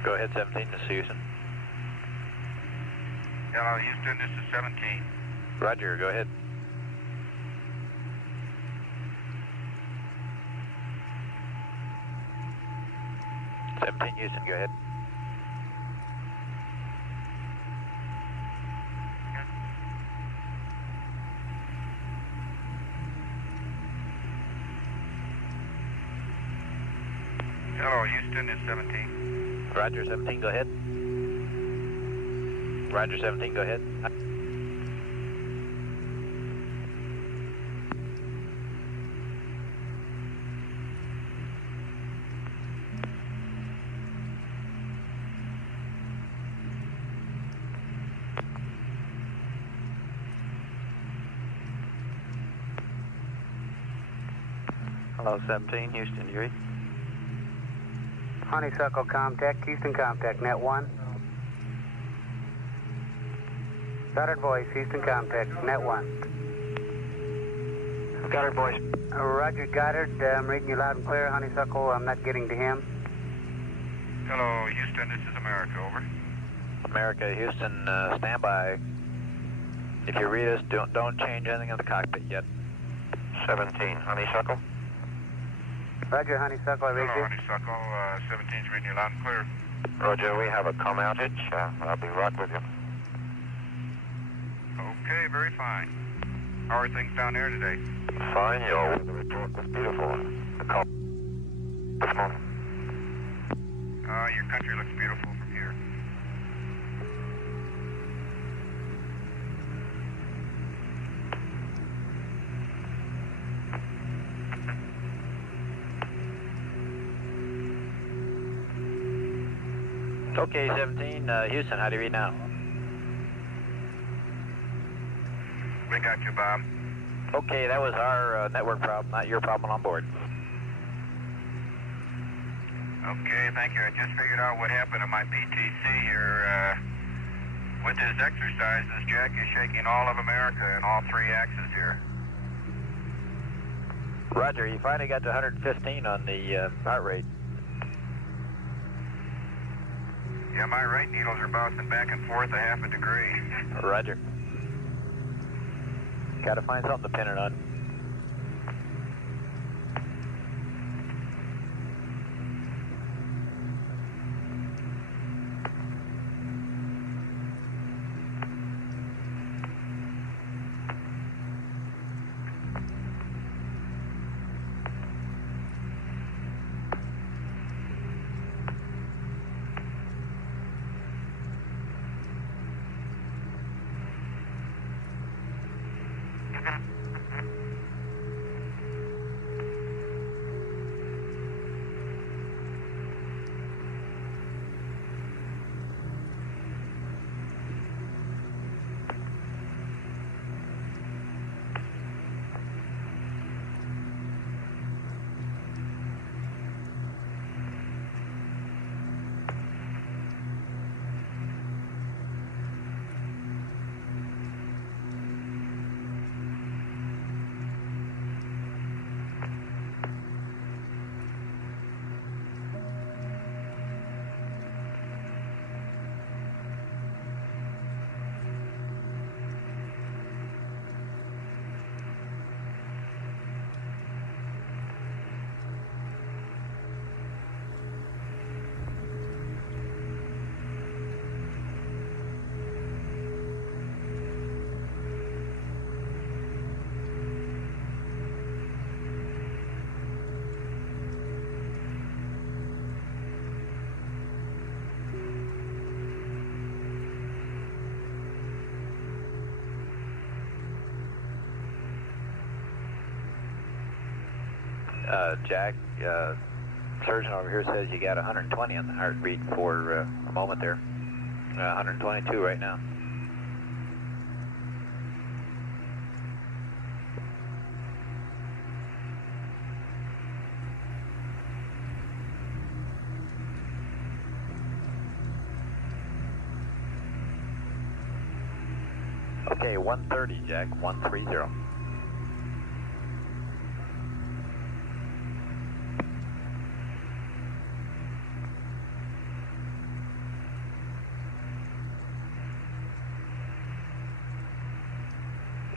Go ahead, 17, this is Houston. Hello, Houston, this is 17. Roger, go ahead. Houston, go ahead. Hello, Houston, it's 17. Roger, 17, go ahead. Roger, 17, go ahead. Hello, 17, Houston, you read? Honeysuckle Comtech, Houston Comtech, net 1. Goddard voice, Houston Comtech, net 1. Goddard voice. Roger, Goddard, I'm reading you loud and clear. Honeysuckle, I'm not getting to him. Hello, Houston, this is America, over. America, Houston, stand by. If you read us, don't change anything in the cockpit yet. 17, Honeysuckle. Roger, Honeysuckle, I read Hello, you. Honeysuckle, 17's reading you loud and clear. Roger, we have a comm outage. I'll be right with you. Okay, very fine. How are things down there today? Fine, your weather report was beautiful. The call this morning. Your country looks beautiful from here. Okay, 17, Houston, how do you read now? We got you, Bob. Okay, that was our network problem, not your problem on board. Okay, thank you. I just figured out what happened to my PTC here. With this exercise, this jack is shaking all of America in all three axes here. Roger, you finally got to 115 on the heart rate. Yeah, my right needles are bouncing back and forth a half a degree. Roger. Gotta find something to pin it on. Jack, surgeon over here says you got 120 on the heartbeat for a moment there. 122 right now. Okay, 130, Jack, 130.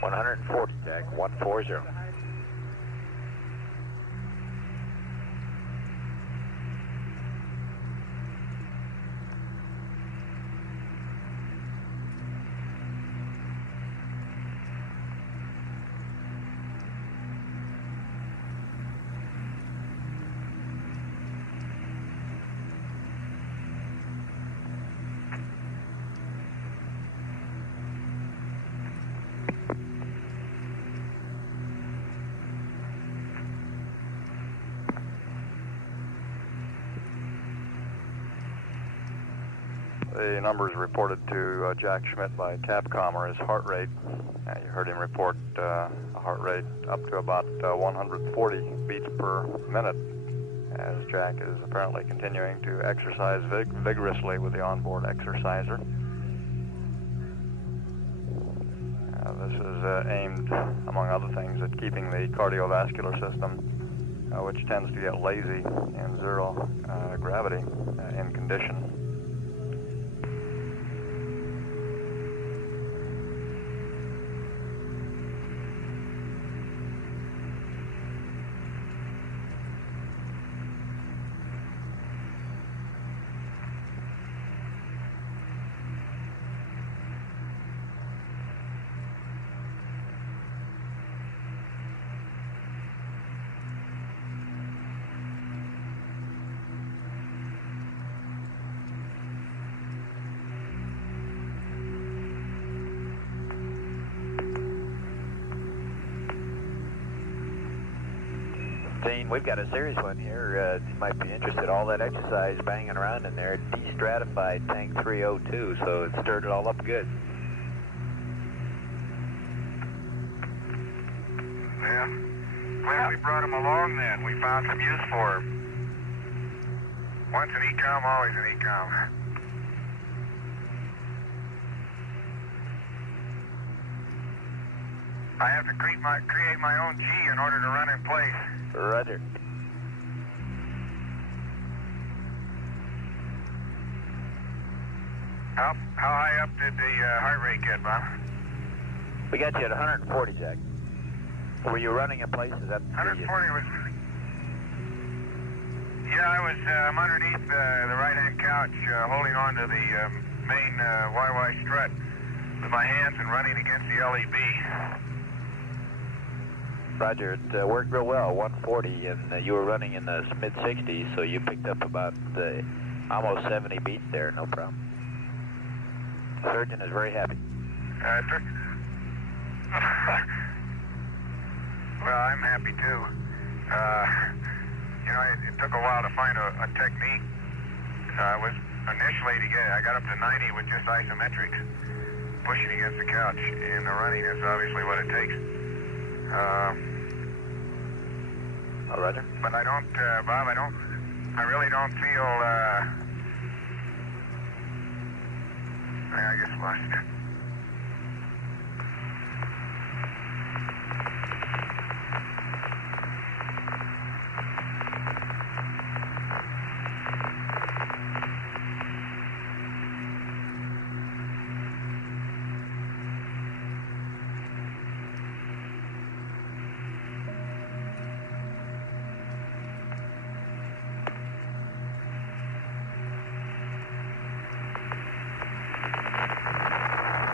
140, Jack, 140. The numbers reported to Jack Schmidt by Capcom are his heart rate. You heard him report a heart rate up to about 140 beats per minute, as Jack is apparently continuing to exercise vigorously with the onboard exerciser. This is aimed, among other things, at keeping the cardiovascular system, which tends to get lazy in zero gravity, in condition. Dean, we've got a serious one here. You might be interested. All that exercise banging around in there de-stratified tank 302, so it stirred it all up good. Yeah. Glad we brought him along then. We found some use for him. Once an ecom, always an ecom. I have to create my own G in order to run in place. Roger. How high up did the heart rate get, Bob? We got you at 140, Jack. Were you running in place? Is that 140 was... Yeah, I'm underneath the right-hand couch, holding on to the main YY strut with my hands and running against the LEB. Roger, it worked real well, 140, and you were running in the mid-60s, so you picked up about almost 70 beats there, no problem. The surgeon is very happy. Well, I'm happy too. You know, it took a while to find a technique. I got up to 90 with just isometrics, pushing against the couch, and the running is obviously what it takes. Oh, Roger. But I don't, Bob, I really don't feel, I guess I lost it.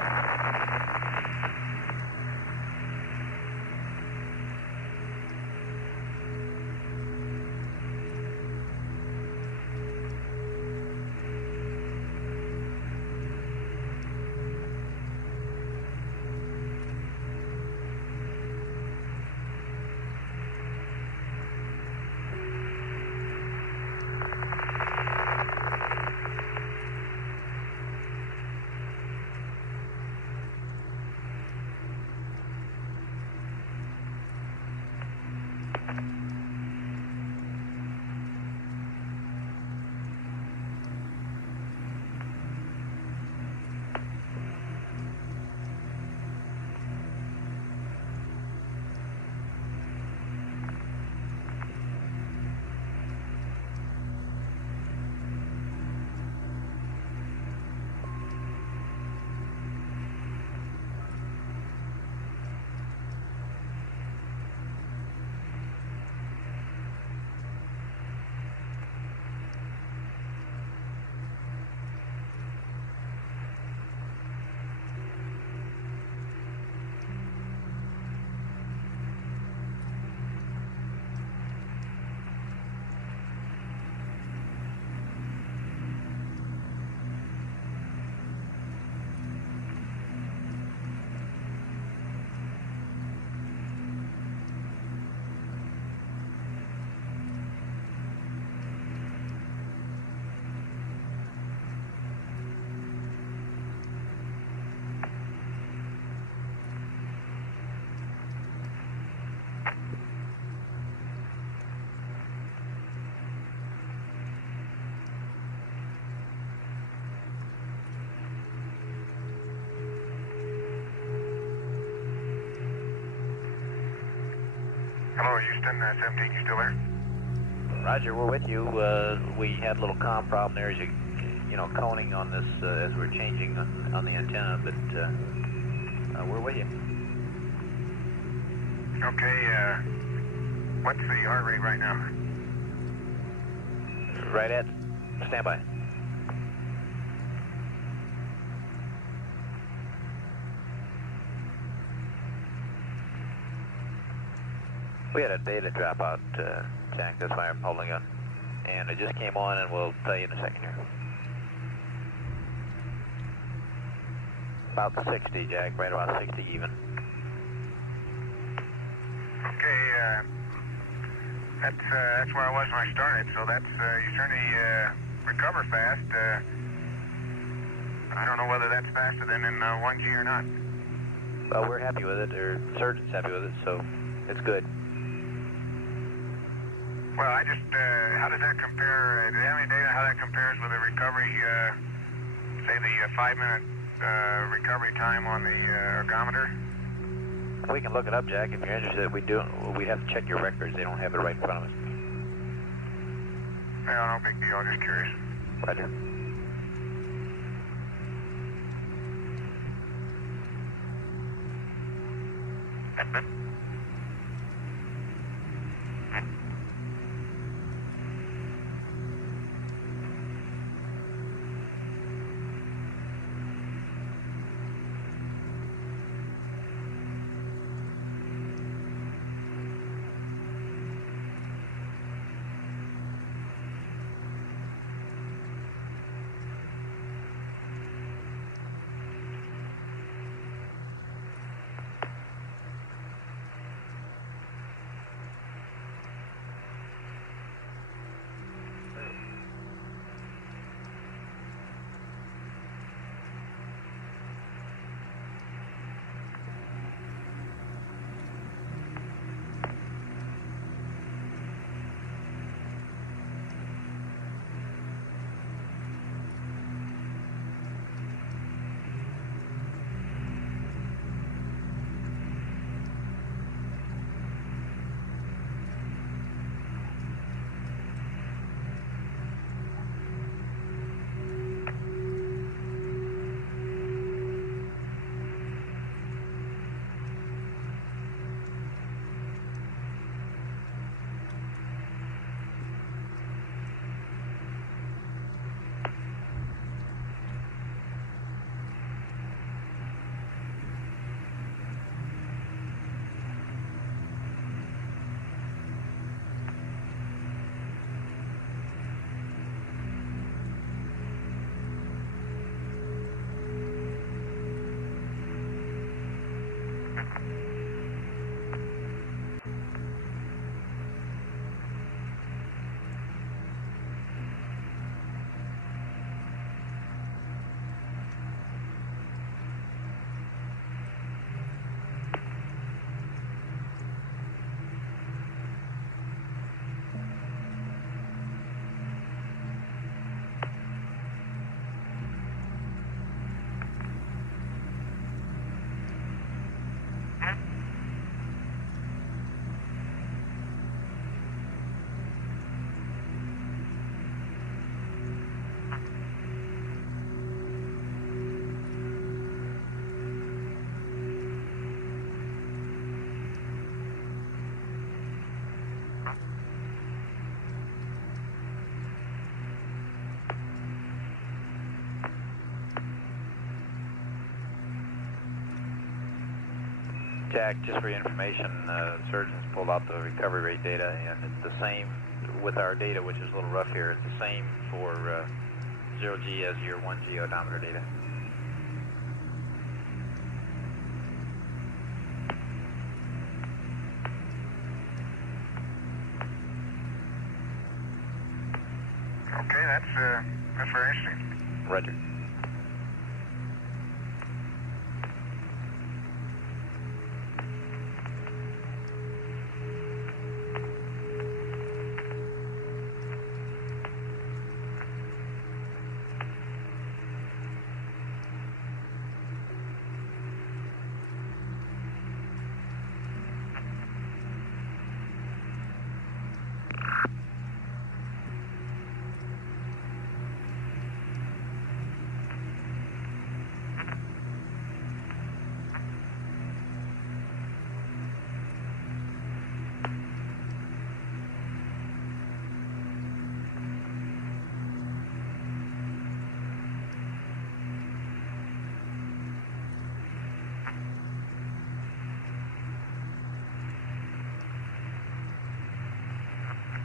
Hello, Houston, 17, you still there? Roger, we're with you. We had a little comm problem there as you know, coning on this as we're changing on the antenna, but we're with you. Okay, what's the heart rate right now? Right at standby. We had a data dropout, Jack. That's why I'm holding on. And it just came on, and we'll tell you in a second here. About 60, Jack. Right about 60 even. Okay, that's where I was when I started, so that's, you certainly recover fast. I don't know whether that's faster than in 1G or not. Well, we're happy with it, or the surgeon's happy with it, so it's good. Well, I just, how does that compare, do you have any data how that compares with the recovery, say the 5-minute recovery time on the ergometer? We can look it up, Jack, if you're interested. We'd have to check your records. They don't have it right in front of us. Well, no big deal, I'm just curious. Roger. Jack, just for your information, surgeons pulled out the recovery rate data, and it's the same with our data, which is a little rough here. It's the same for 0G as your 1G odometer data. Okay, that's very interesting. Roger.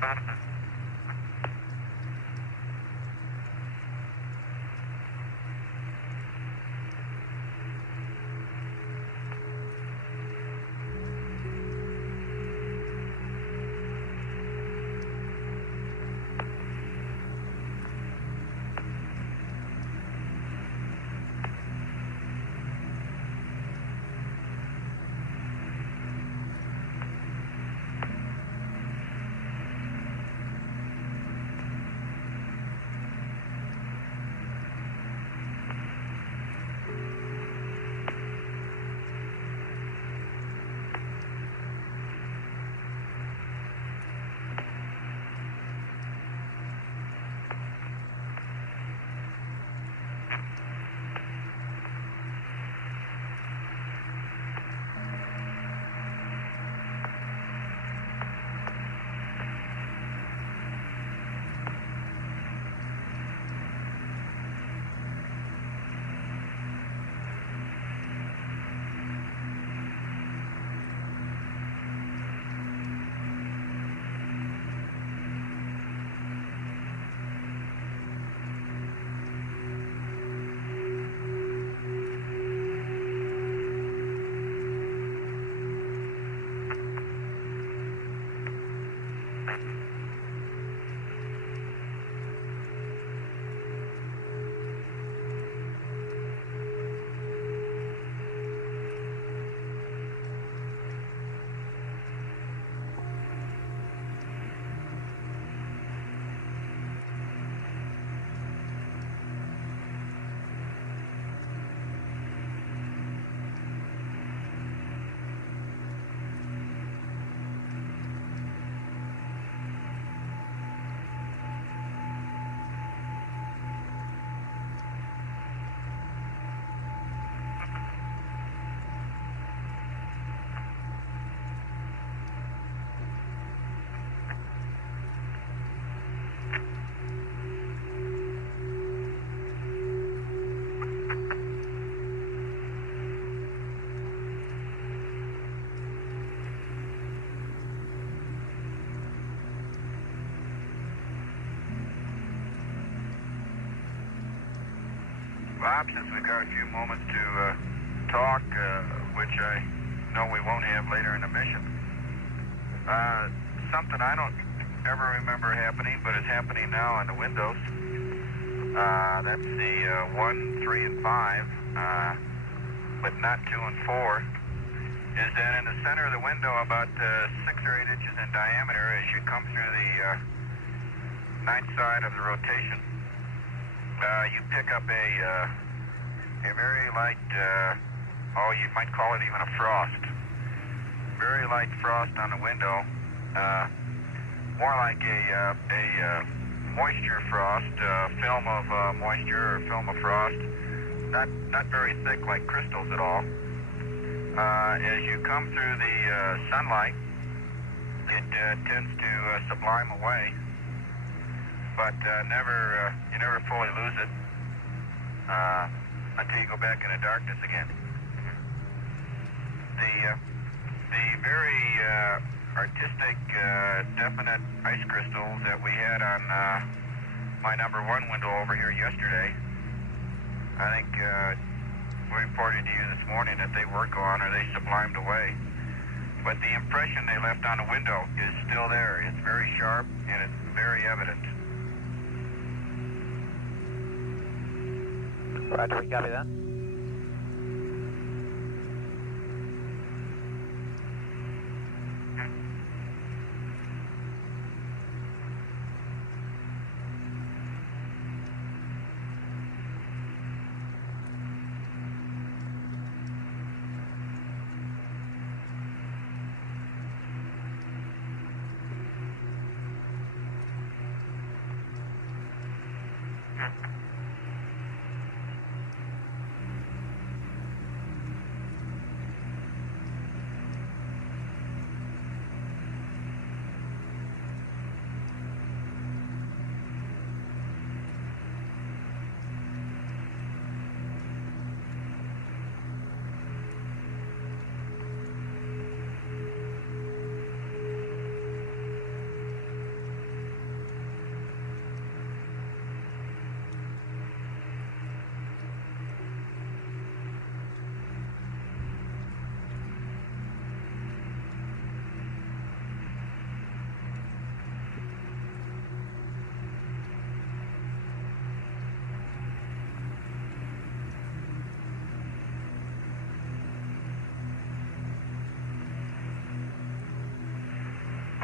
Bob, since we've got a few moments to talk, which I know we won't have later in the mission, something I don't ever remember happening, but it's happening now on the windows. That's the 1, 3, and 5, but not 2 and 4, is that in the center of the window, about 6 or 8 inches in diameter, as you come through the night side of the rotation, you pick up a very light, you might call it even a frost. Very light frost on the window, more like a moisture frost, film of moisture or film of frost, not very thick like crystals at all. As you come through the sunlight, it tends to sublime away, but you never fully lose it until you go back into darkness again. The very artistic, definite ice crystals that we had on my number 1 window over here yesterday, I think we reported to you this morning that they were gone or they sublimed away. But the impression they left on the window is still there. It's very sharp and it's very evident. Roger, we copy that.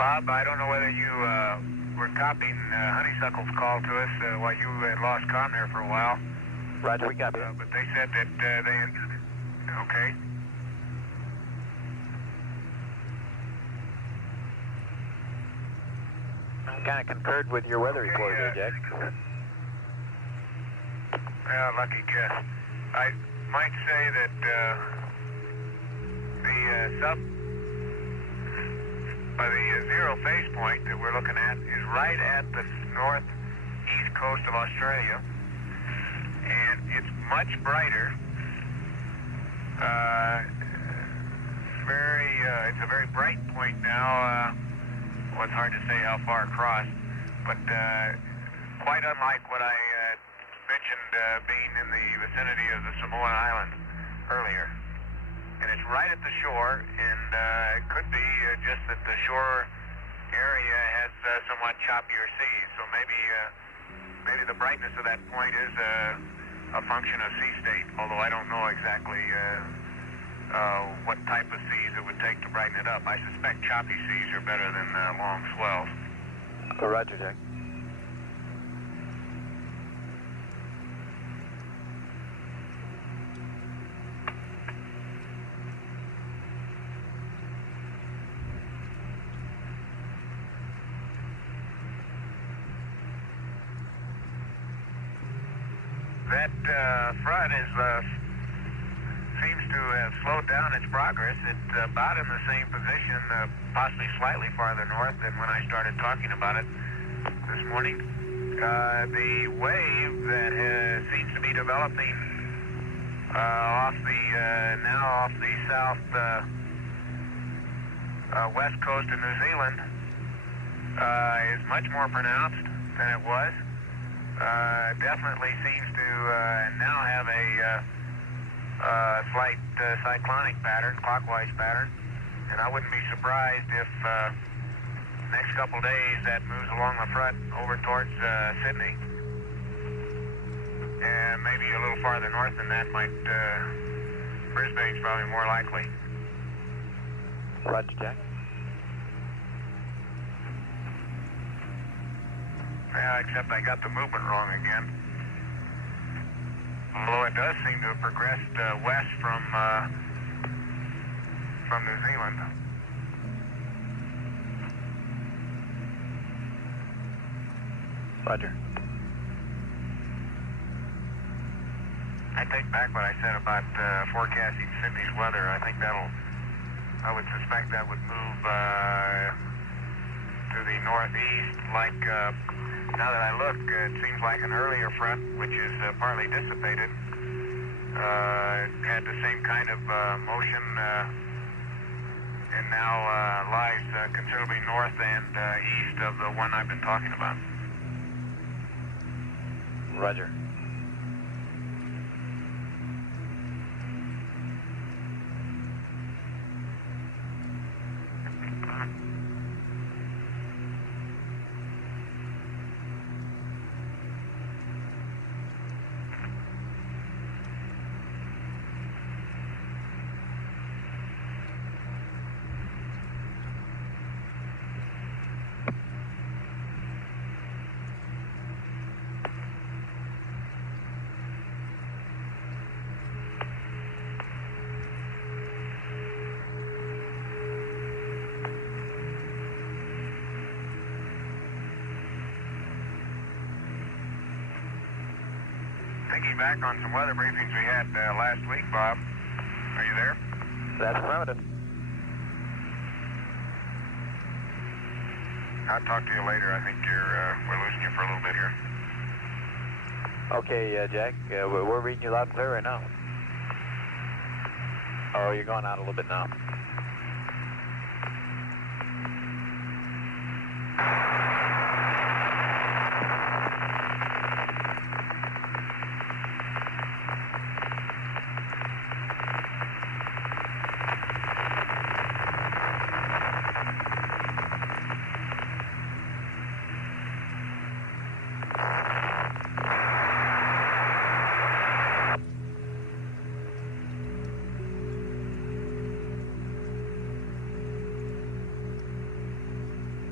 Bob, I don't know whether you were copying Honeysuckle's call to us while you had lost comm there for a while. Roger, we copy. But they said that they... Okay. Kind of concurred with your weather report there, Jack. Well, lucky guess. I might say that the zero phase point that we're looking at is right at the northeast coast of Australia, and it's much brighter. It's a very bright point now. Well, it's hard to say how far across, but quite unlike what I mentioned being in the vicinity of the Samoan Islands earlier. And it's right at the shore, and it could be just that the shore area has somewhat choppier seas, so maybe the brightness of that point is a function of sea state, although I don't know exactly what type of seas it would take to brighten it up. I suspect choppy seas are better than long swells. Roger, Jack. That front seems to have slowed down its progress. It's about in the same position, possibly slightly farther north than when I started talking about it this morning. The wave that seems to be developing off the south west coast of New Zealand is much more pronounced than it was. Definitely seems to now have a slight cyclonic pattern, clockwise pattern, and I wouldn't be surprised if next couple days that moves along the front over towards Sydney, and maybe a little farther north than that Brisbane's probably more likely. Roger, Jack. Yeah, except I got the movement wrong again. Although it does seem to have progressed west from New Zealand. Roger. I take back what I said about forecasting Sydney's weather. I think I would suspect that would move to the northeast. Like, now that I look, it seems like an earlier front, which is partly dissipated, had the same kind of motion, and now lies considerably north and east of the one I've been talking about. Roger. Thinking back on some weather briefings we had last week, Bob. Are you there? That's affirmative. I'll talk to you later. I think we're losing you for a little bit here. Okay, Jack, we're reading you loud and clear right now. Oh, you're going out a little bit now.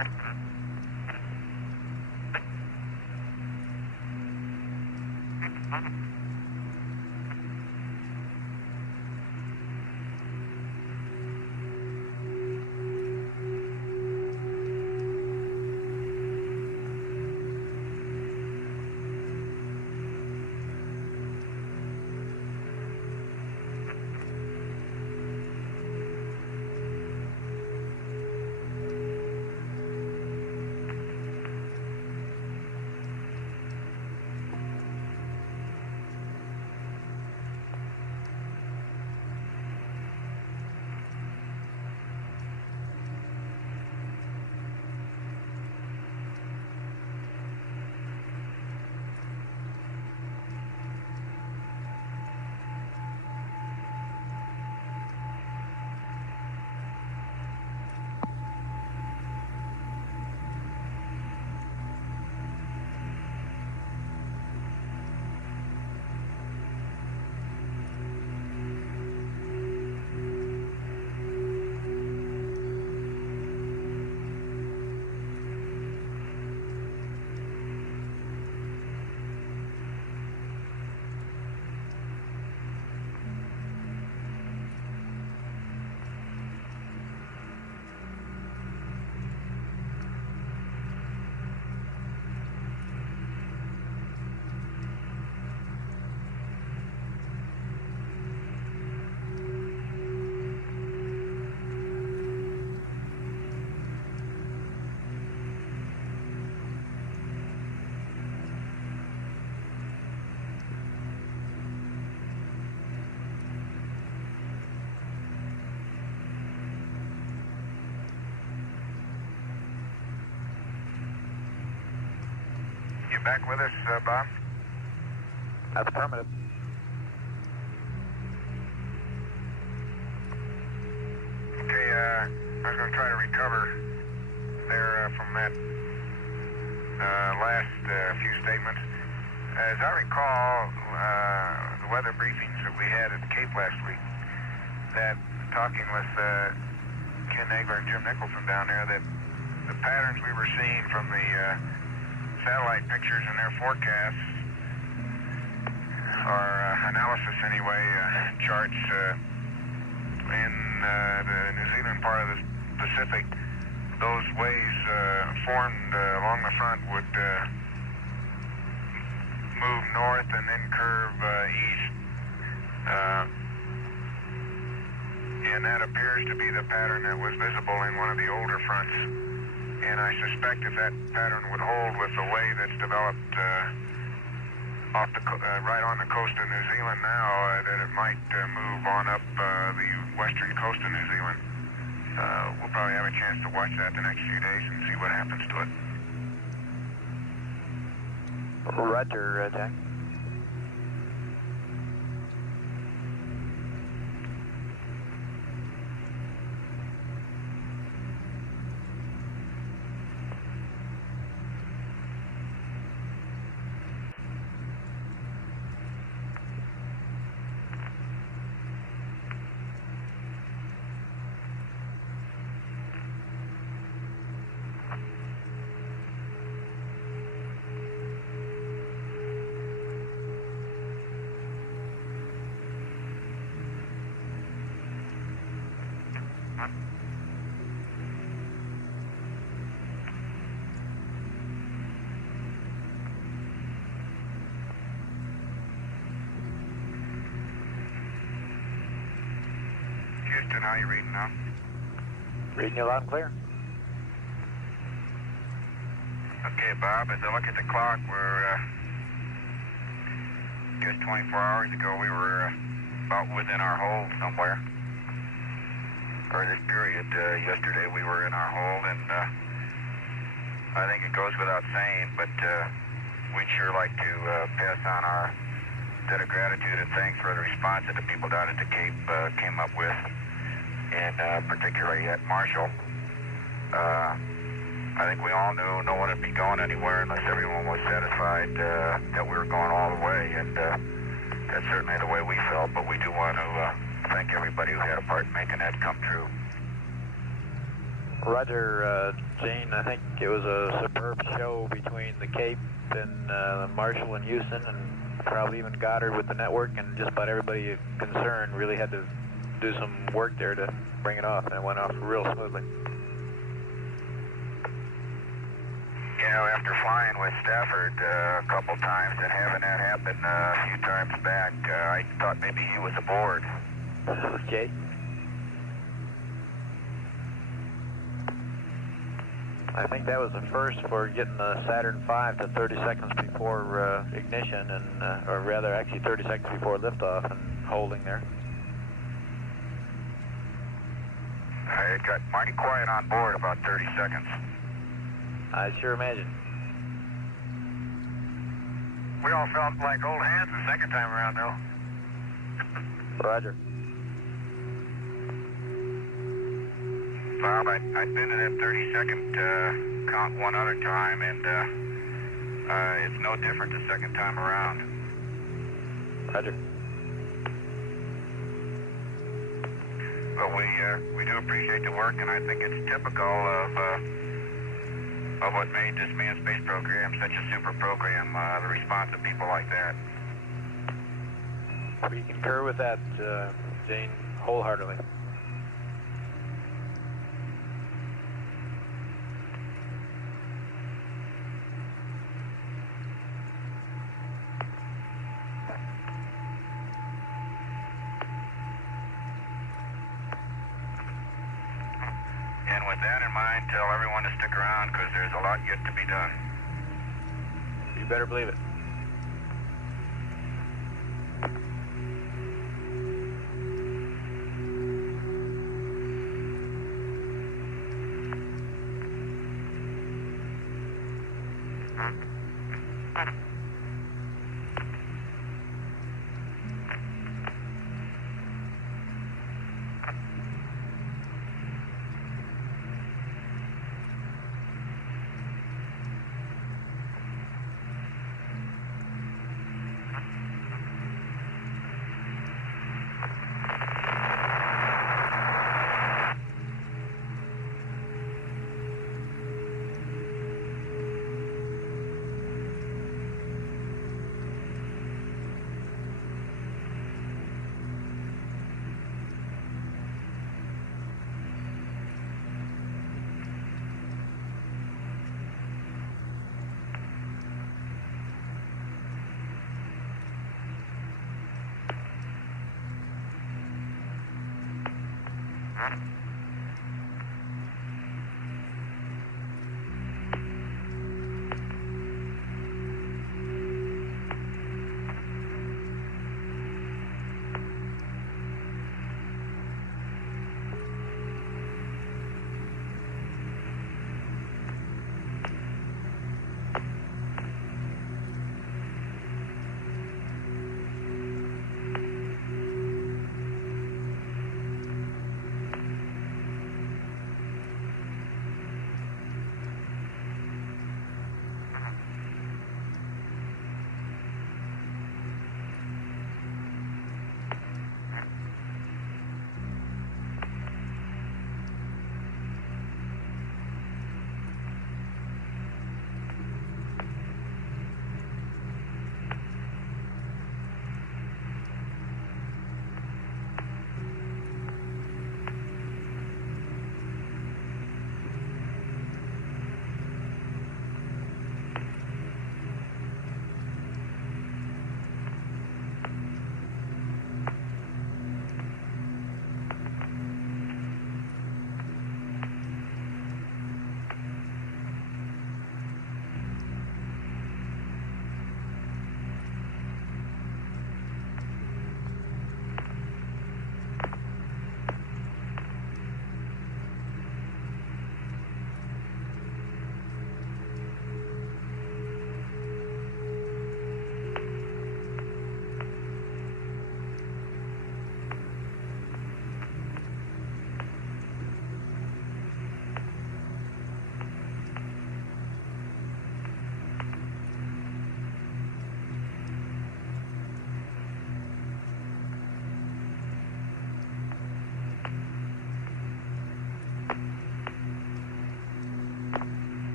Back with us, Bob? That's affirmative. Okay, I was going to try to recover there from that last few statements. As I recall, the weather briefings that we had at the Cape last week, that talking with Ken Nagler and Jim Nicholson down there, that the patterns we were seeing from the satellite pictures and their forecasts, or analysis anyway, charts in the New Zealand part of the Pacific, those waves formed along the front would move north and then curve east. And that appears to be the pattern that was visible in one of the older fronts. And I suspect if that pattern would hold with the way that's developed right on the coast of New Zealand now, that it might move on up the western coast of New Zealand. We'll probably have a chance to watch that the next few days and see what happens to it. Roger, Jack. Houston, how are you reading now? Reading you loud and clear. Okay, Bob, as I look at the clock, we're just 24 hours ago, we were about within our hold somewhere. For this period, yesterday we were in our hold, and I think it goes without saying, but we'd sure like to pass on our debt of gratitude and thanks for the response that the people down at the Cape came up with, and particularly at Marshall. I think we all knew no one would be going anywhere unless everyone was satisfied that we were going all the way, and that's certainly the way we felt, but we do want to thank everybody who had a part in making that come true. Roger, Gene, I think it was a superb show between the Cape and Marshall and Houston, and probably even Goddard with the network, and just about everybody concerned really had to do some work there to bring it off, and it went off real smoothly. You know, after flying with Stafford a couple times and having that happen a few times back, I thought maybe he was aboard. Okay. I think that was the first for getting the Saturn V to 30 seconds before ignition, and or rather actually 30 seconds before liftoff and holding there. It got mighty quiet on board about 30 seconds. I sure imagine. We all felt like old hands the second time around, though. Roger. Bob, I've been in that 30-second count one other time, and it's no different the second time around. Roger. But we do appreciate the work, and I think it's typical of what made this manned space program such a super program, the response of people like that. We concur with that, Gene, wholeheartedly. And with that in mind, tell everyone to stick around because there's a lot yet to be done. You better believe it.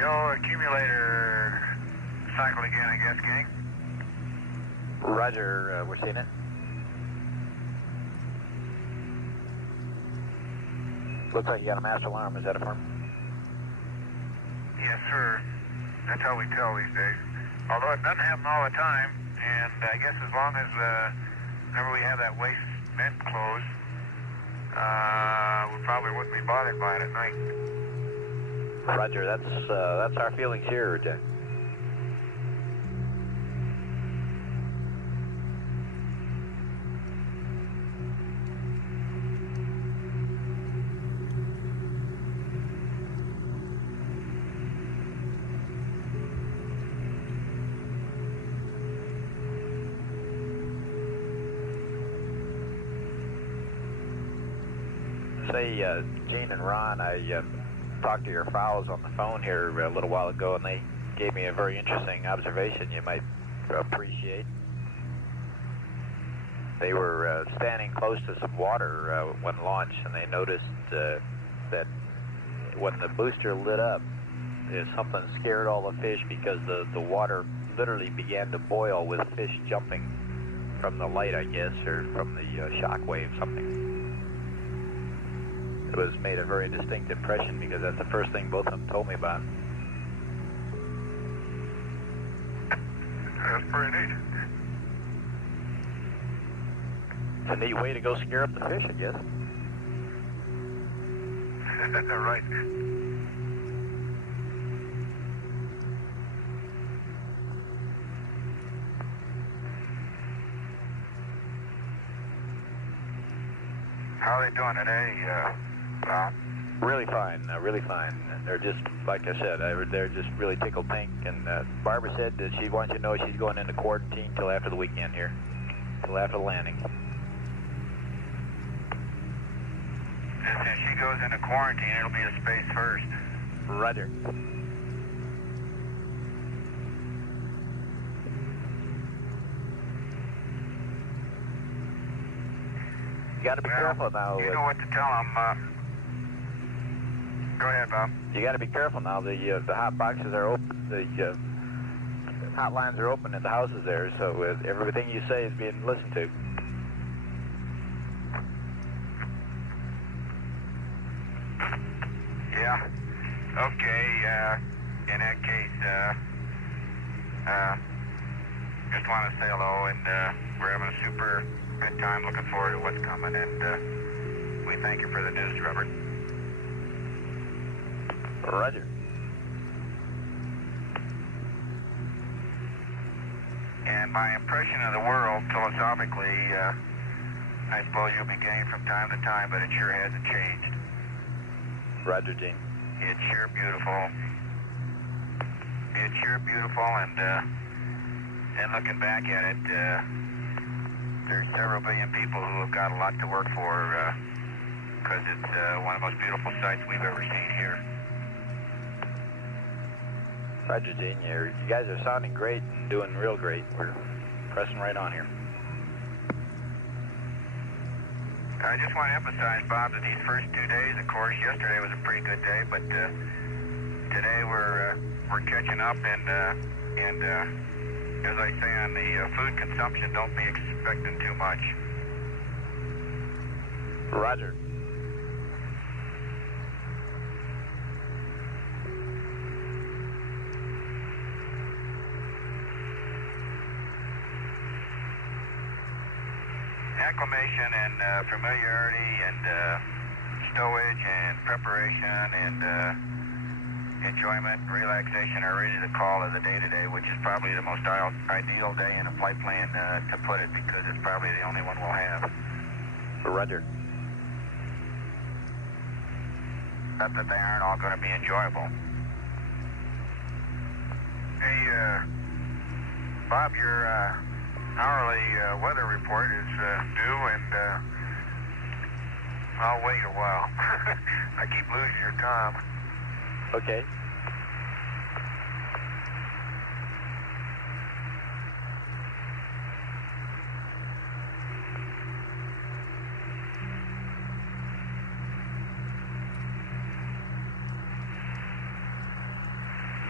Yo, accumulator cycle again, I guess, gang. Roger, we're seeing it. Looks like you got a master alarm. Is that a firm? Yes, sir. That's how we tell these days. Although it doesn't happen all the time, and I guess as long as whenever we have that waste vent closed, we probably wouldn't be bothered by it at night. Roger, that's our feelings here, Jack. Say, Gene and Ron, I talked to your fowls on the phone here a little while ago, and they gave me a very interesting observation you might appreciate. They were standing close to some water when launched, and they noticed that when the booster lit up, something scared all the fish because the water literally began to boil with fish jumping from the light, I guess, or from the shock wave, something. It was made a very distinct impression because that's the first thing both of them told me about. That's pretty neat. It's a neat way to go scare up the fish, I guess. Right. How are they doing today, Bob? Really fine, really fine. They're just, like I said, they're just really tickled pink. And Barbara said that she wants you to know she's going into quarantine till after the weekend here, till after the landing. If she goes into quarantine, it'll be a space first. Roger. You got to be careful now. You know what to tell them. Go ahead, Bob. You got to be careful now. The hot boxes are open. The hot lines are open at the houses there, so everything you say is being listened to. Yeah. Okay. In that case, just want to say hello, and we're having a super good time. Looking forward to what's coming, and we thank you for the news, Robert. Roger. And my impression of the world, philosophically, I suppose you'll be getting from time to time, but it sure hasn't changed. Roger, Gene. It's sure beautiful. It's sure beautiful, and looking back at it, there's several billion people who have got a lot to work for, because it's one of the most beautiful sights we've ever seen here. Roger, Gene. You guys are sounding great and doing real great. We're pressing right on here. I just want to emphasize, Bob, that these first 2 days, of course, yesterday was a pretty good day, but today we're catching up, and as I say on the food consumption, don't be expecting too much. Roger. Acclimation and familiarity and stowage and preparation and enjoyment and relaxation are really the call of the day-to-day, which is probably the most ideal day in a flight plan, to put it, because it's probably the only one we'll have. Roger. Not that they aren't all going to be enjoyable. Hey, Bob, your hourly weather report is due, and I'll wait a while. I keep losing your time. Okay.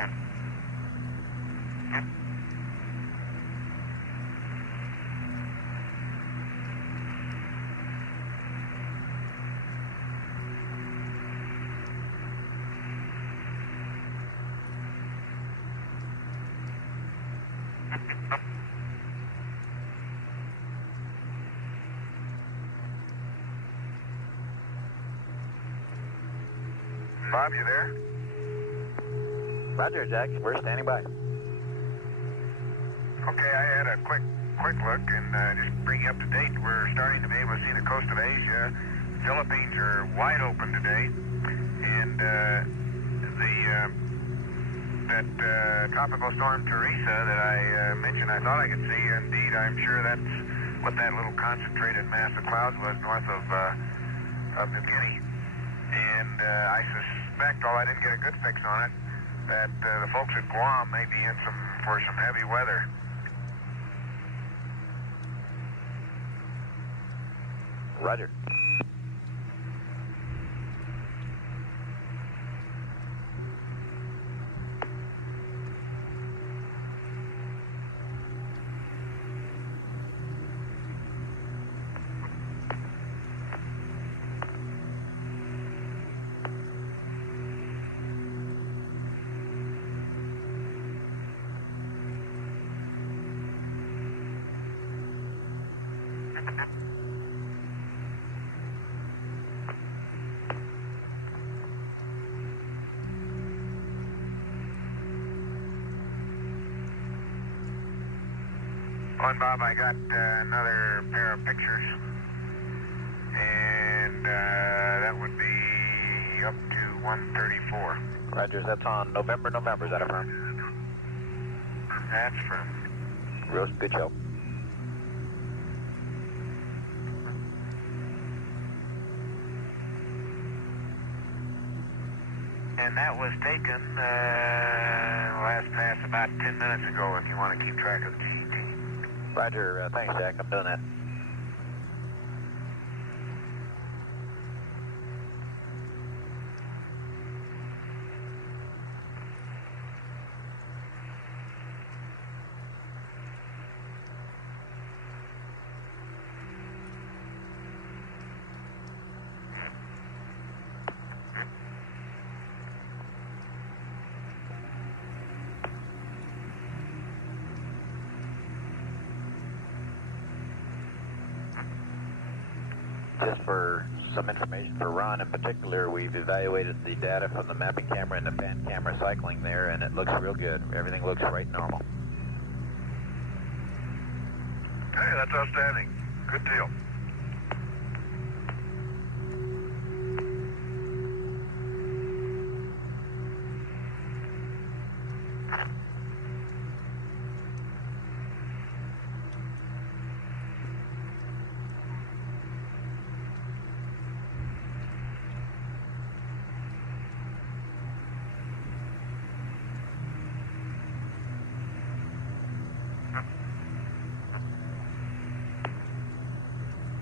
Bob, you there? Roger, Jack. We're standing by. Okay, I had a quick look and just bring you up to date. We're starting to be able to see the coast of Asia. Philippines are wide open today, and that tropical storm Teresa that I mentioned, I thought I could see. Indeed, I'm sure that's what that little concentrated mass of clouds was north of New Guinea. And I suspect, although I didn't get a good fix on it, that the folks at Guam may be in for some heavy weather. Roger. Well, Bob, I got another pair of pictures, and that would be up to 134. Roger, that's on November, is that a firm? That's from. Real good show. And that was taken last pass about 10 minutes ago, if you want to keep track of the GET. Roger, thanks, Jack. I'm doing that. Just for some information for Ron in particular, we've evaluated the data from the mapping camera and the pan camera cycling there, and it looks real good. Everything looks right normal. Hey, that's outstanding. Good deal.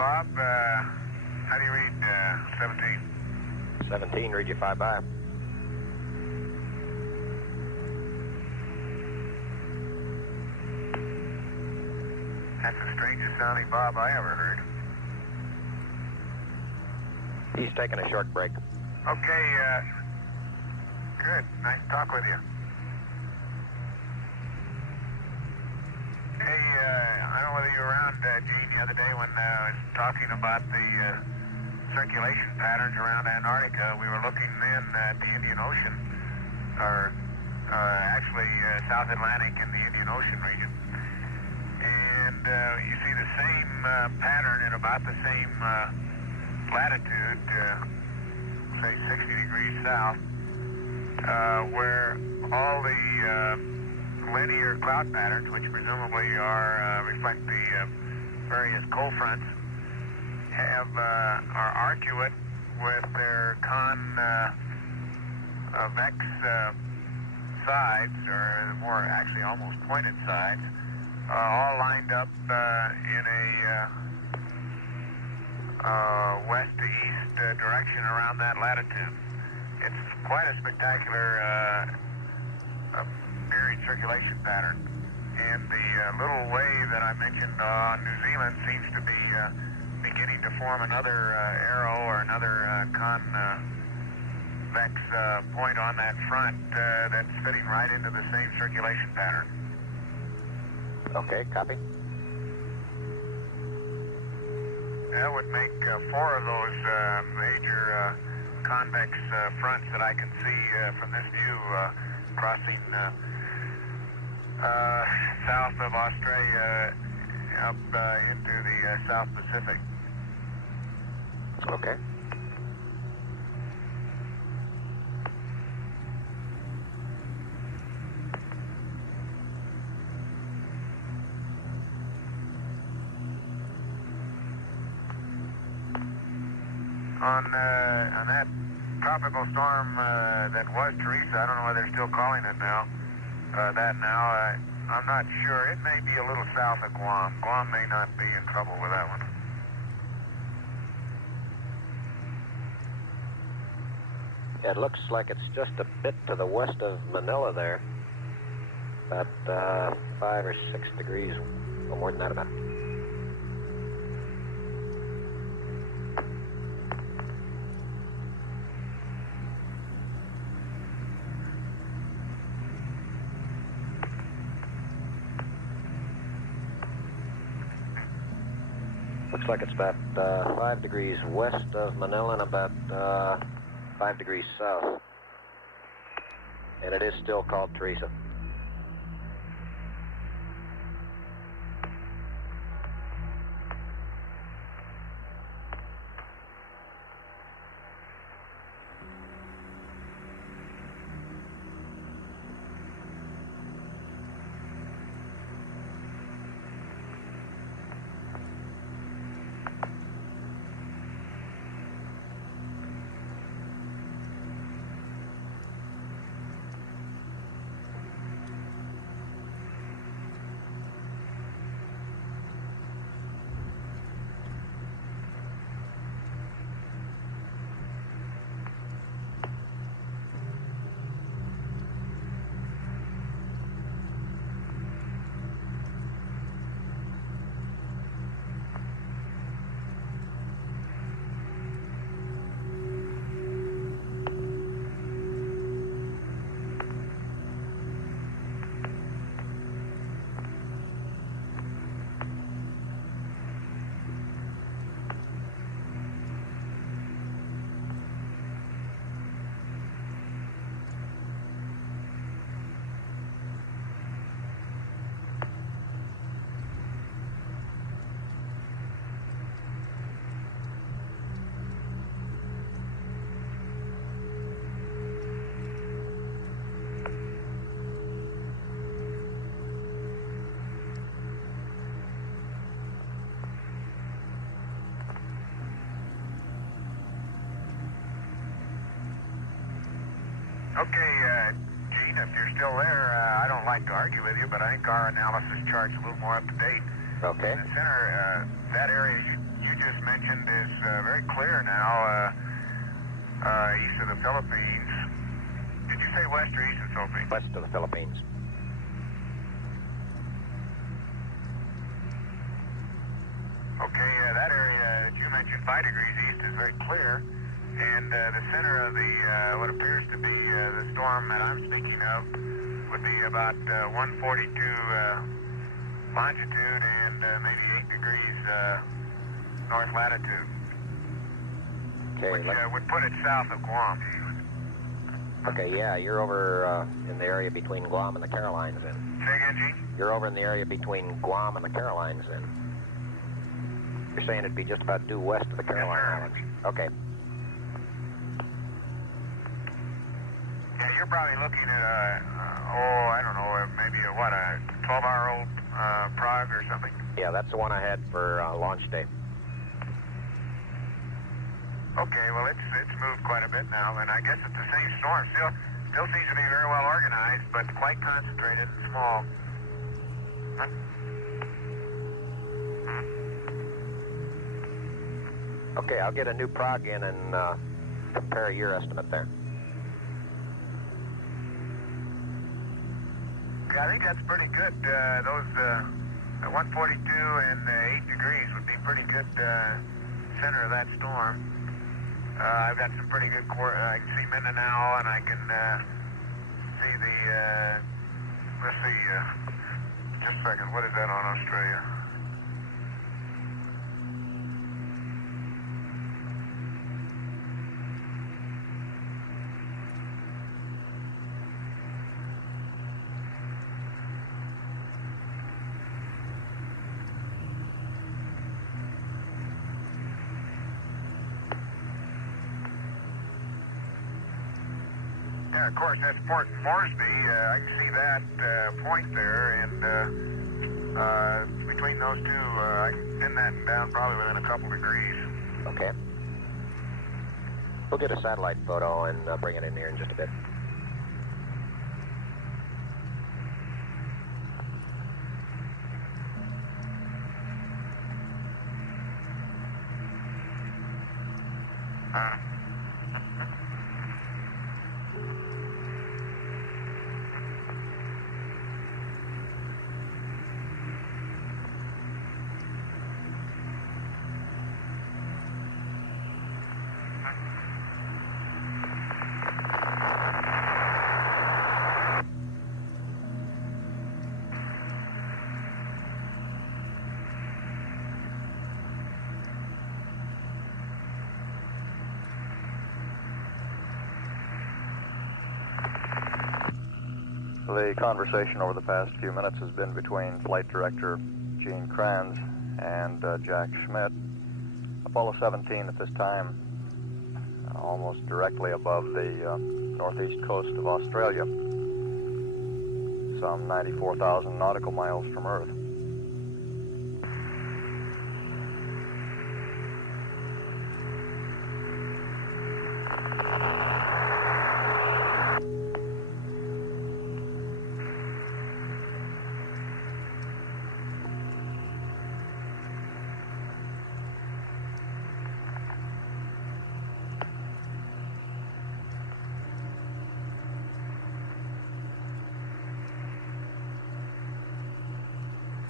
Bob, how do you read 17? 17, read you 5 by. That's the strangest sounding Bob I ever heard. He's taking a short break. Okay, good. Nice to talk with you. Hey, I don't know whether you were around, Gene, the other day when I was talking about the circulation patterns around Antarctica. We were looking then at the Indian Ocean, or actually South Atlantic and the Indian Ocean region. And you see the same pattern in about the same latitude, say 60 degrees south, where all the linear cloud patterns, which presumably reflect the various cold fronts, are arcuate with their convex sides, or more actually almost pointed sides, all lined up in a west to east direction around that latitude. It's quite a spectacular period circulation pattern. And the little wave that I mentioned on New Zealand seems to be beginning to form another arrow or another convex point on that front that's fitting right into the same circulation pattern. Okay, copy. That would make 4 of those major convex fronts that I can see from this view crossing south of Australia up into the South Pacific. Okay. On that tropical storm that was Teresa, I don't know whether they're still calling it now. I'm not sure. It may be a little south of Guam. Guam may not be in trouble with that one. It looks like it's just a bit to the west of Manila there. About 5 or 6 degrees, or more than that about. Looks like it's about 5 degrees west of Manila and about 5 degrees south. And it is still called Teresa. Okay, Gene, if you're still there, I don't like to argue with you, but I think our analysis chart's a little more up to date. Okay. In the center, that area you you just mentioned is very clear now, east of the Philippines. Did you say west or east of the Philippines? West of the Philippines. Okay, that area that you mentioned, 5 degrees east, is very clear. And the center of the what appears to be the storm that I'm speaking of would be about 142 longitude and maybe 8 degrees north latitude, Okay. which would put it south of Guam. Okay, yeah, you're over in the area between Guam and the Carolines then. Say again, Gene? You're over in the area between Guam and the Carolines then. You're saying it'd be just about due west of the Caroline Islands. Okay. Yeah, you're probably looking at I don't know, maybe a 12-hour-old Prague or something? Yeah, that's the one I had for launch day. Okay, well, it's moved quite a bit now, and I guess it's the same storm. Still seems to be very well organized, but quite concentrated and small. Huh? Okay, I'll get a new prog in and compare your estimate there. Yeah, I think that's pretty good. Those 142 and 8 degrees would be pretty good center of that storm. I've got some pretty good I can see Mindanao, and I can see the, let's see, just a second, what is that on Australia? Yeah, of course, that's Port Moresby. I can see that point there, and between those two, I can pin that down probably within a couple degrees. Okay. We'll get a satellite photo and bring it in here in just a bit. The conversation over the past few minutes has been between Flight Director Gene Kranz and Jack Schmidt. Apollo 17 at this time, almost directly above the northeast coast of Australia, some 94,000 nautical miles from Earth.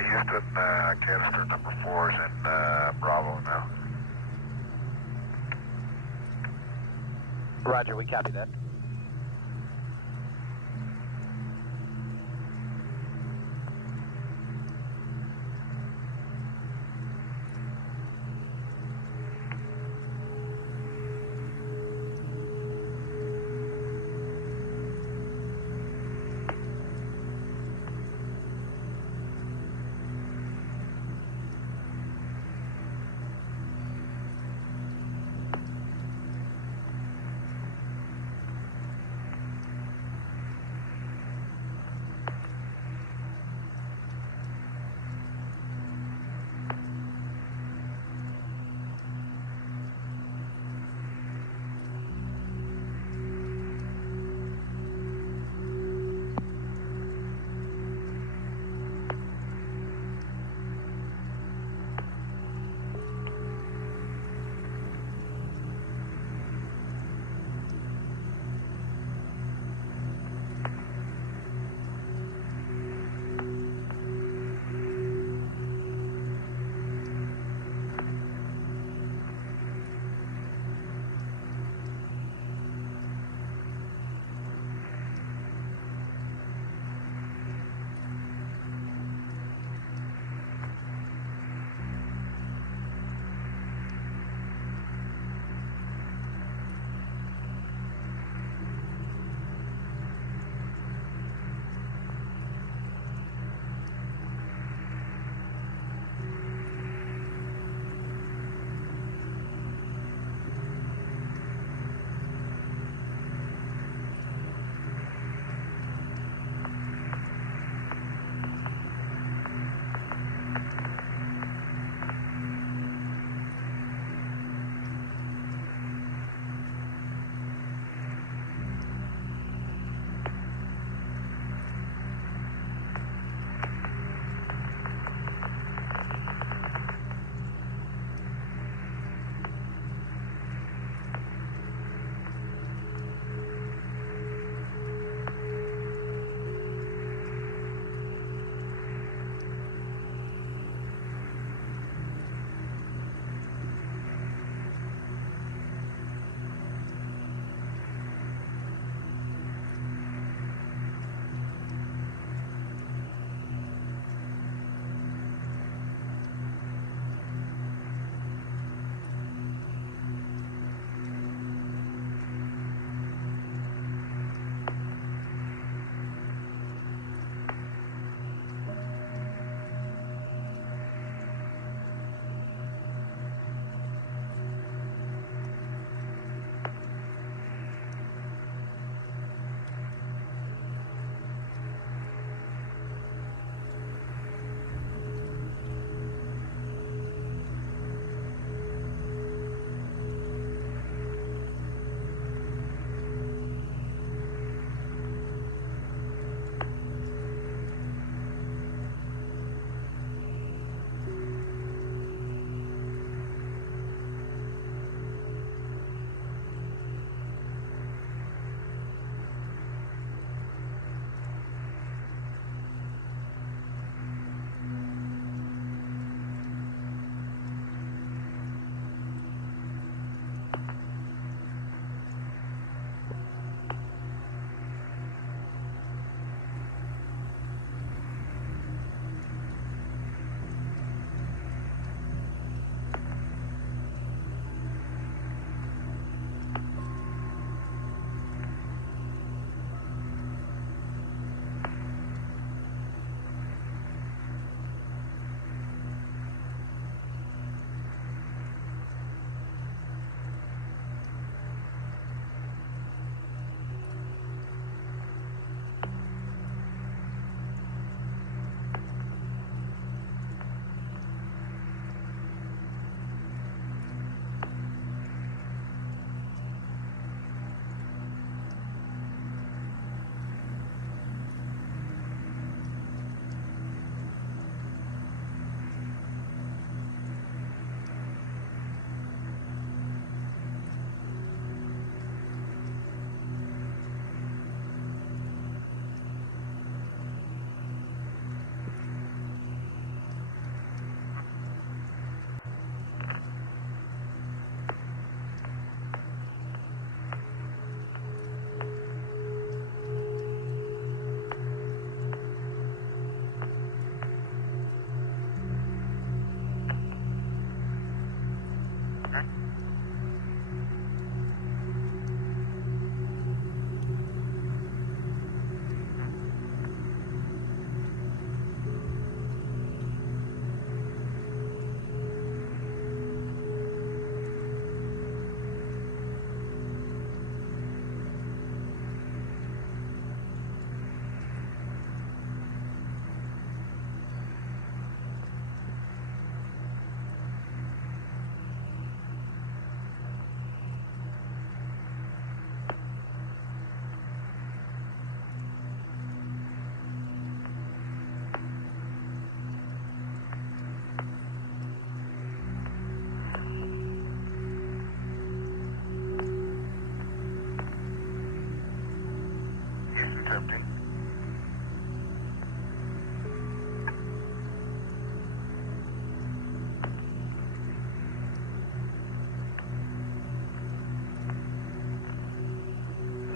Houston, canister number 4 is in Bravo now. Roger, we copy that.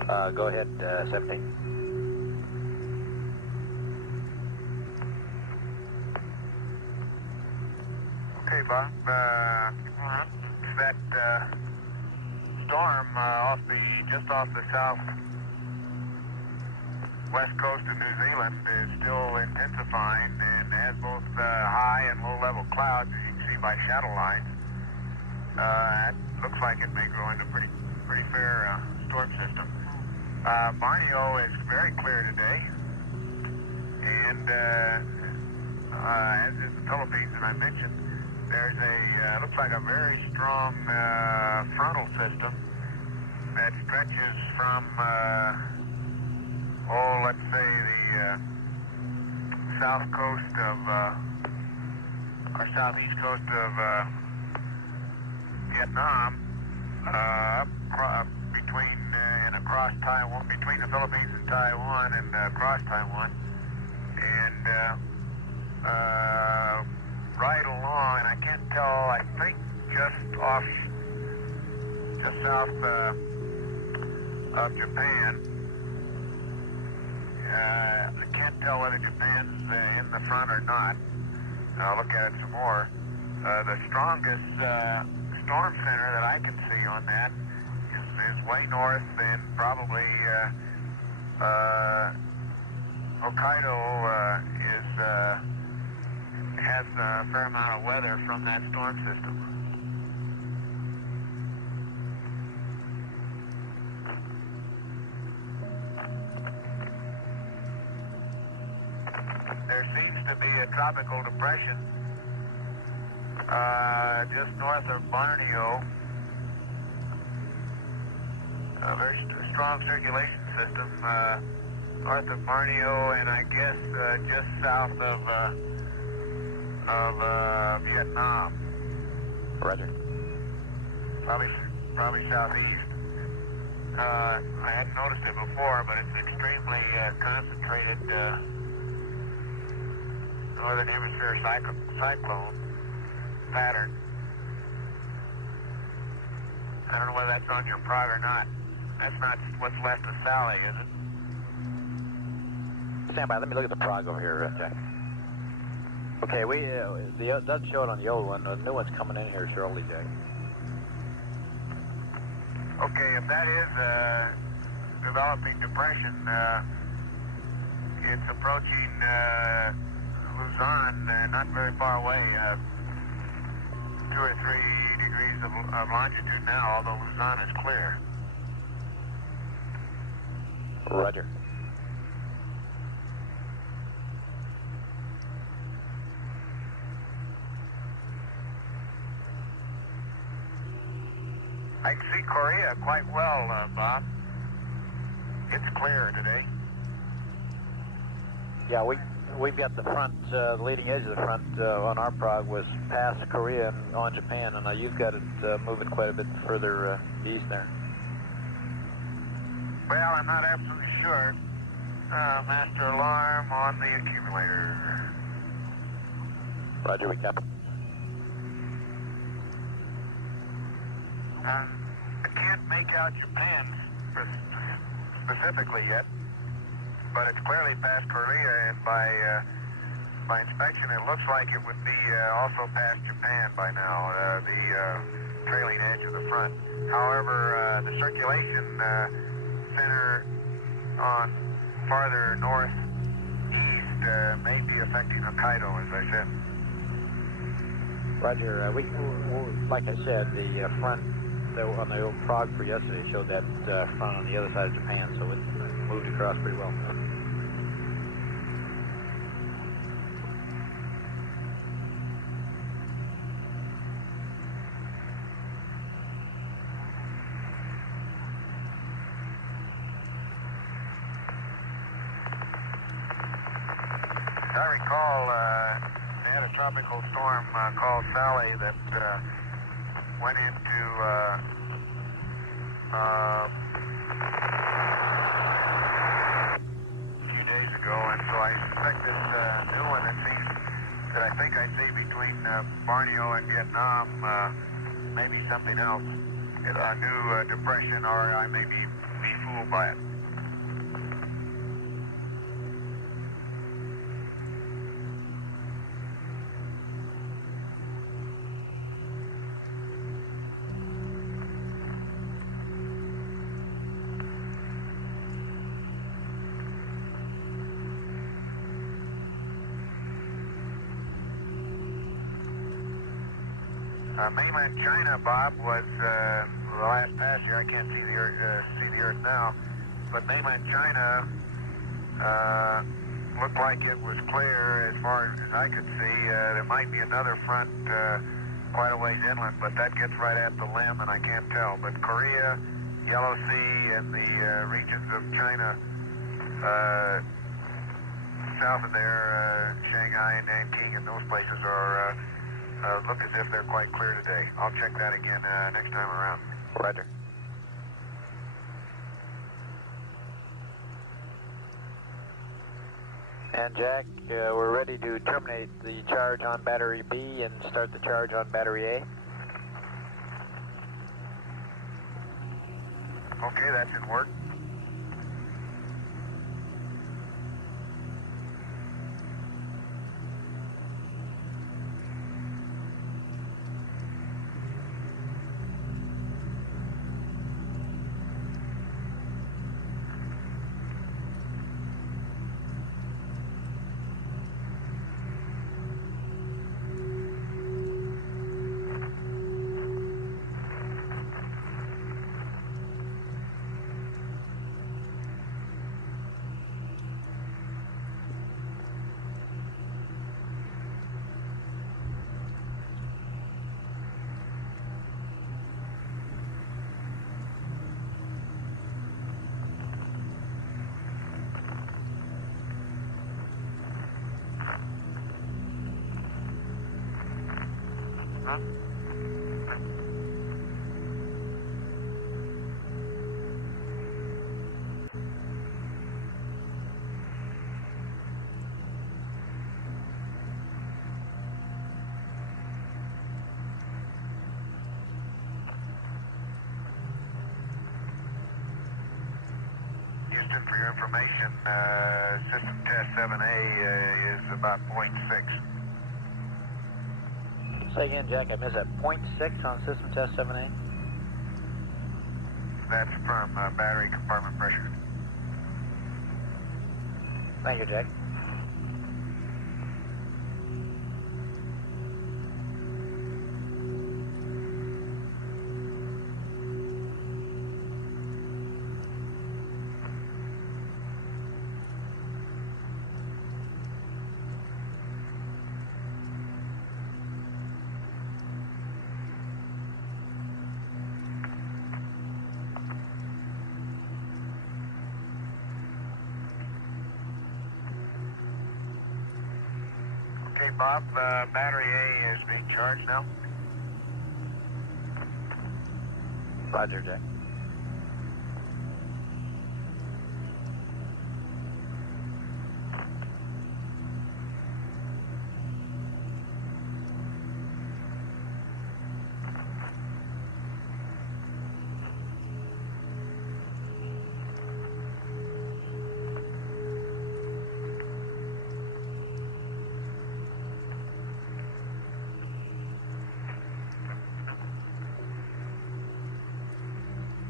Go ahead, 17. Okay, Bob. It's that storm just off the southwest coast of New Zealand is still intensifying and has both high and low level clouds, as you can see by shadow lines. It looks like it may grow into a pretty fair storm system. Borneo is very clear today, and as is the Philippines, and I mentioned, there's looks like a very strong frontal system that stretches from, let's say the south coast of, or southeast coast of Vietnam, between and across Taiwan, between the Philippines and Taiwan, and across Taiwan, and right along, and I can't tell, I think just south of Japan. I can't tell whether Japan's in the front or not. I'll look at it some more. The strongest storm center that I can see on that is way north, and probably Hokkaido has a fair amount of weather from that storm system. There seems to be a tropical depression just north of Borneo. A very strong circulation system north of Borneo, and I guess just south of Vietnam. Roger. Probably southeast. I hadn't noticed it before, but it's extremely concentrated northern hemisphere cyclone pattern. I don't know whether that's on your prog or not. That's not what's left of Sally, is it? Stand by. Let me look at the prog over here, Jack. Okay, it doesn't show it on the old one. The new one's coming in here shortly, Jack. Okay, if that is a developing depression, it's approaching Luzon, not very far away, 2 or 3 degrees of longitude now, although Luzon is clear. Roger. I can see Korea quite well, Bob. It's clear today. Yeah, we've got the front, the leading edge of the front on our prog was past Korea and on Japan, and you've got it moving quite a bit further east there. Well, I'm not absolutely sure. Master alarm on the accumulator. Roger, we copy. I can't make out Japan specifically yet, but it's clearly past Korea, and by inspection, it looks like it would be also past Japan by now, the trailing edge of the front. However, the circulation center on farther northeast may be affecting Hokkaido, as I said. Roger, like I said, the front on the old prog for yesterday showed that front on the other side of Japan, so it moved across pretty well. As I recall, they had a tropical storm called Sally that went into a few days ago, and so I suspect this new one that I think I see between Borneo and Vietnam may be something else. A new depression, or I may be fooled by it. Mainland China, Bob, was the last pass here. I can't see the Earth now, but mainland China looked like it was clear as far as I could see. There might be another front quite a ways inland, but that gets right at the limb, and I can't tell. But Korea, Yellow Sea, and the regions of China south of there, Shanghai and Nanking, and those places are. Look as if they're quite clear today. I'll check that again next time around. Roger. And Jack, we're ready to terminate the charge on battery B and start the charge on battery A. Okay, that's in work. Houston, for your information, system test 7A is about 0.6. Say again, Jack, I missed that. 0.6 on system test 7A? That's from battery compartment pressure. Thank you, Jack. Okay, Bob, battery A is being charged now. Roger, Jack.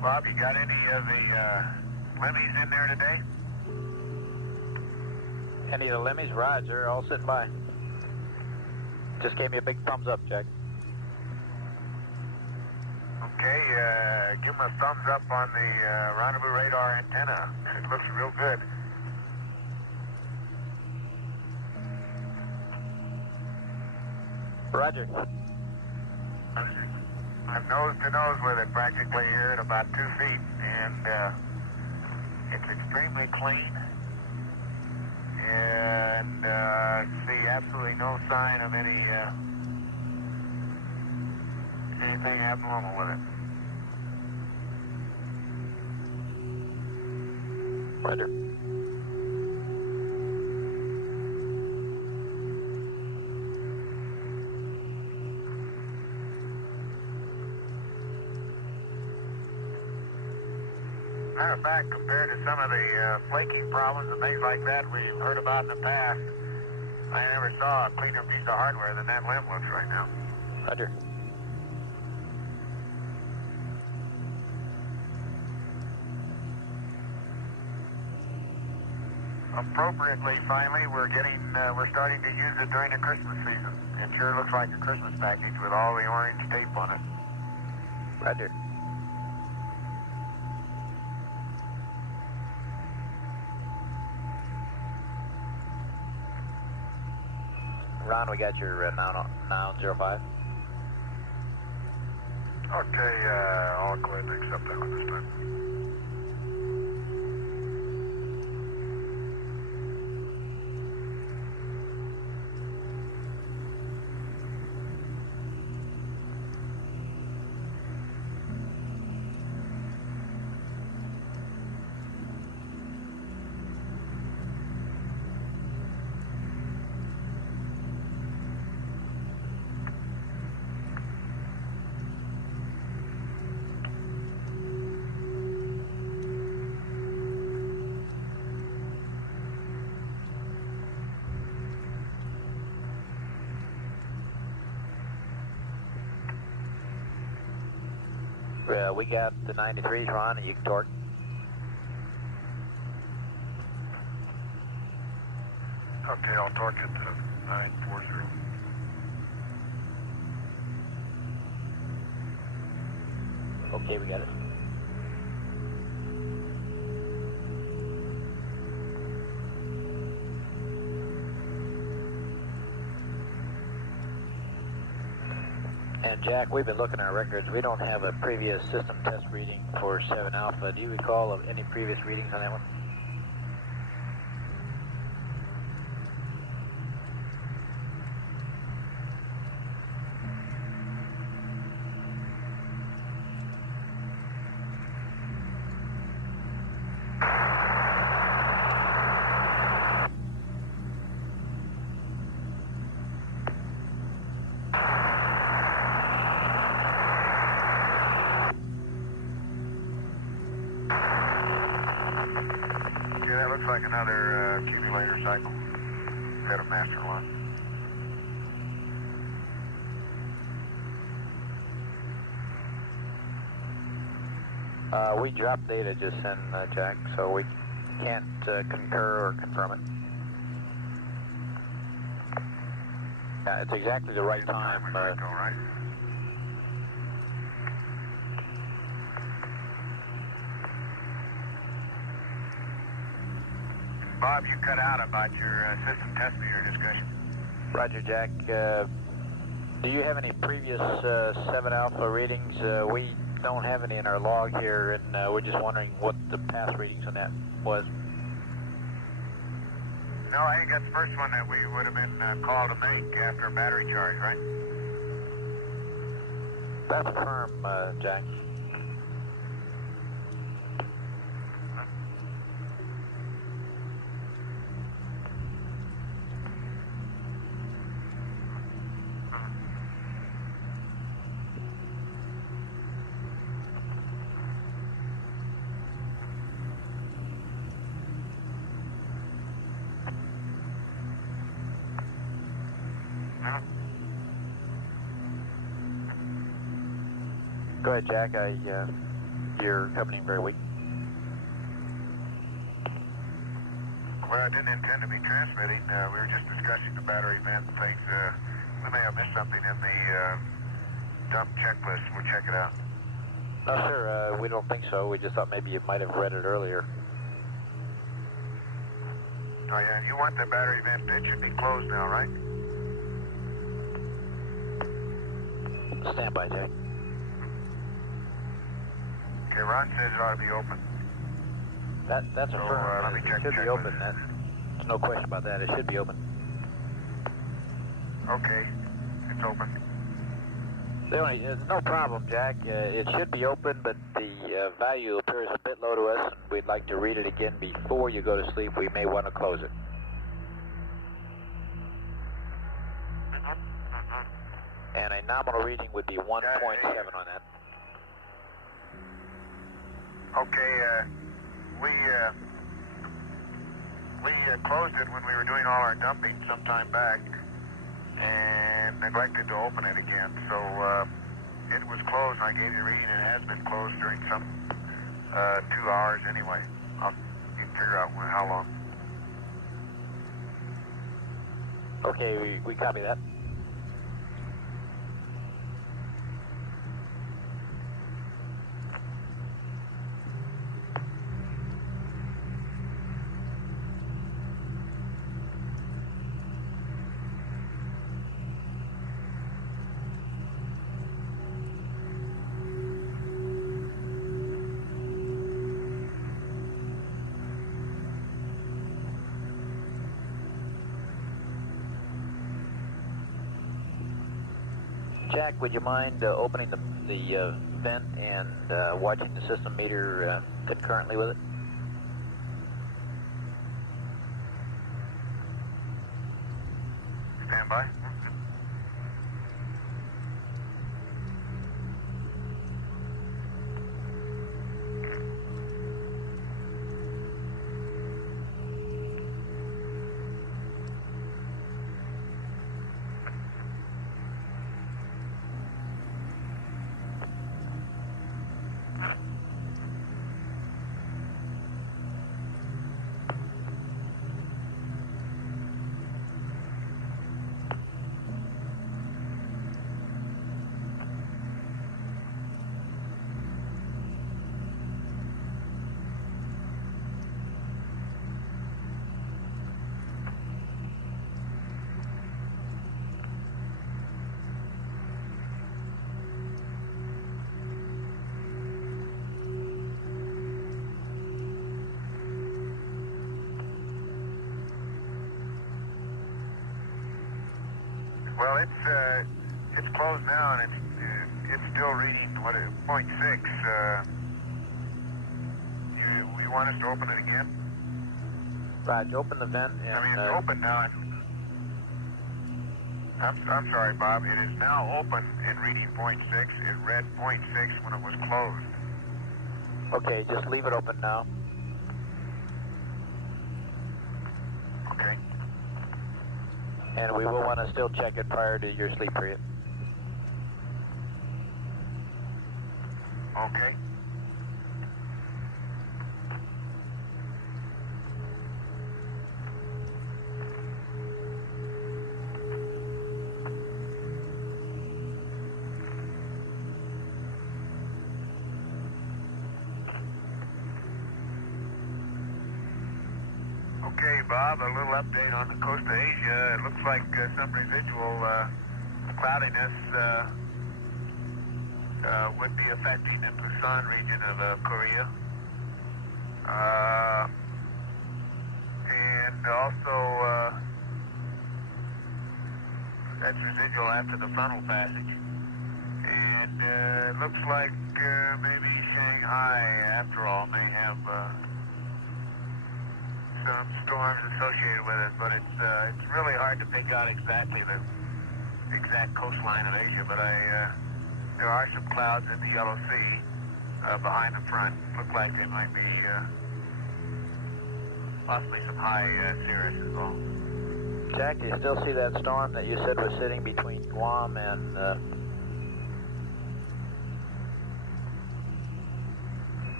Bob, you got any of the limmies in there today? Any of the limmies? Roger, all sitting by. Just gave me a big thumbs up, Jack. Okay, give them a thumbs up on the rendezvous radar antenna. It looks real good. Roger. I'm nose to nose with it practically here at about 2 feet, and it's extremely clean, and see absolutely no sign of anything abnormal with it. Roger. Matter of fact, compared to some of the flaking problems and things like that we've heard about in the past, I never saw a cleaner piece of hardware than that limb looks right now. Roger. Appropriately, finally, we're starting to use it during the Christmas season. It sure looks like a Christmas package with all the orange tape on it. Roger. Ron, we got your noun 05. Okay, I'll go ahead and accept that one this time. We got the 93s, Ron, and you can torque. Okay, I'll torque it to 940. Okay, we got it. And Jack, we've been looking at our records. We don't have a previous system test reading for 7 Alpha. Do you recall of any previous readings on that one? Yeah, that looks like another accumulator cycle. Head of master one. We dropped data just in, Jack, so we can't concur or confirm it. Yeah, it's exactly the right time. Right? Bob, you cut out about your system test meter discussion. Roger, Jack. Do you have any previous 7 Alpha readings? We don't have any in our log here, and we're just wondering what the past readings on that was. No, I think that's the first one that we would have been called to make after a battery charge, right? That's firm, Jack. Go ahead, Jack. you're coming in very weak. Well, I didn't intend to be transmitting. We were just discussing the battery vent and things. We may have missed something in the dump checklist. We'll check it out. No, sir, we don't think so. We just thought maybe you might have read it earlier. Oh, yeah, you want the battery vent. It should be closed now, right? Stand by, Jack. Okay, Ron says it ought to be open. That's So, affirmed. let me check It should the be checklist. open. There's no question about that. It should be open. Okay, it's open. No problem, Jack. It should be open, but the value appears a bit low to us. And we'd like to read it again before you go to sleep. We may want to close it. And a nominal reading would be 1.7 on that. Okay, we closed it when we were doing all our dumping some time back and neglected to open it again. So it was closed, and I gave you a reading. It has been closed during some 2 hours anyway. I'll figure out how long. Okay, we copy that. Jack, would you mind opening the vent and watching the system meter concurrently with it? Stand by. Well, it's closed now, and it's still reading 0.6. You want us to open it again? Right, open the vent and... I mean, it's open now. I'm sorry, Bob. It is now open and reading 0.6. It read 0.6 when it was closed. Okay, just leave it open now. Okay. And we will want to still check it prior to your sleep period. Okay. Okay, Bob, a little update on the coast of Asia. It looks like some residual cloudiness would be affecting the Busan region of Korea. And also, that's residual after the funnel passage. And it looks like maybe Shanghai, after all, may have some storms associated with it, but it's really hard to pick out exactly the exact coastline of Asia. But there are some clouds in the Yellow Sea behind the front. Look like they might be possibly some high cirrus as well. Jack, do you still see that storm that you said was sitting between Guam and...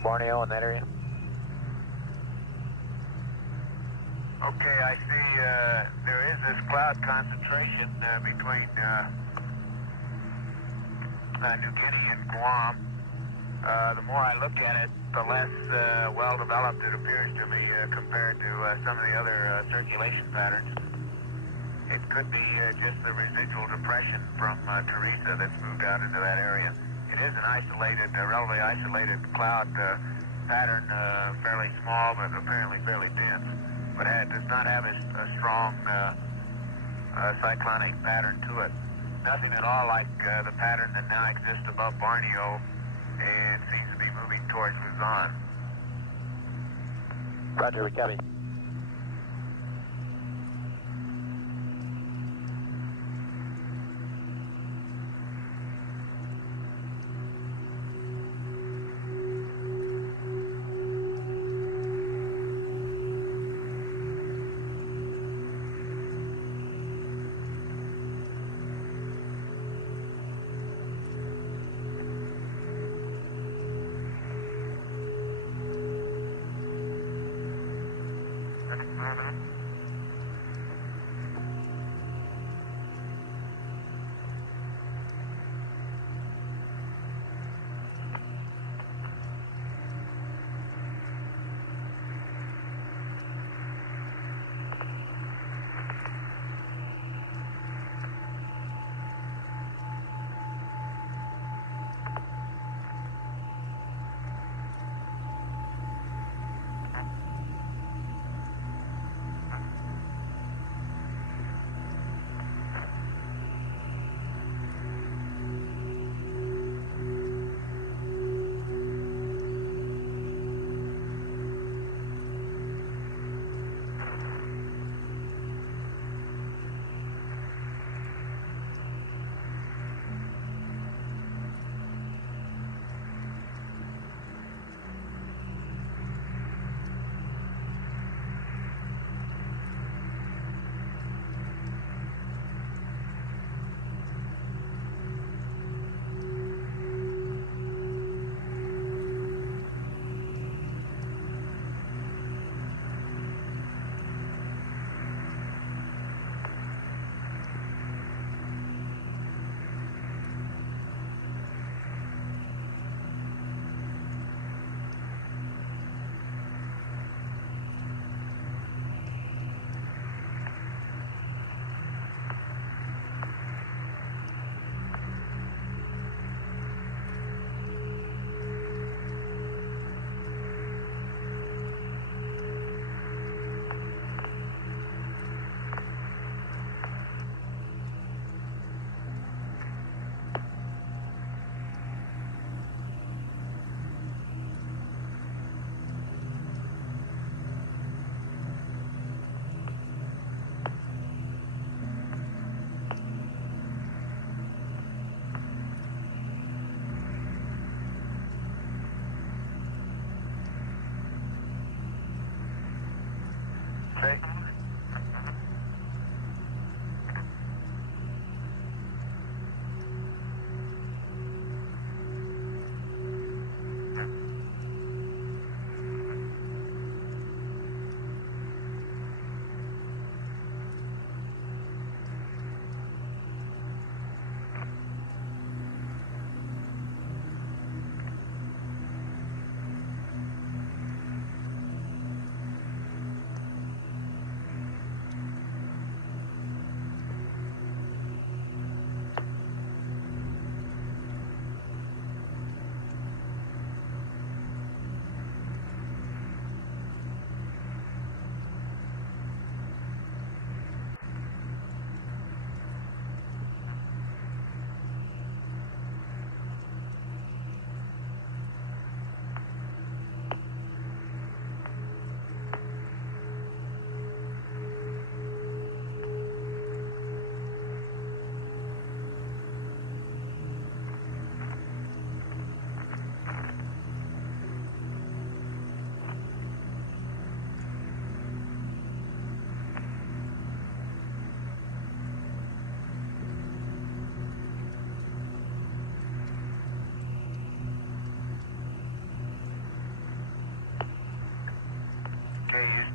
Borneo in that area? Okay, I see there is this cloud concentration between New Guinea and Guam. The more I look at it, the less well-developed it appears to me compared to some of the other circulation patterns. It could be just the residual depression from Teresa that's moved out into that area. It is an isolated, relatively isolated cloud pattern, fairly small, but apparently fairly dense. But it does not have a strong cyclonic pattern to it. Nothing at all like the pattern that now exists above Borneo and seems to be moving towards Luzon. Roger, we copy.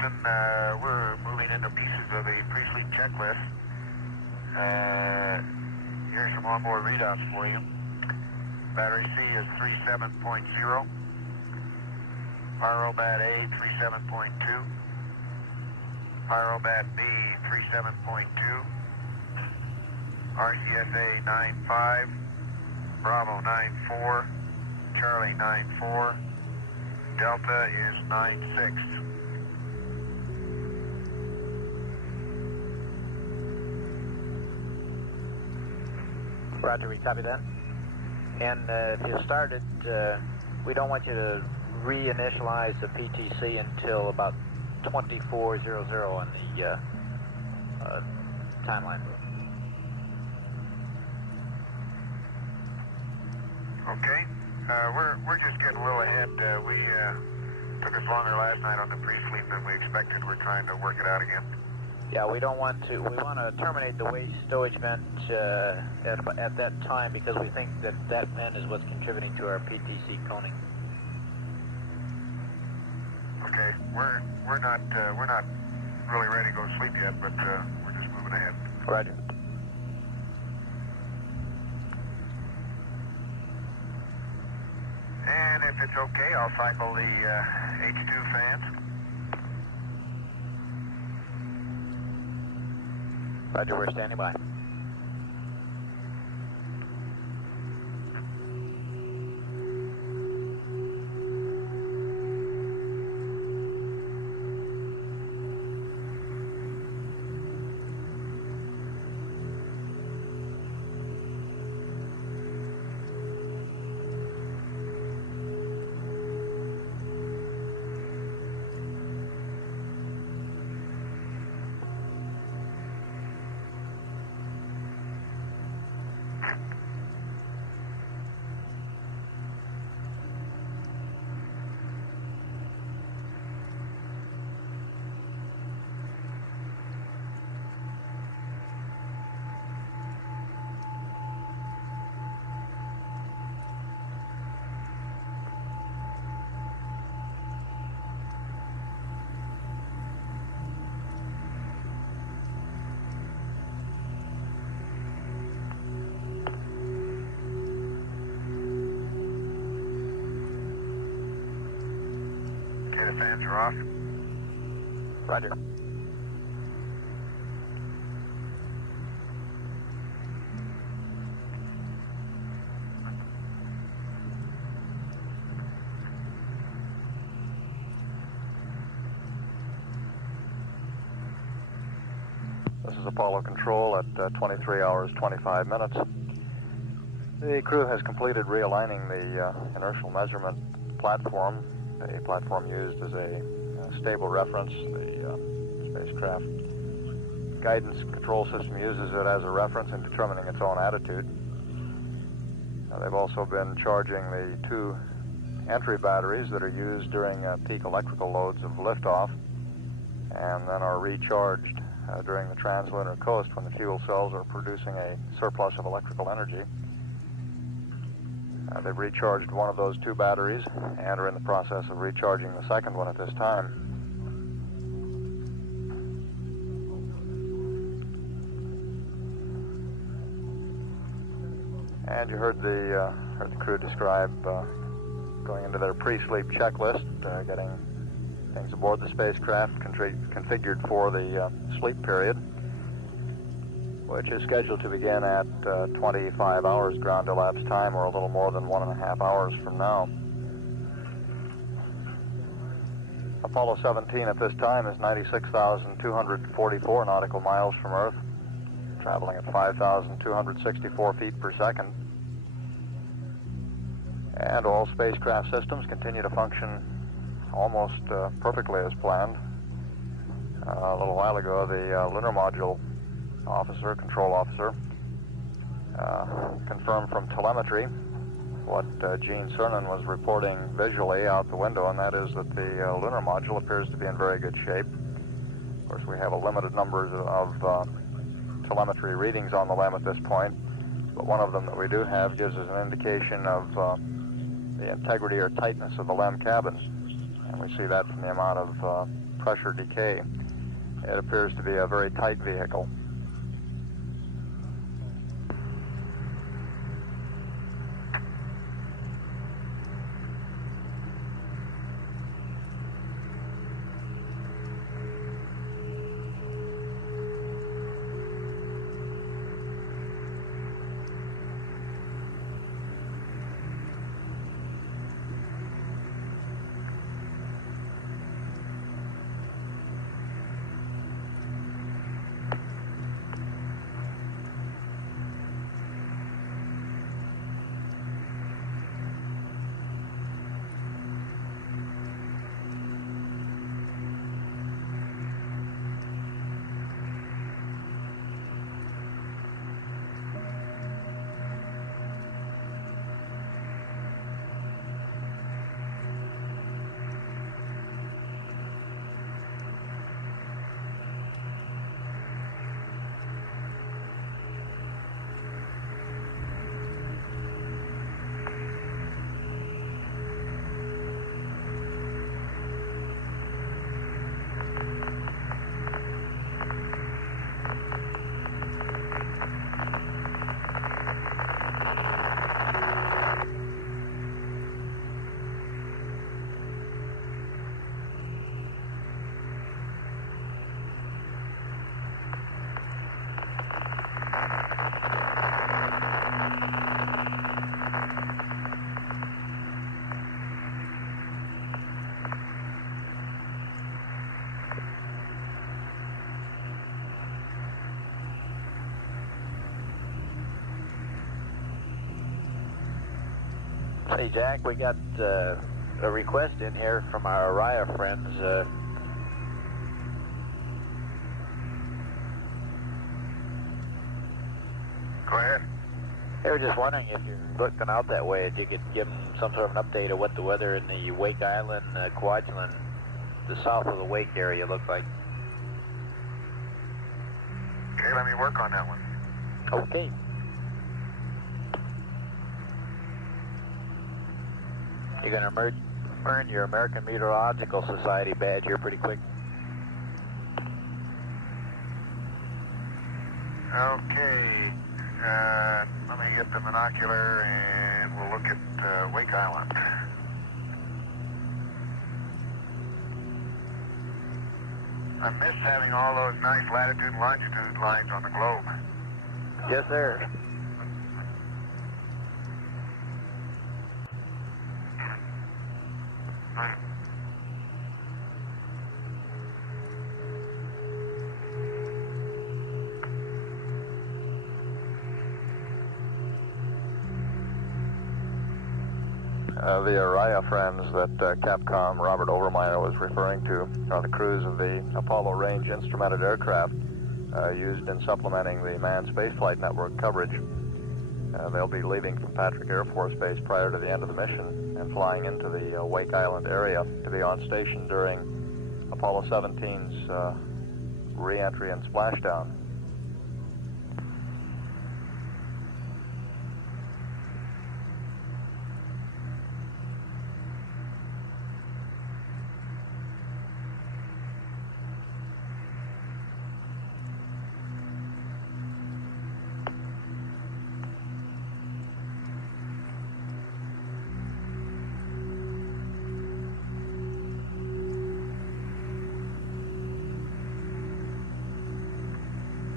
we're moving into pieces of the pre-sleep checklist. Here's some onboard readouts for you. Battery C is 37.0. Pyrobat A 37.2. Pyrobat B 37.2. RCSA 9.5. Bravo 9.4. Charlie 9.4. Delta is 9.6. Roger, we copy that. And if you started, we don't want you to reinitialize the PTC until about 2400 on the timeline. Okay. We're just getting a little ahead. We took us longer last night on the pre-sleep than we expected. We're trying to work it out again. Yeah, we don't want to. We want to terminate the waste stowage vent at that time because we think that that vent is what's contributing to our PTC coning. Okay, we're not really ready to go to sleep yet, but we're just moving ahead. Roger. And if it's okay, I'll cycle the H2 fans. Roger, we're standing by. Fans are off. Roger. This is Apollo Control at 23 hours 25 minutes. The crew has completed realigning the inertial measurement platform, a platform used as a stable reference. The spacecraft guidance control system uses it as a reference in determining its own attitude. They've also been charging the two entry batteries that are used during peak electrical loads of liftoff, and then are recharged during the translunar coast when the fuel cells are producing a surplus of electrical energy. They've recharged one of those two batteries and are in the process of recharging the second one at this time. And you heard the crew describe going into their pre-sleep checklist, getting things aboard the spacecraft configured for the sleep period, which is scheduled to begin at 25 hours ground elapsed time, or a little more than 1.5 hours from now. Apollo 17 at this time is 96,244 nautical miles from Earth, traveling at 5,264 feet per second. And all spacecraft systems continue to function almost perfectly as planned. A little while ago, the Lunar Module control officer, confirmed from telemetry what Gene Cernan was reporting visually out the window, and that is that the Lunar Module appears to be in very good shape. Of course, we have a limited number of telemetry readings on the LEM at this point, but one of them that we do have gives us an indication of the integrity or tightness of the LEM cabins, and we see that from the amount of pressure decay. It appears to be a very tight vehicle. Hey Jack, we got a request in here from our Araya friends. Go ahead. They were just wondering if you're looking out that way, if you could give them some sort of an update of what the weather in the Wake Island, Kwajalein, the south of the Wake area looks like. Okay, let me work on that one. Okay. You're going to earn your American Meteorological Society badge here pretty quick. Okay, let me get the binocular and we'll look at Wake Island. I miss having all those nice latitude and longitude lines on the globe. Yes, sir. The Araya friends that Capcom Robert Overmyer was referring to are the crews of the Apollo range instrumented aircraft used in supplementing the manned spaceflight network coverage. They'll be leaving from Patrick Air Force Base prior to the end of the mission and flying into the Wake Island area to be on station during Apollo 17's re-entry and splashdown.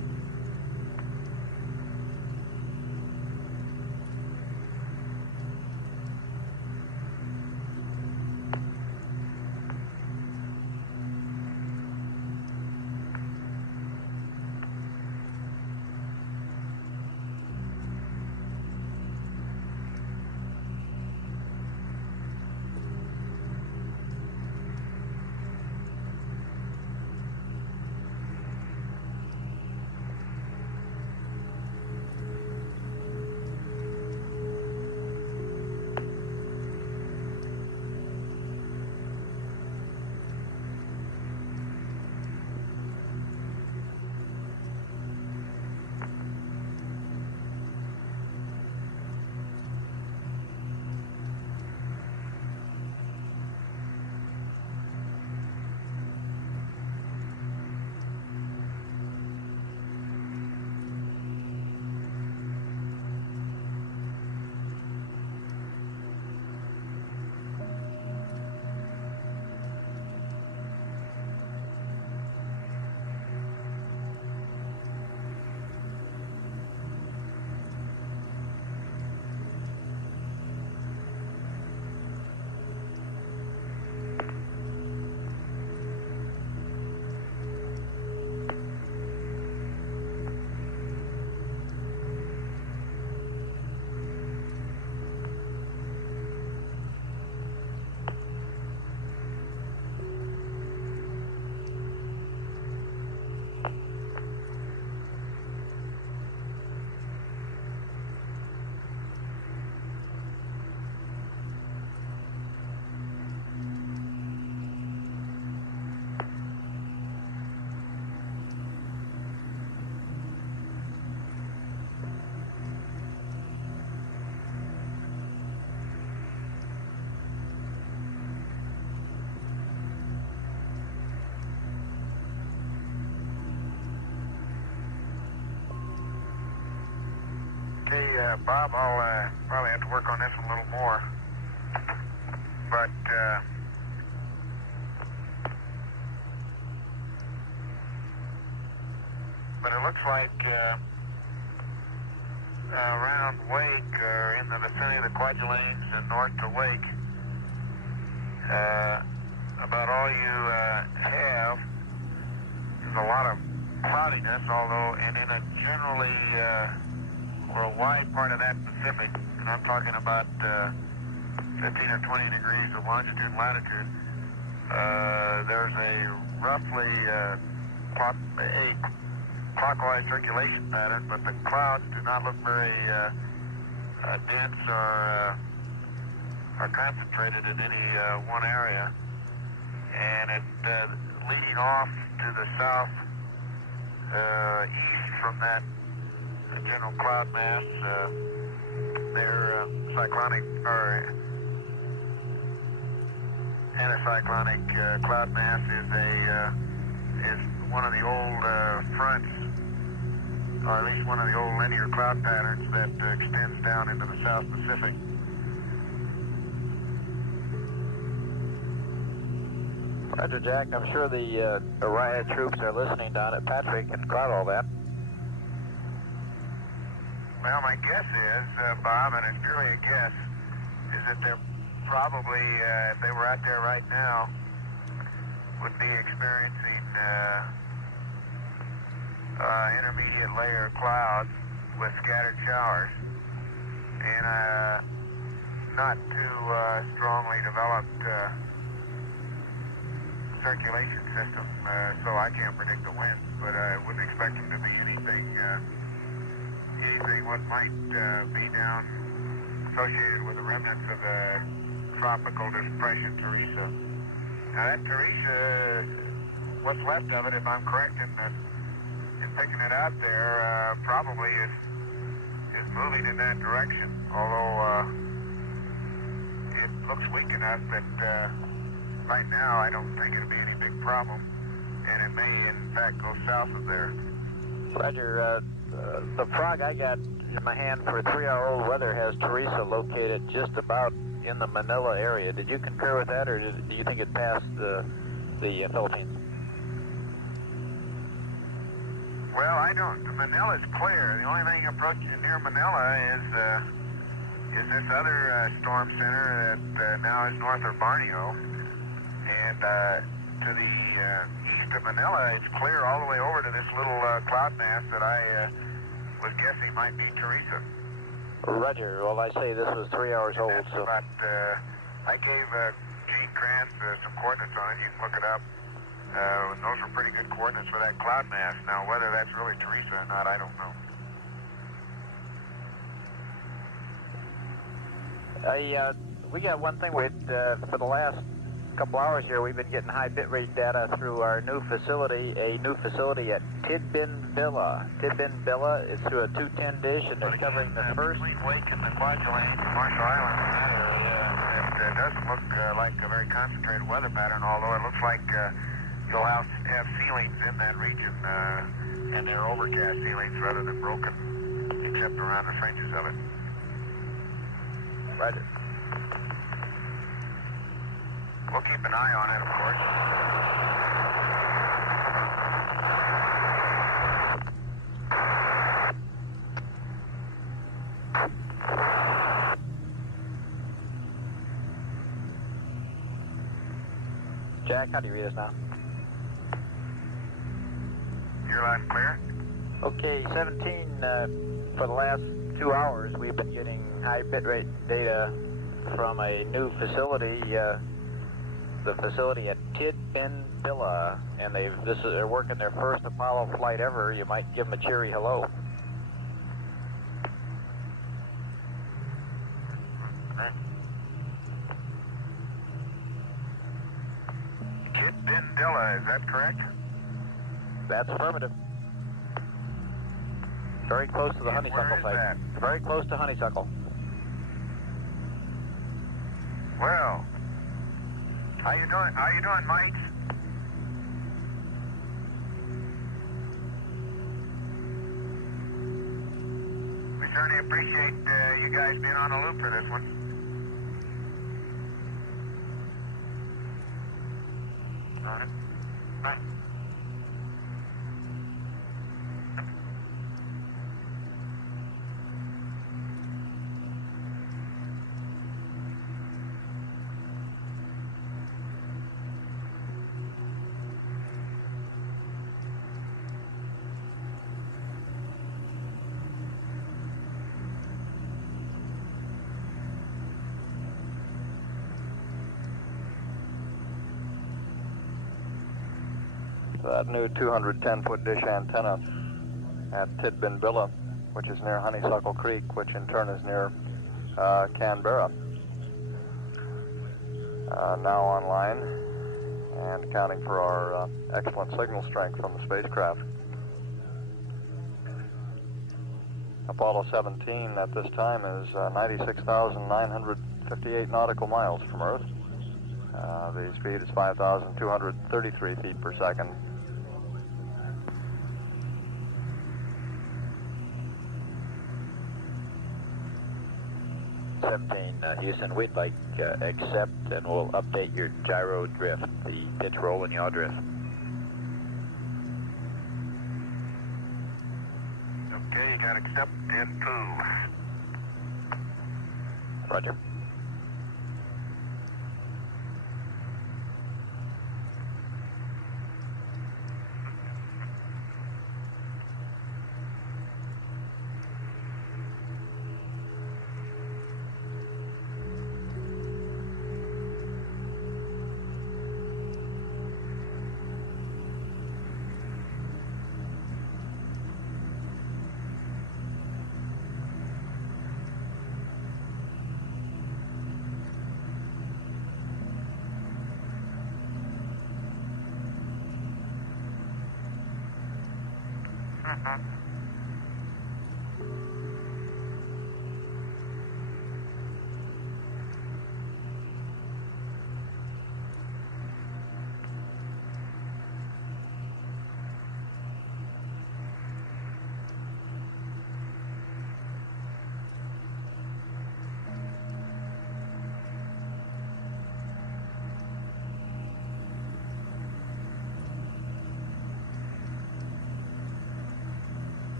Okay, Bob, I'll probably have to work on this one a little more. But it looks like around Wake, or in the vicinity of the Kwajaleins and north to Wake, about all you have is a lot of cloudiness, although, and in a generally, or a wide part of that Pacific, and I'm talking about 15 or 20 degrees of longitude and latitude, there's a roughly a clockwise circulation pattern, but the clouds do not look very dense or concentrated in any one area. And it leading off to the south east from that general cloud mass, their cyclonic or anticyclonic cloud mass is one of the old fronts, or at least one of the old linear cloud patterns that extends down into the South Pacific. Roger, Jack. I'm sure the riot troops are listening down at Patrick and cloud all that. Well, my guess is, Bob, and it's purely a guess, is that they're probably, if they were out there right now, would be experiencing intermediate layer clouds with scattered showers and not too strongly developed circulation system, so I can't predict the winds, but I wouldn't expect them to be anything what might be down associated with the remnants of the tropical depression Teresa. Now that Teresa, what's left of it, if I'm correct in picking it out there, probably is moving in that direction, although it looks weak enough that right now I don't think it'll be any big problem, and it may in fact go south of there. Roger, the frog I got in my hand for 3-hour-old weather has Teresa located just about in the Manila area. Did you concur with that, or do you think it passed the Philippines? Well, I don't. Manila's clear. The only thing approaching near Manila is this other storm center that now is north of Borneo, and to the east of Manila, it's clear all the way over to this little cloud mass that I was guessing might be Teresa. Roger. Well, I say this was 3 hours old, so... About, I gave Gene Krantz some coordinates on it. You can look it up. Those were pretty good coordinates for that cloud mass. Now, whether that's really Teresa or not, I don't know. We got one thing for the last couple hours here, we've been getting high bitrate data through our new facility, at Tidbin Villa. Tidbin Villa is through a 210 dish, and they're covering the first... Between Wake and the Kwajalein, Marshall Islands, in that area, it doesn't look like a very concentrated weather pattern, although it looks like you'll have ceilings in that region, and they're overcast ceilings rather than broken, except around the fringes of it. Roger. We'll keep an eye on it, of course. Jack, how do you read us now? You're loud and clear? Okay, 17, for the last 2 hours, we've been getting high bitrate data from a new facility, the facility at Tidbin Villa, and they're working their first Apollo flight ever. You might give them a cheery hello. Tidbin Villa, is that correct? That's affirmative. Very close to the honeysuckle site. That? Very close to honeysuckle. Well, how you doing, Mike? We certainly appreciate you guys being on the loop for this one. All right. Bye. That new 210-foot dish antenna at Tidbinbilla, which is near Honeysuckle Creek, which in turn is near Canberra, now online and accounting for our excellent signal strength from the spacecraft. Apollo 17 at this time is 96,958 nautical miles from Earth. The speed is 5,233 feet per second. Houston, we'd like accept, and we'll update your gyro drift, the pitch, roll, and yaw drift. Okay, you got accept and poo. Roger.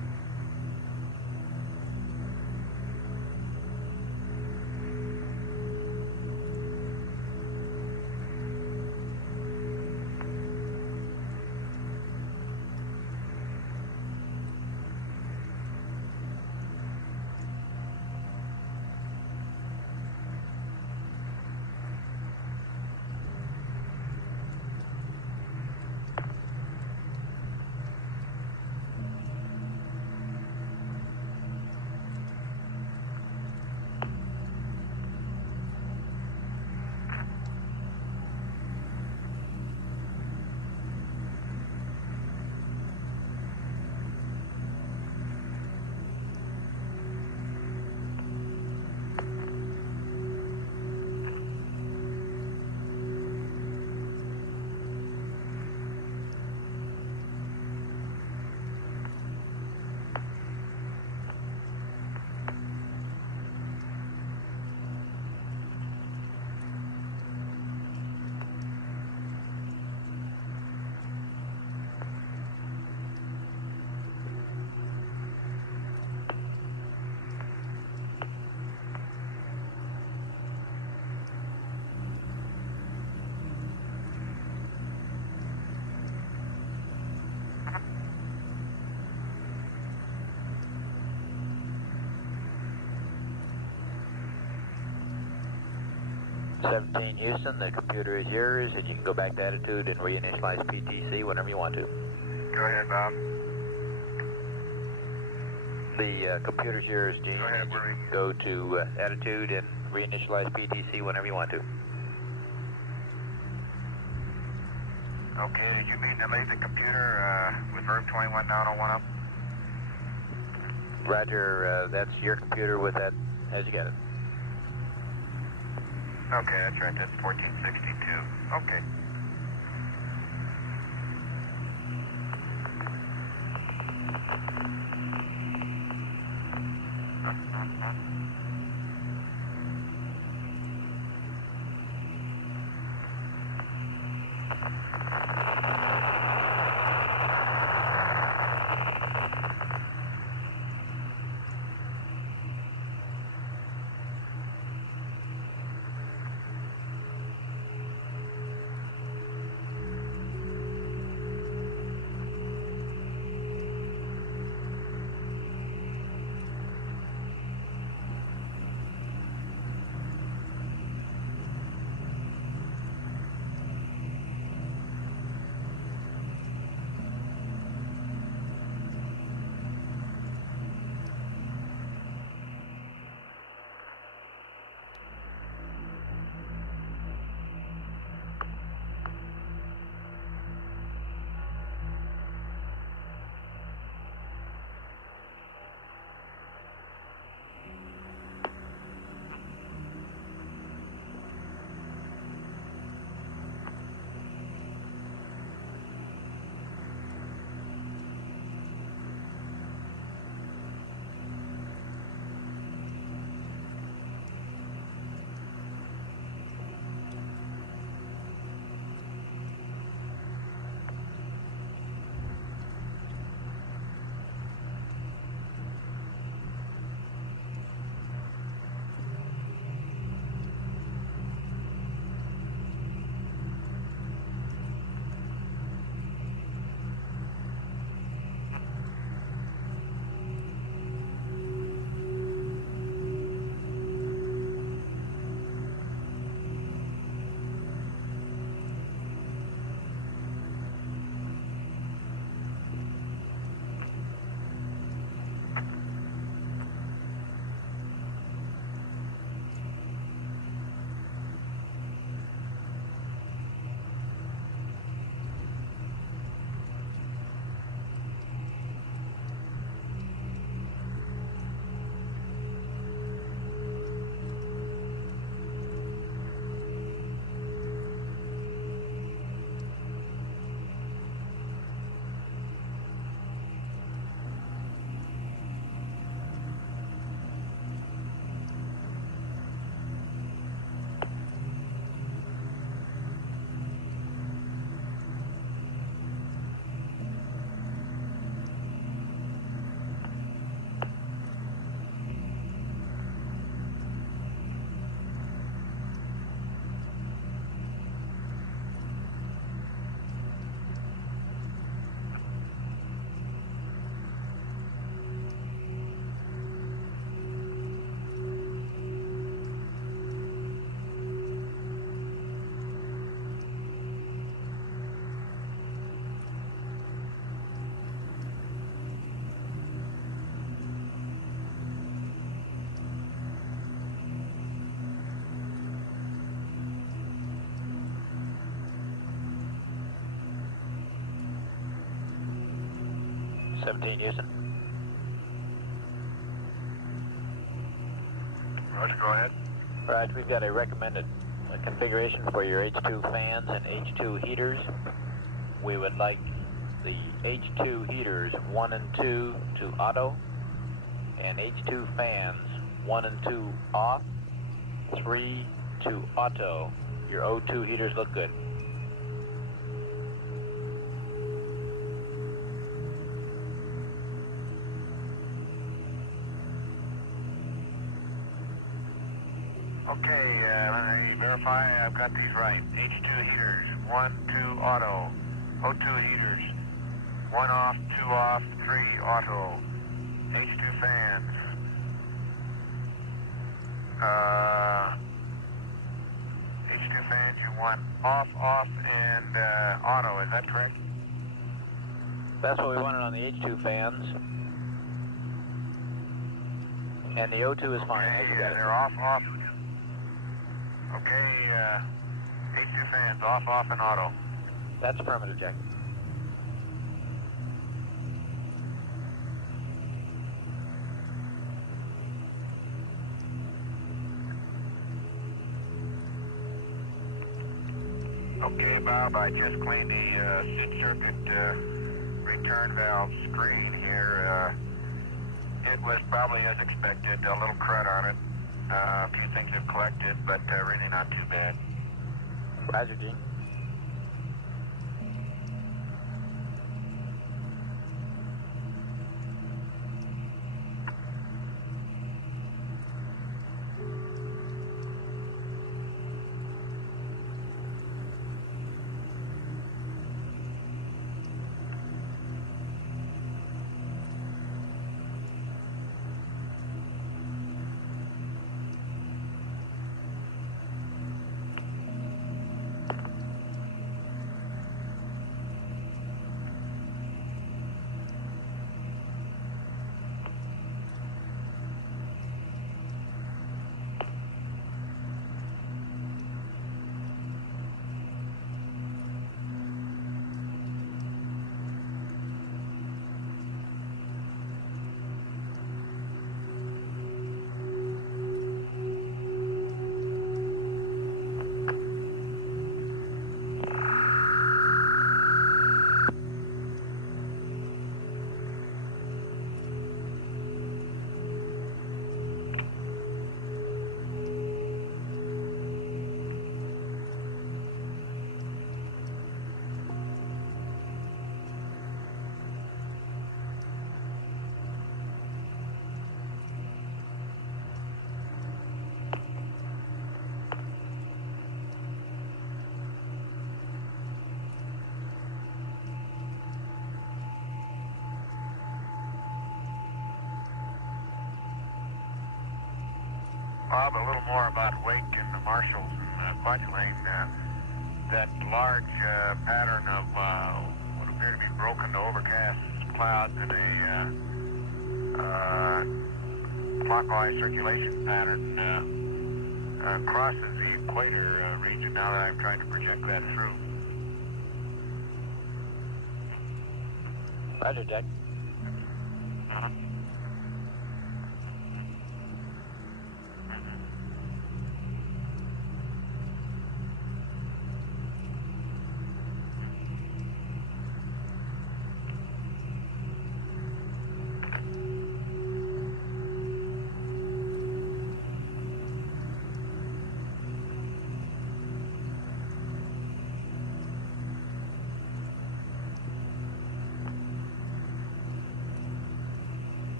17 Houston, the computer is yours, and you can go back to attitude and reinitialize PTC whenever you want to. Go ahead, Bob. The computer's yours, Gene. Go ahead, and you Marie. can go to attitude and reinitialize PTC whenever you want to. Okay, did you mean to leave the computer with verb 21 down on 1 up? Roger, that's your computer with that as you got it. Okay, that's right, that's 1462. Okay. Seventeen Houston. Roger, go ahead. Right, we've got a recommended configuration for your H2 fans and H2 heaters. We would like the H2 heaters 1 and 2 to auto, and H2 fans 1 and 2 off, 3 to auto. Your O2 heaters look good. Okay, let me verify I've got these right. H2 heaters, 1, 2 auto. O2 heaters, 1 off, 2 off, 3 auto. H2 fans. H2 fans, you want off, off, and auto, is that correct? That's what we wanted on the H2 fans. And the O2 is fine. Okay, they're off, off. Okay, H2 fans, off, off, and auto. That's affirmative, Jack. Okay, Bob, I just cleaned the seat circuit return valve screen here. It was probably as expected, a little crud on it. A few things have collected, but really not too bad. Roger, Gene. Bob, a little more about Wake and the Marshalls and Fudge Lane. That large pattern of what appear to be broken to overcast clouds in a clockwise circulation pattern crosses the equator region now that I'm trying to project that through. Roger, Jack.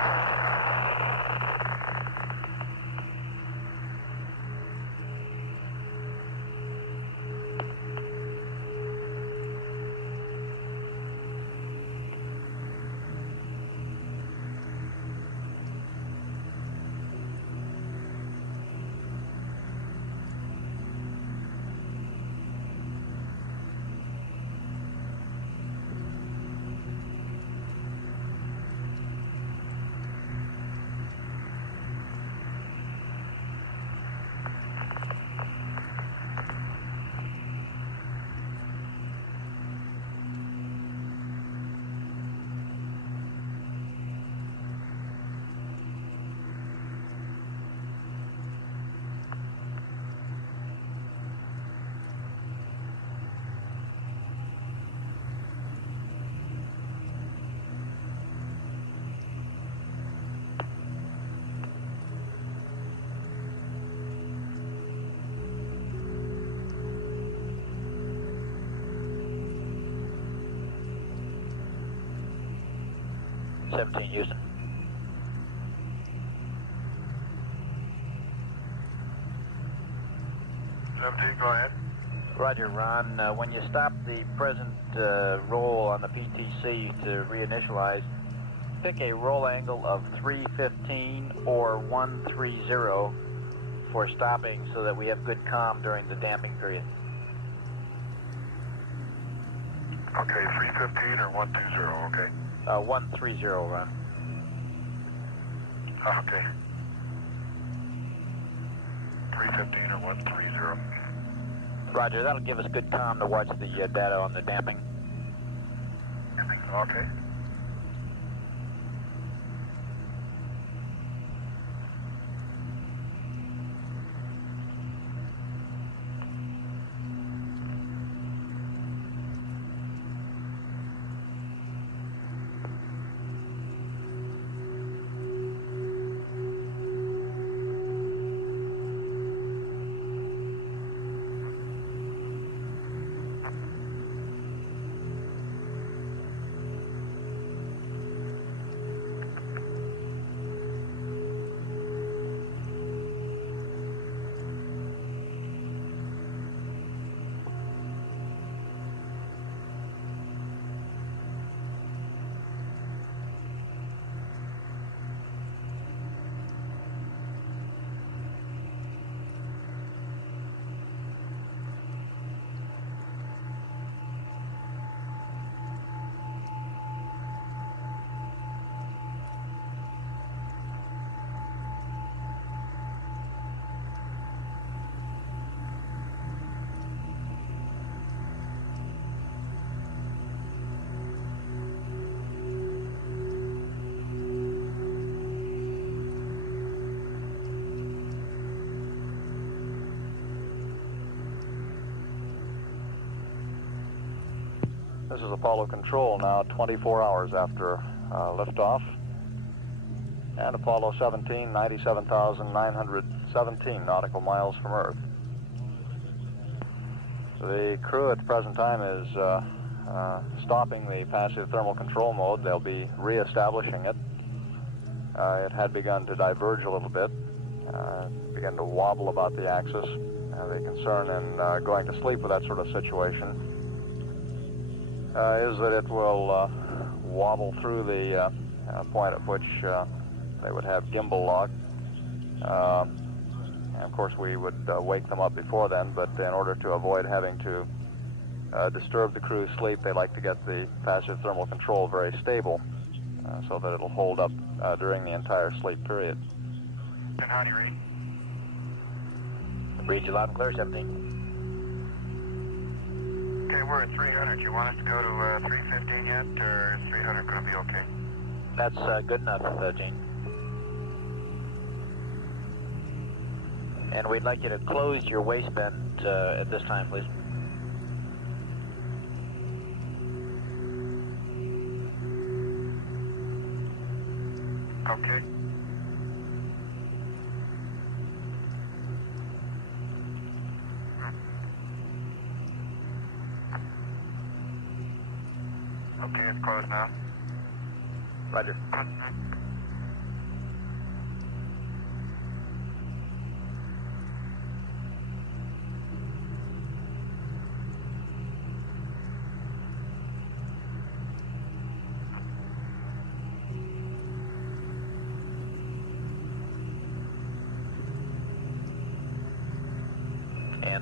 Houston. Go ahead. Roger, Ron. When you stop the present roll on the PTC to reinitialize, pick a roll angle of 315 or 130 for stopping so that we have good comm during the damping period. Okay, 315 or 120, okay. 130, Ron. Okay. 315 or 130. Roger, that'll give us good comm to watch the data on the damping. Okay. This is Apollo Control now, 24 hours after liftoff. And Apollo 17, 97,917 nautical miles from Earth. The crew at the present time is stopping the passive thermal control mode. They'll be re-establishing it. It had begun to diverge a little bit, began to wobble about the axis. The concern in going to sleep with that sort of situation is that it will wobble through the point at which they would have gimbal lock. And of course we would wake them up before then, but in order to avoid having to disturb the crew's sleep, they like to get the passive thermal control very stable so that it'll hold up during the entire sleep period. And how do you read? Read you loud and clear, 17. Okay, we're at 300. You want us to go to 315 yet, or is 300 going to be okay? That's good enough, Gene. And we'd like you to close your waistband at this time, please. Okay. Okay, it's closed now. Roger.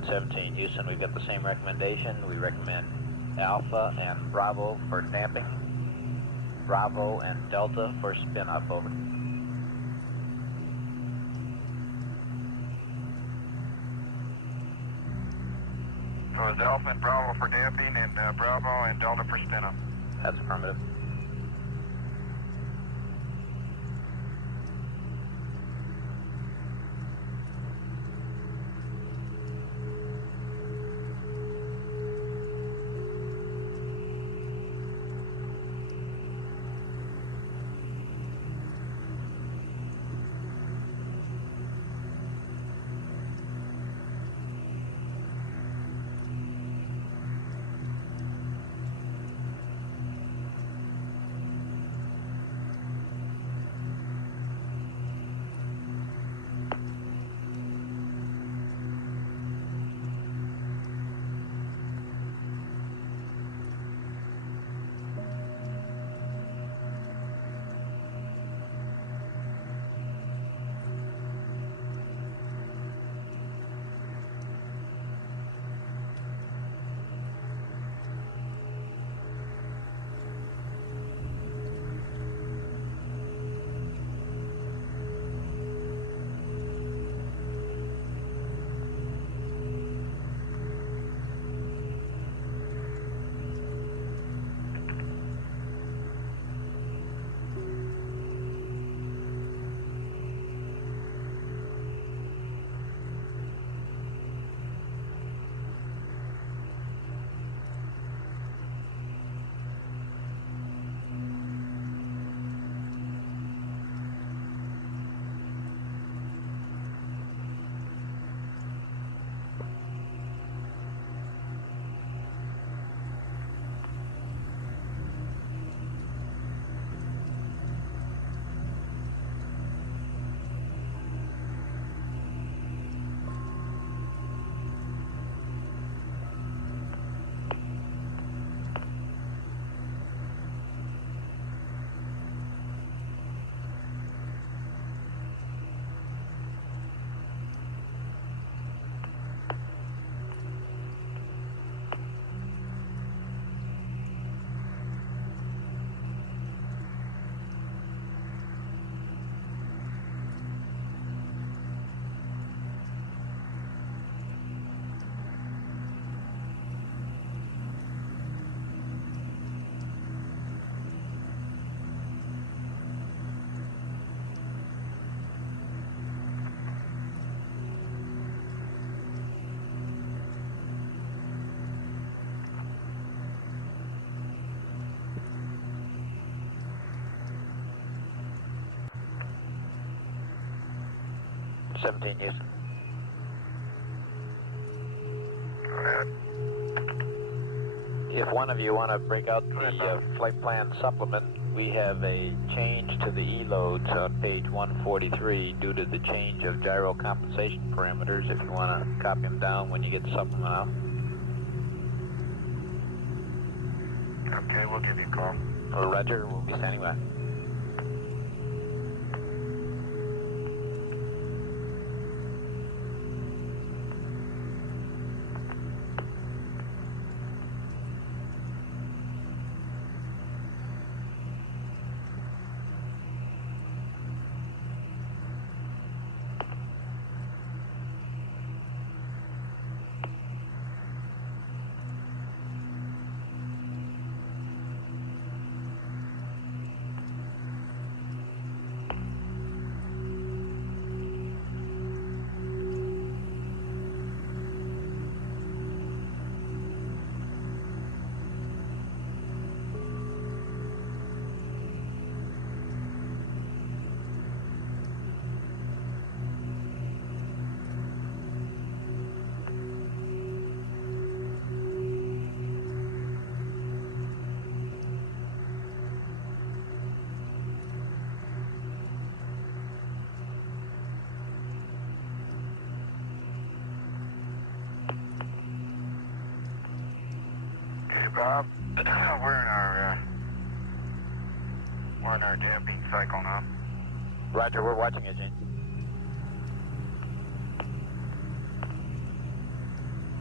17 Houston, we've got the same recommendation. We recommend Alpha and Bravo for damping, Bravo and Delta for spin up, over. So it's Alpha and Bravo for damping and Bravo and Delta for spin up. That's affirmative. Seventeen Houston. Go ahead. If one of you want to break out the flight plan supplement, we have a change to the E-loads on page 143 due to the change of gyro compensation parameters. If you want to copy them down when you get the supplement out. Okay, we'll give you a call. Roger, we'll be standing by. Bob, we're in our damping cycle now. Roger, we're watching it, Gene.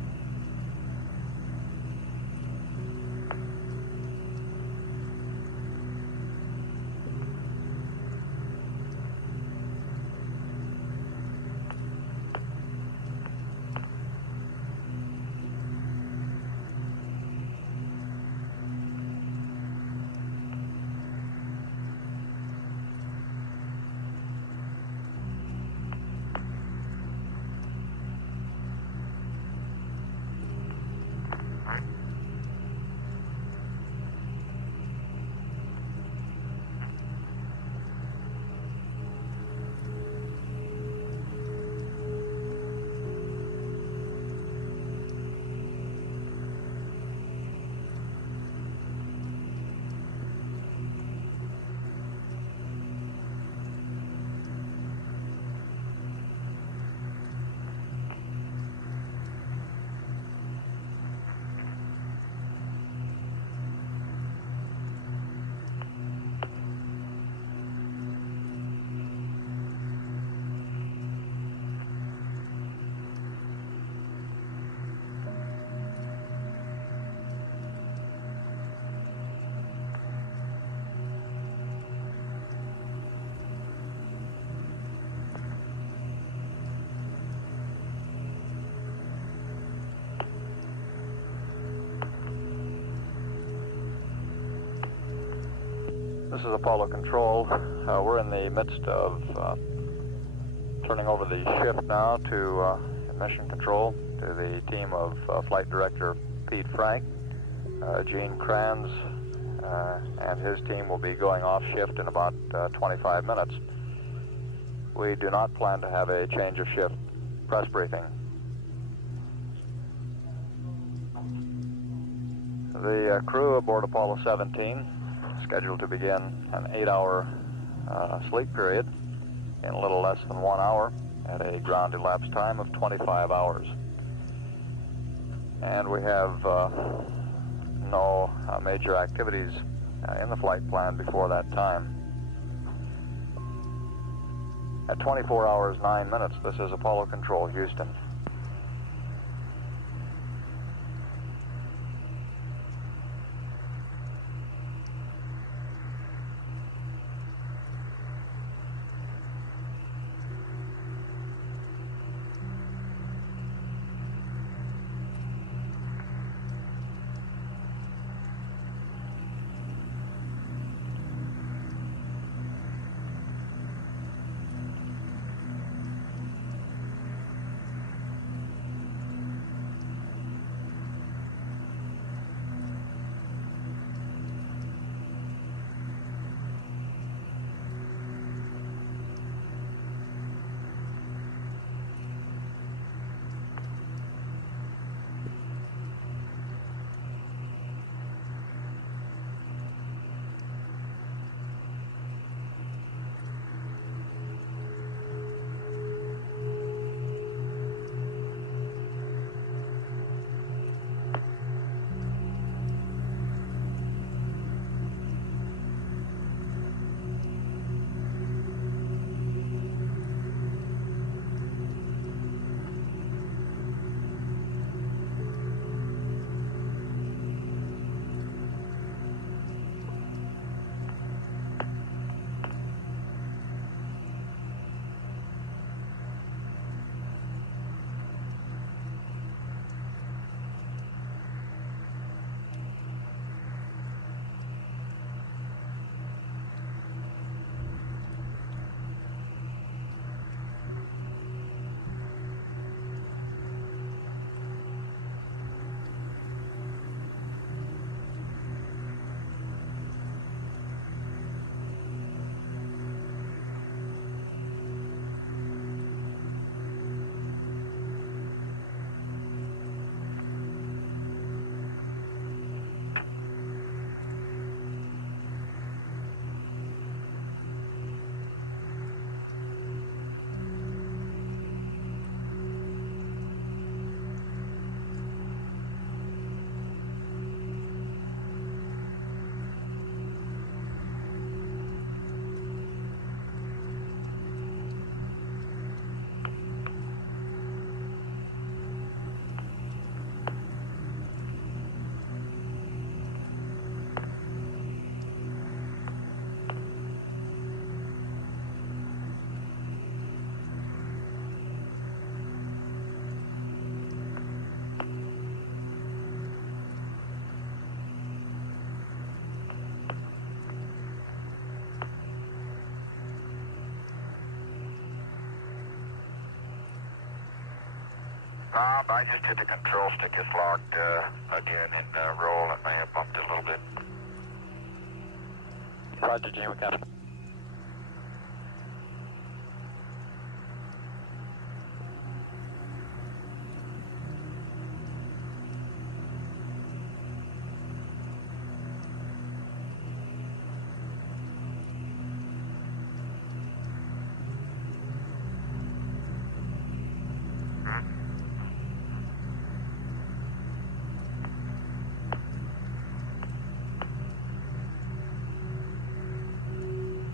This is Apollo Control. We're in the midst of turning over the shift now to Mission Control, to the team of Flight Director Pete Frank. Gene Kranz and his team will be going off shift in about 25 minutes. We do not plan to have a change of shift press briefing. The crew aboard Apollo 17 scheduled to begin an 8-hour sleep period in a little less than 1 hour at a ground elapsed time of 25 hours. And we have no major activities in the flight plan before that time. At 24 hours, 9 minutes, this is Apollo Control, Houston. I just hit the control stick. It's locked again in roll. It may have bumped it a little bit. Roger, Gene, we got it.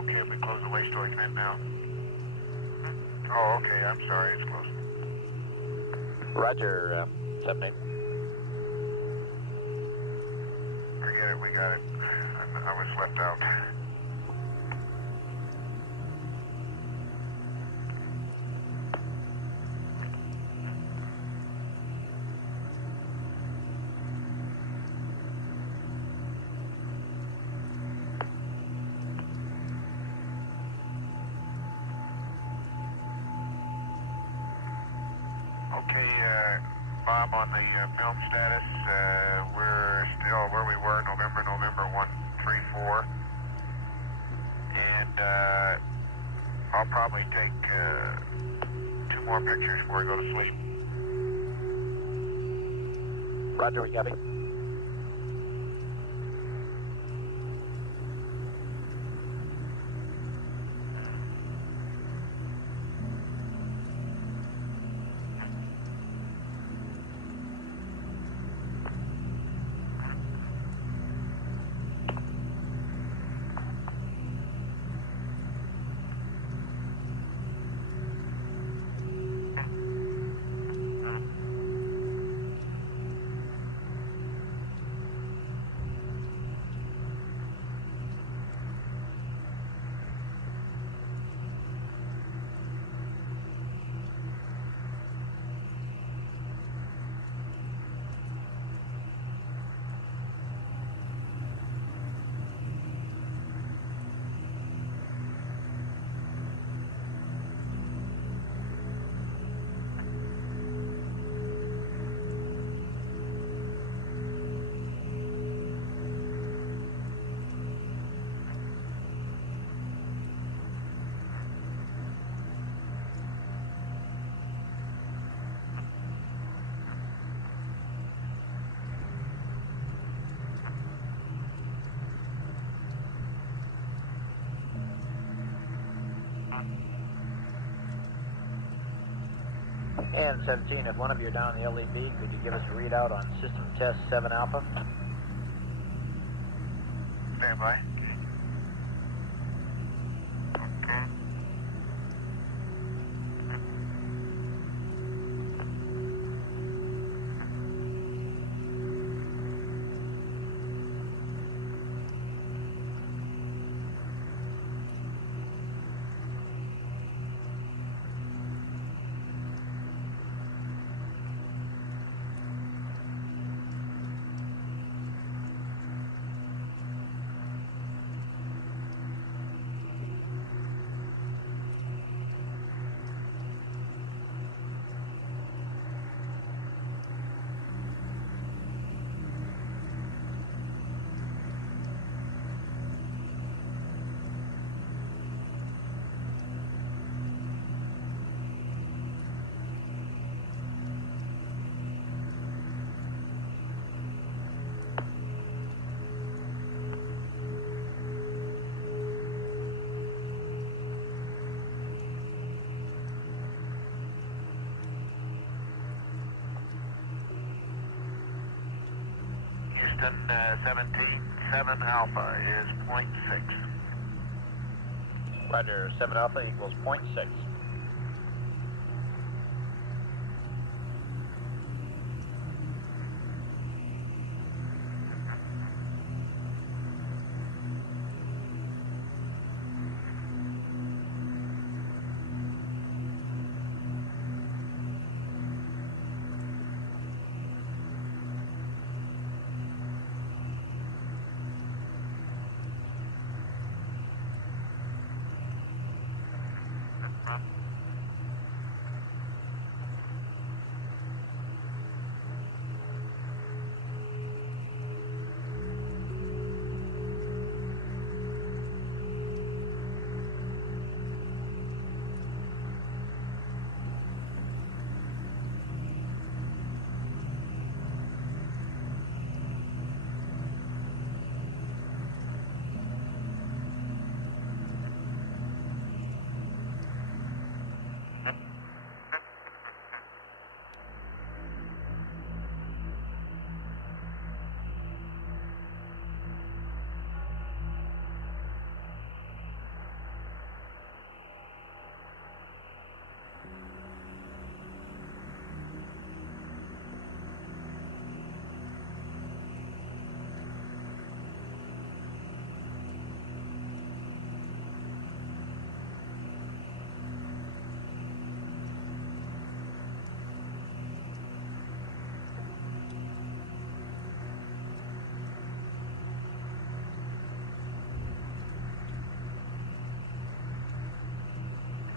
okay if we close the waste storage vent now? Oh, okay, I'm sorry, it's closed. Roger, 78. Forget it, we got it. I was left out. Okay, Bob, on the film status, we're still where we were, November 134. And I'll probably take 2 more pictures before I go to sleep. Roger, we copy. And 17, if one of you are down in the LED, could you give us a readout on system test 7 Alpha? Stand by. Okay. Houston, 17, 7 Alpha is 0.6. Roger, 7 Alpha equals 0.6.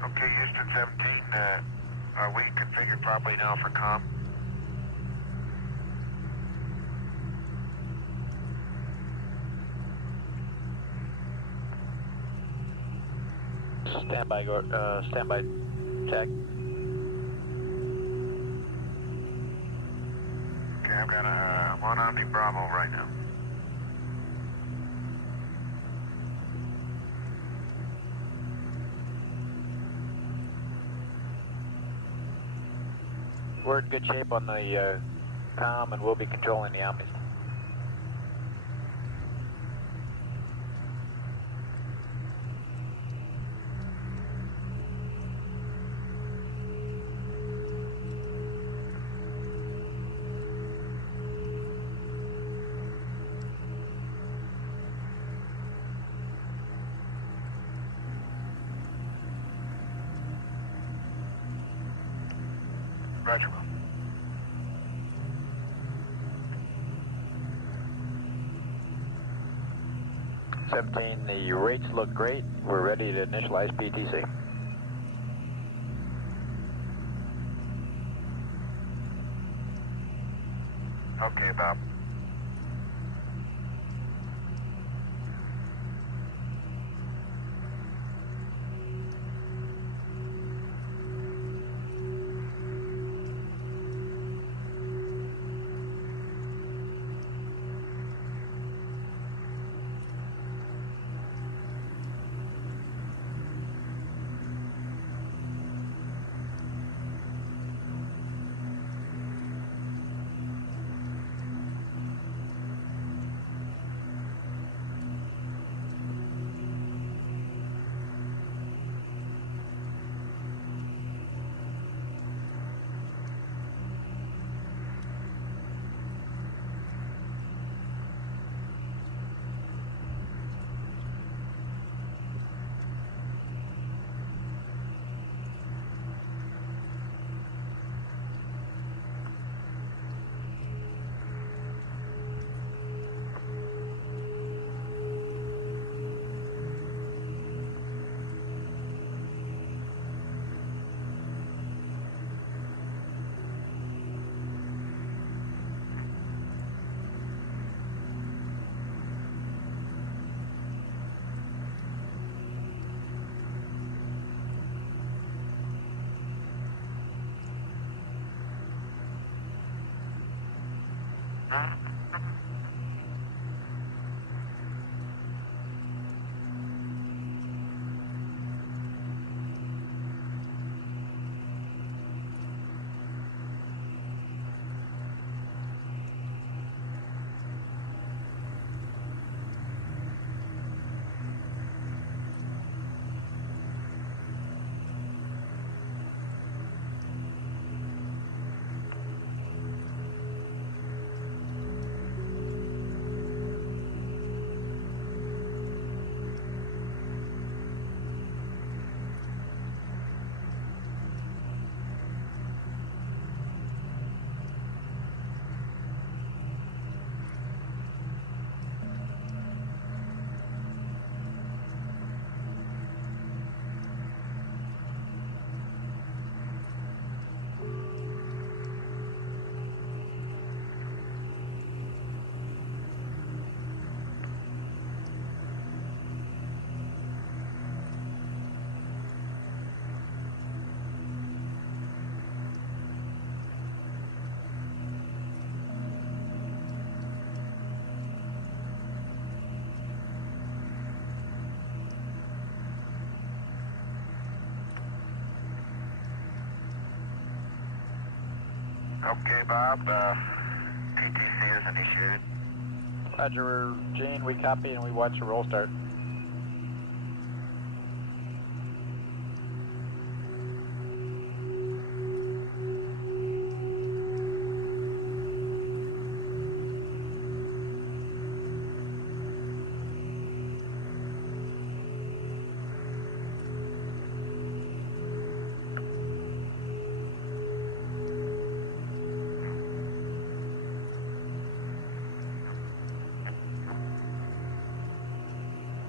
Okay, Houston 17, are we configured properly now for comm? Standby, standby, check. Okay, I'm on Omni Bravo right now. We're in good shape on the comm, and we'll be controlling the Omnis. Roger, Will. The rates look great. We're ready to initialize PTC. Okay, Bob. Okay, Bob. PTC is initiated. Roger, Gene, we copy and we watch the roll start.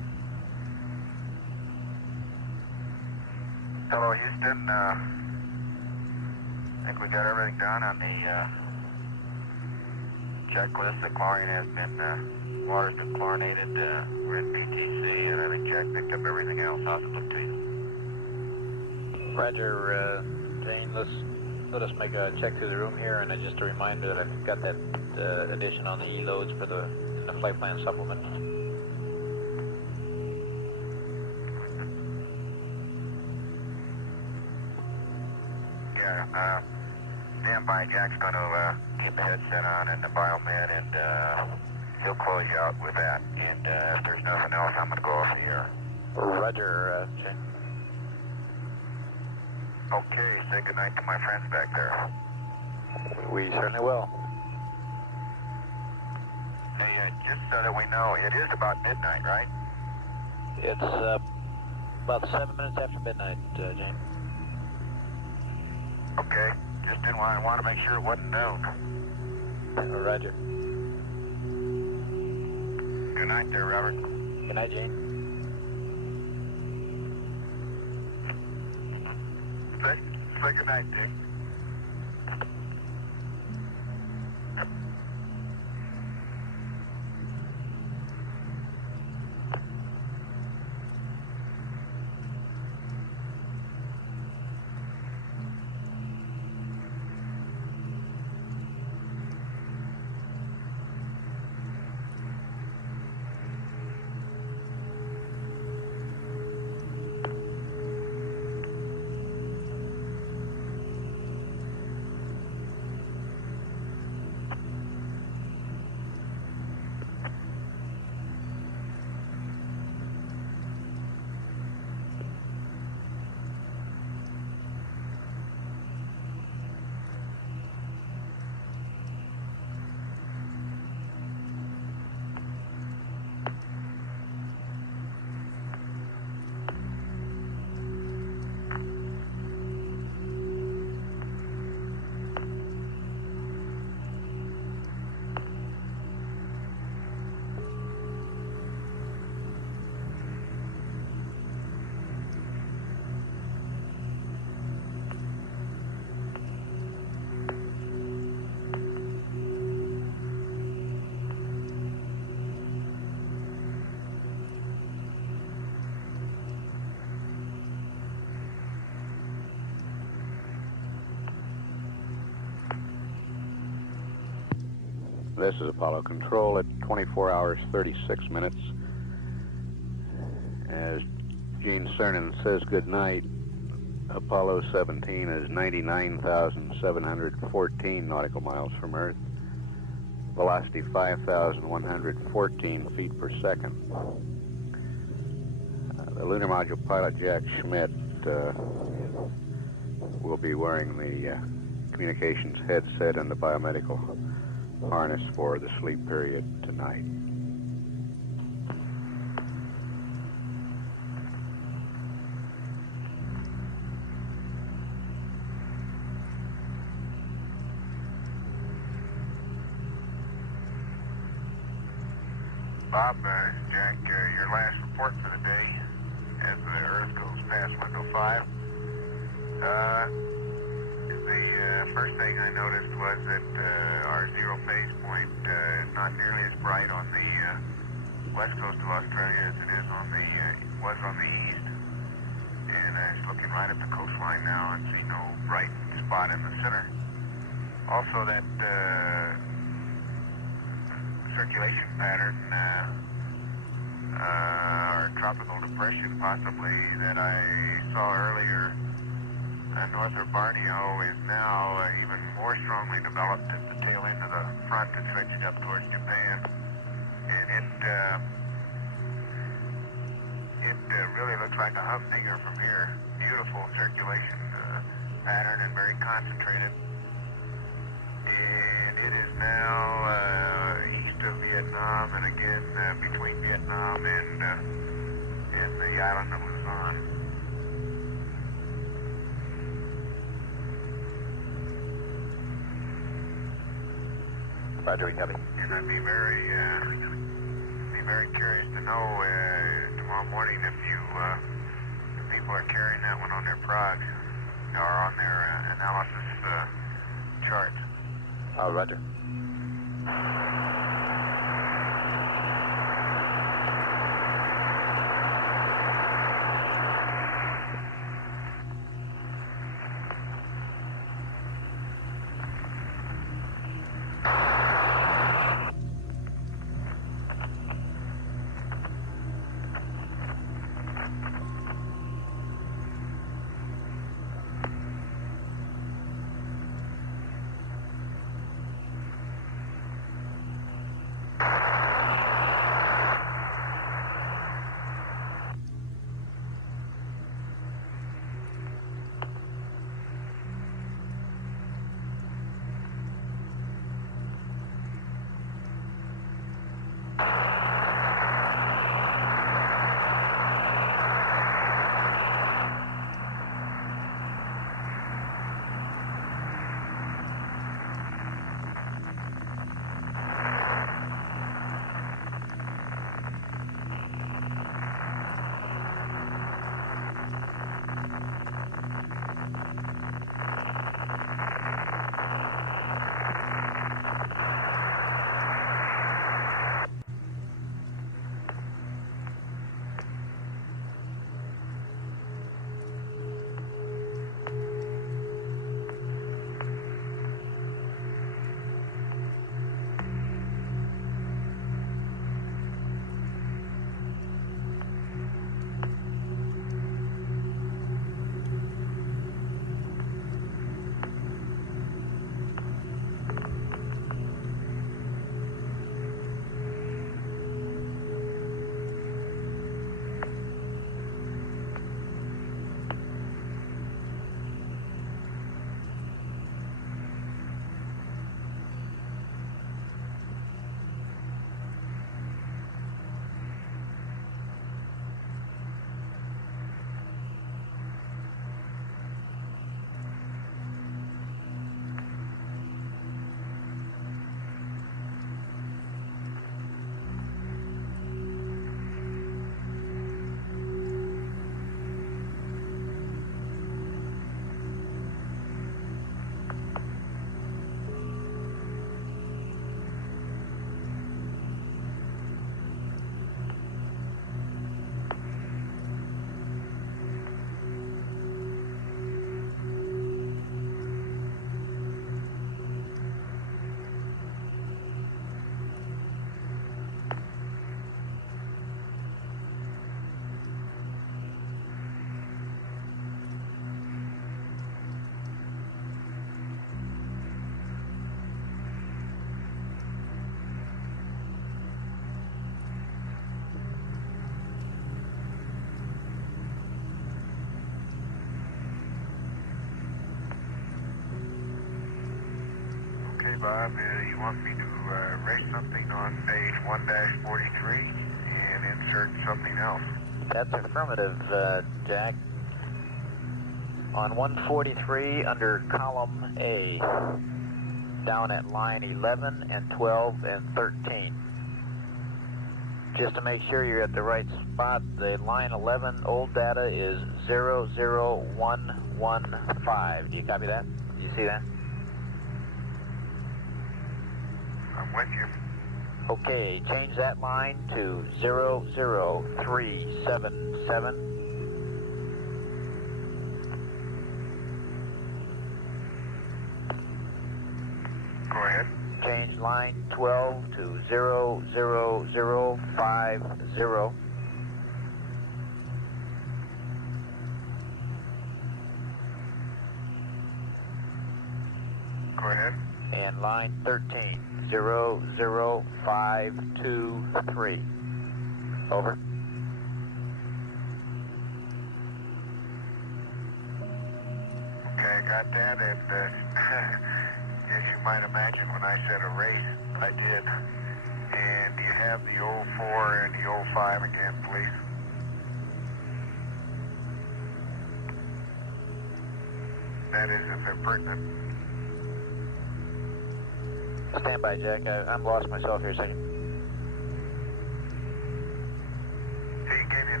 Hello, Houston. I think we got everything done on the checklist. The chlorine has been, water's been chlorinated. We're in PTC, and I think Jack picked up everything else. How's it look to you? Roger, Jane, let us make a check through the room here, and just a reminder that I've got that addition on the E-loads for the flight plan supplement. Yeah, stand by. Jack's going to keep the headset on and the biomed, and he'll close you out with that. And if there's nothing else, I'm going to go off the air. Roger, Jane. Okay, say goodnight to my friends back there. We certainly will. Hey, just so that we know, it is about midnight, right? It's about 7 minutes after midnight, Jane. Okay, just didn't want to make sure it wasn't noon. Roger. Good night there, Robert. Good night, Jane. Say good night, Dick. This is Apollo Control at 24 hours 36 minutes. As Gene Cernan says goodnight, Apollo 17 is 99,714 nautical miles from Earth. Velocity 5,114 feet per second. The lunar module pilot, Jack Schmidt, will be wearing the communications headset and the biomedical harness for the sleep period tonight. Bob, Jack, your last report for the day as the Earth goes past window 5. The first thing I noticed was that our zero phase point is not nearly as bright on the west coast of Australia as it is on the was on the east. And I was looking right at the coastline now and see no bright spot in the center. Also, that circulation pattern, or tropical depression possibly, that I saw earlier north of Borneo is now even more strongly developed at the tail end of the front and stretched up towards Japan. And it really looks like a humdinger from here. Beautiful circulation pattern and very concentrated. And it is now east of Vietnam and again between Vietnam and the island of Luzon. Roger, we copy. And I'd be very curious to know tomorrow morning if you be people are carrying that one on their progs or on their analysis charts. Oh, roger. Bob, you want me to erase something on page 1-43 and insert something else? That's affirmative, Jack. On 143 under column A, down at line 11 and 12 and 13. Just to make sure you're at the right spot, the line 11 old data is 00115. Do you copy that? Do you see that? I'm with you. Okay, change that line to 00377. Go ahead. Change line 12 to 00050. Go ahead. And line 13, 00523. Over. Okay, I got that, and as you might imagine, when I said erase, I did. And do you have the 04 and the 05 again, please? That is, if they're pertinent. Stand by, Jack. I'm lost myself here a second. So you gave me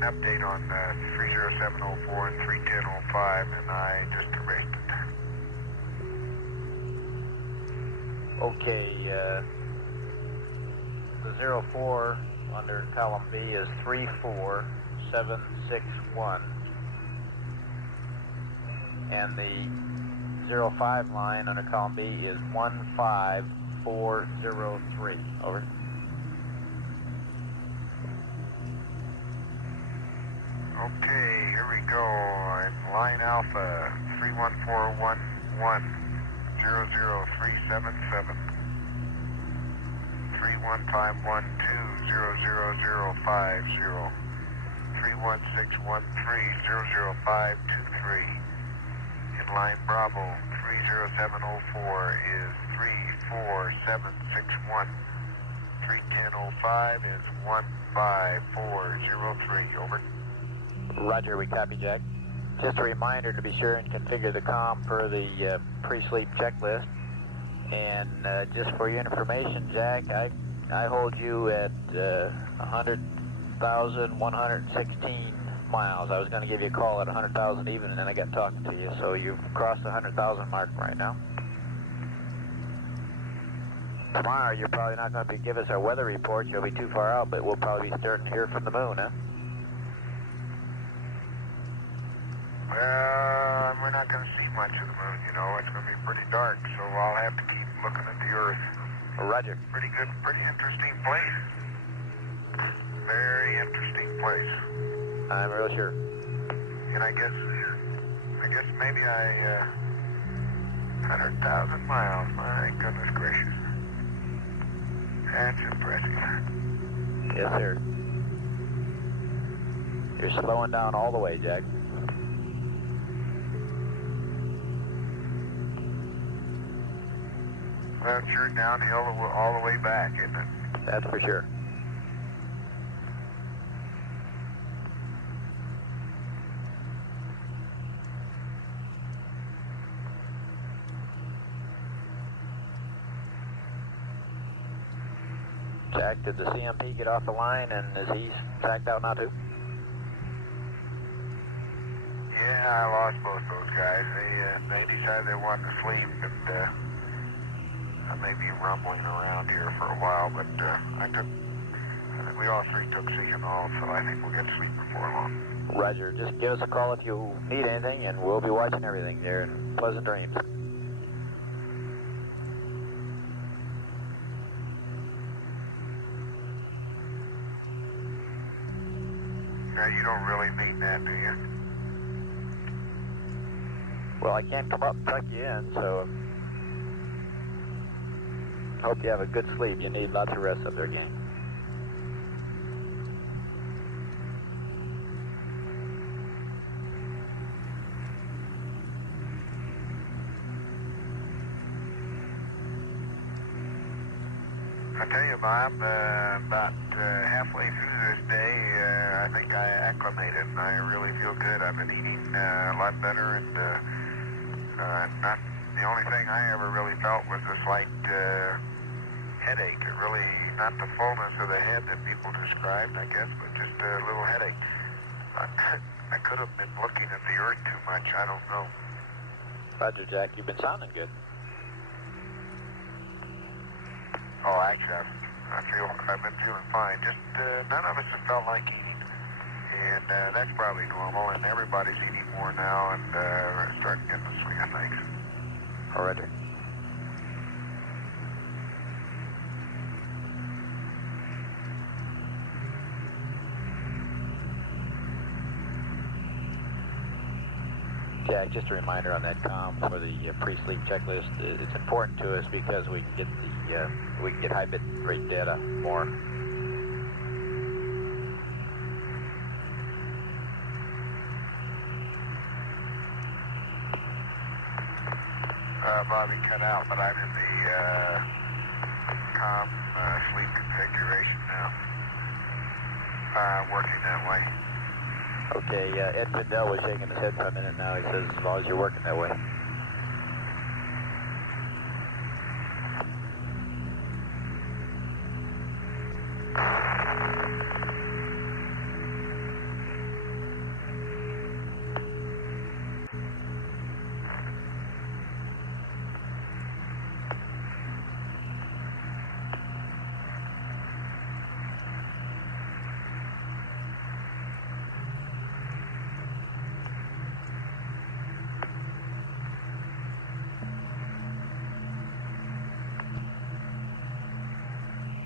an update on 30704 and 31005, and I just erased it. Okay, the 04 under column B is 34761. And the 05 line under column B is 15403. Over. Okay, here we go. In line Alpha, 31411, 00377, 31512, 00050, 31613, 00523. In line Bravo, 30704 is 34761. 31005 is 15403. Over. Roger, we copy, Jack. Just a reminder to be sure and configure the comm per the pre-sleep checklist. And just for your information, Jack, I hold you at 100,116 miles. I was going to give you a call at 100,000 even, and then I got talking to you. So you've crossed the 100,000 mark right now. Tomorrow, you're probably not going to give us our weather report. You'll be too far out, but we'll probably be starting to hear from the moon, huh? Well, we're not going to see much of the moon, you know. It's going to be pretty dark, so I'll have to keep looking at the Earth. Roger. Pretty good, pretty interesting place. Very interesting place. I'm real sure. And I guess maybe 100,000 miles. My goodness gracious. That's impressive. Yes, sir. You're slowing down all the way, Jack. Well, it's sure downhill all the way back, isn't it? That's for sure. Jack, did the CMP get off the line, and is he sacked out now too? Yeah, I lost both those guys. They decided they wanted to sleep, and I may be rumbling around here for a while, but I think we all three took CNO, so I think we'll get to sleep before long. Roger. Just give us a call if you need anything, and we'll be watching everything there, and pleasant dreams. Now, you don't really mean that, do you? Well, I can't come up and tuck you in, so hope you have a good sleep. You need lots of rest up there, gang. I tell you, Bob, about halfway through this day, I think I acclimated, and I really feel good. I've been eating a lot better, and not the only thing I ever really felt was a slight headache. It really, not the fullness of the head that people described, I guess, but just a little headache. I could have been looking at the Earth too much. I don't know. Roger, Jack. You've been sounding good. Oh, actually, I've been feeling fine. Just none of us have felt like eating, and that's probably normal. And everybody's eating more now, and starting to get the swing of things. Oh, Roger. Jack, just a reminder on that comm for the pre-sleep checklist. It's important to us because we can get high bit rate data more. Bobby cut out, but I'm in the comm sleep configuration now. Working that way. Okay, Ed Fidel was shaking his head for a minute now. He says as long as you're working that way.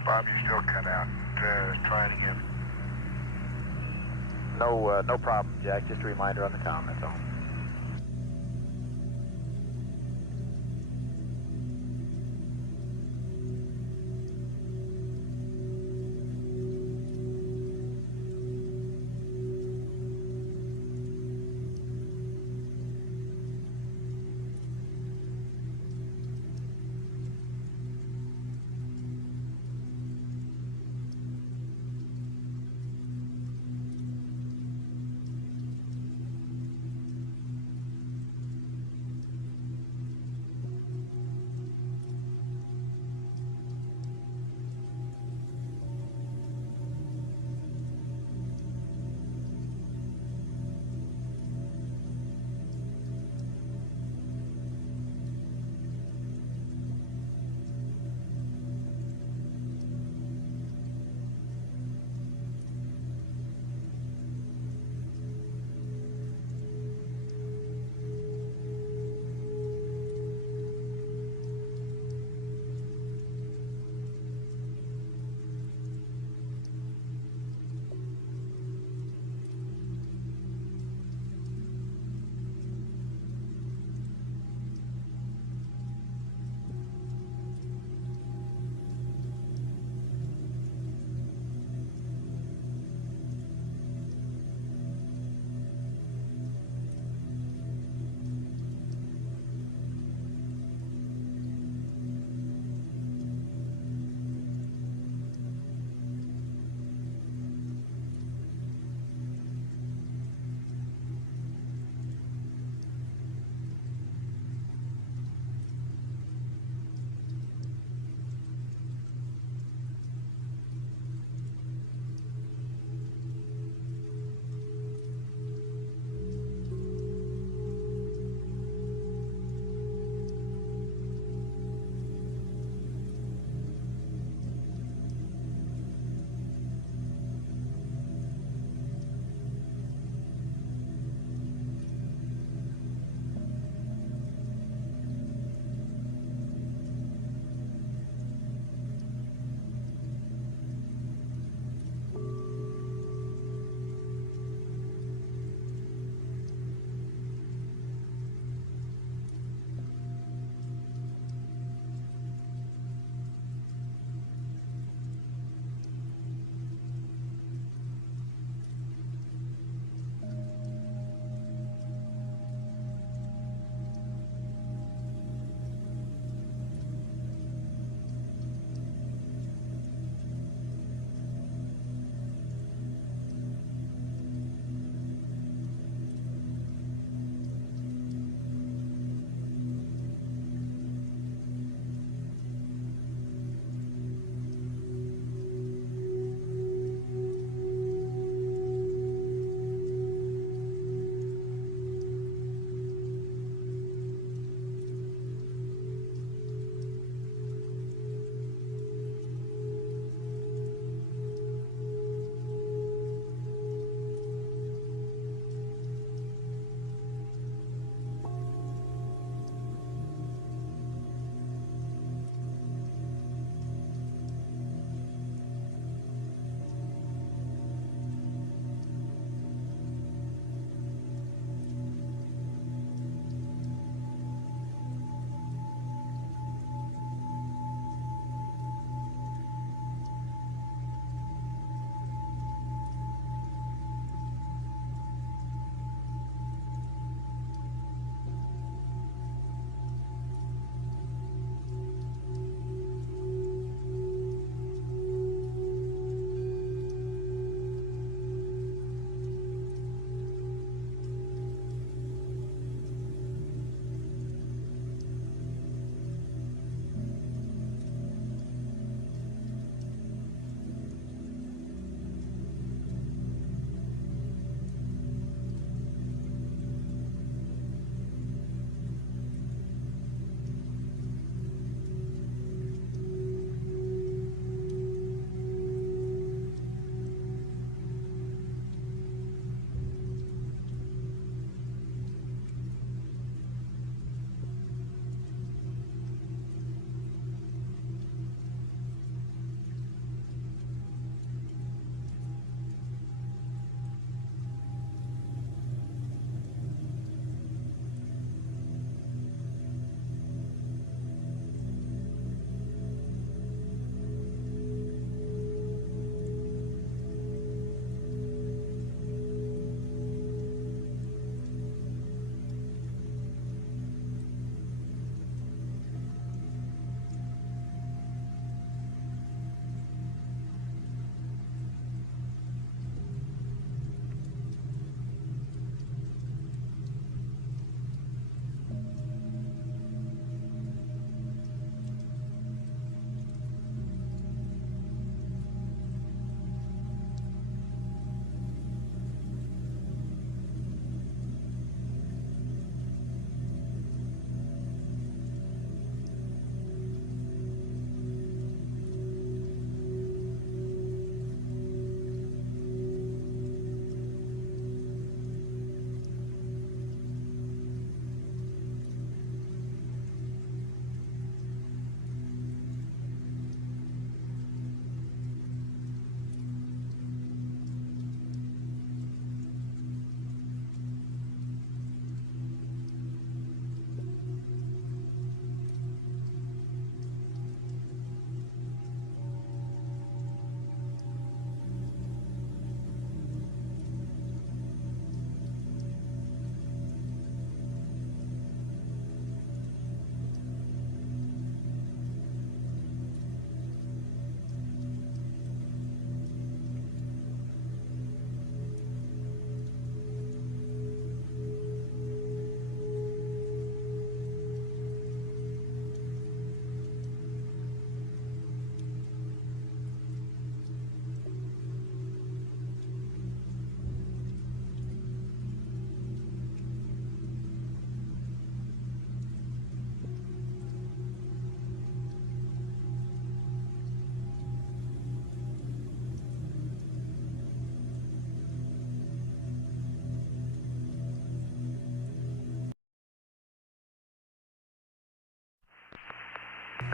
Bob, you're still cut out. Try it again. No problem, Jack. Just a reminder on the comm, that's all.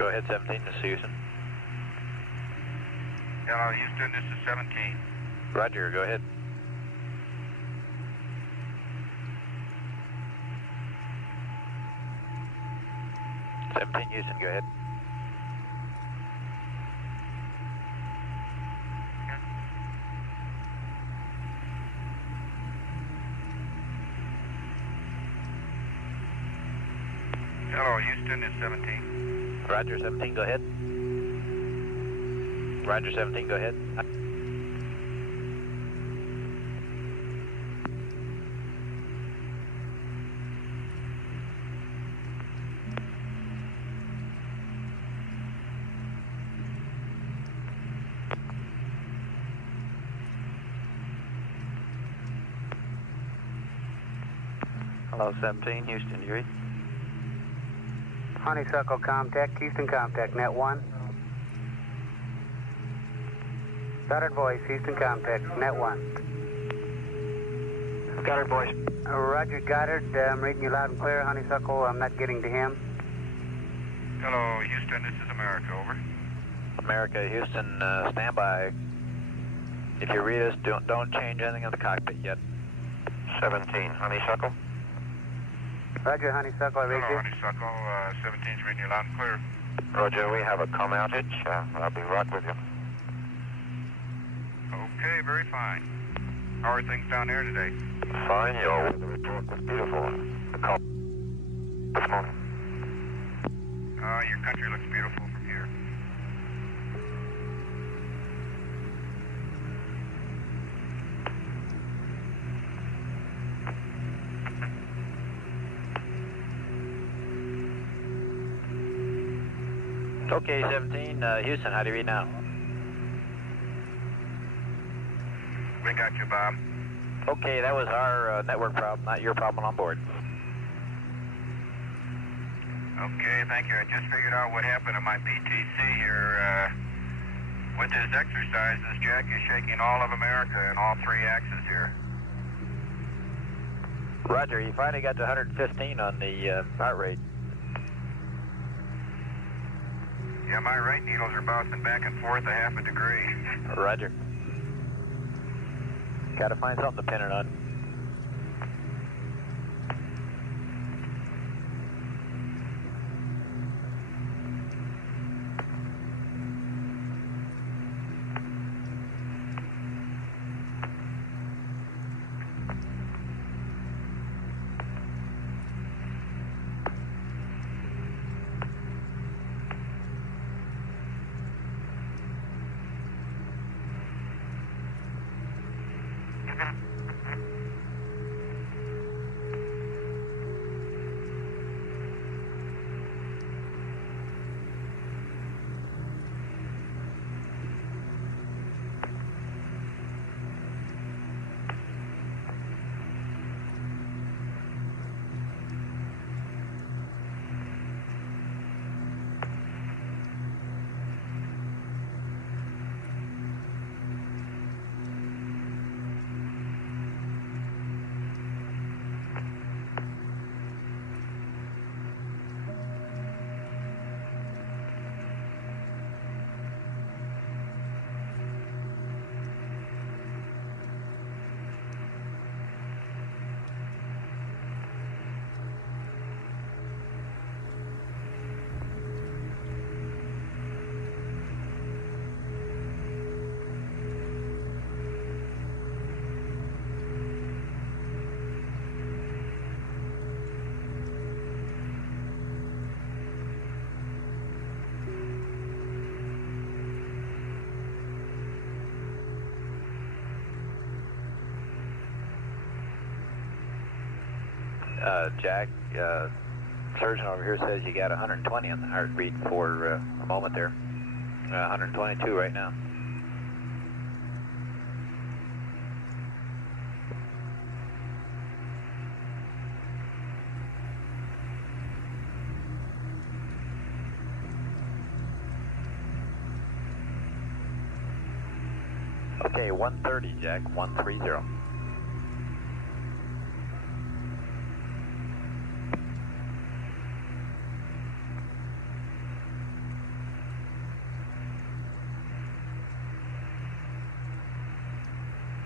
Go ahead, 17, this is Houston. Hello, Houston, this is 17. Roger, go ahead. Houston, go ahead. Hello, Houston, it's 17. Roger, 17, go ahead. Roger, 17, go ahead. Hello, 17, Houston, you read? Honeysuckle Comtech, Houston Comtech, net 1. Goddard voice, Houston Comtech, net 1. Goddard voice. Roger, Goddard, I'm reading you loud and clear. Honeysuckle, I'm not getting to him. Hello, Houston, this is America, over. America, Houston, stand by. If you read us, don't change anything in the cockpit yet. 17, Honeysuckle. Roger, Honeysuckle, I read Hello, you. Honeysuckle, 17's reading you loud and clear. Roger, we have a comm outage. I'll be right with you. Okay, very fine. How are things down there today? Fine, your weather report was beautiful. The call this morning. Your country looks beautiful from here. Okay, 17, Houston, how do you read now? We got you, Bob. Okay, that was our network problem, not your problem on board. Okay, thank you. I just figured out what happened to my PTC here. With this exercise, this jack is shaking all of America in all three axes here. Roger, you finally got to 115 on the heart rate. Yeah, my right needles are bouncing back and forth a half a degree. Roger. Gotta find something to pin it on. Jack, surgeon over here says you got 120 on the heartbeat for a moment there. 122 right now. Okay, 130, Jack, 130.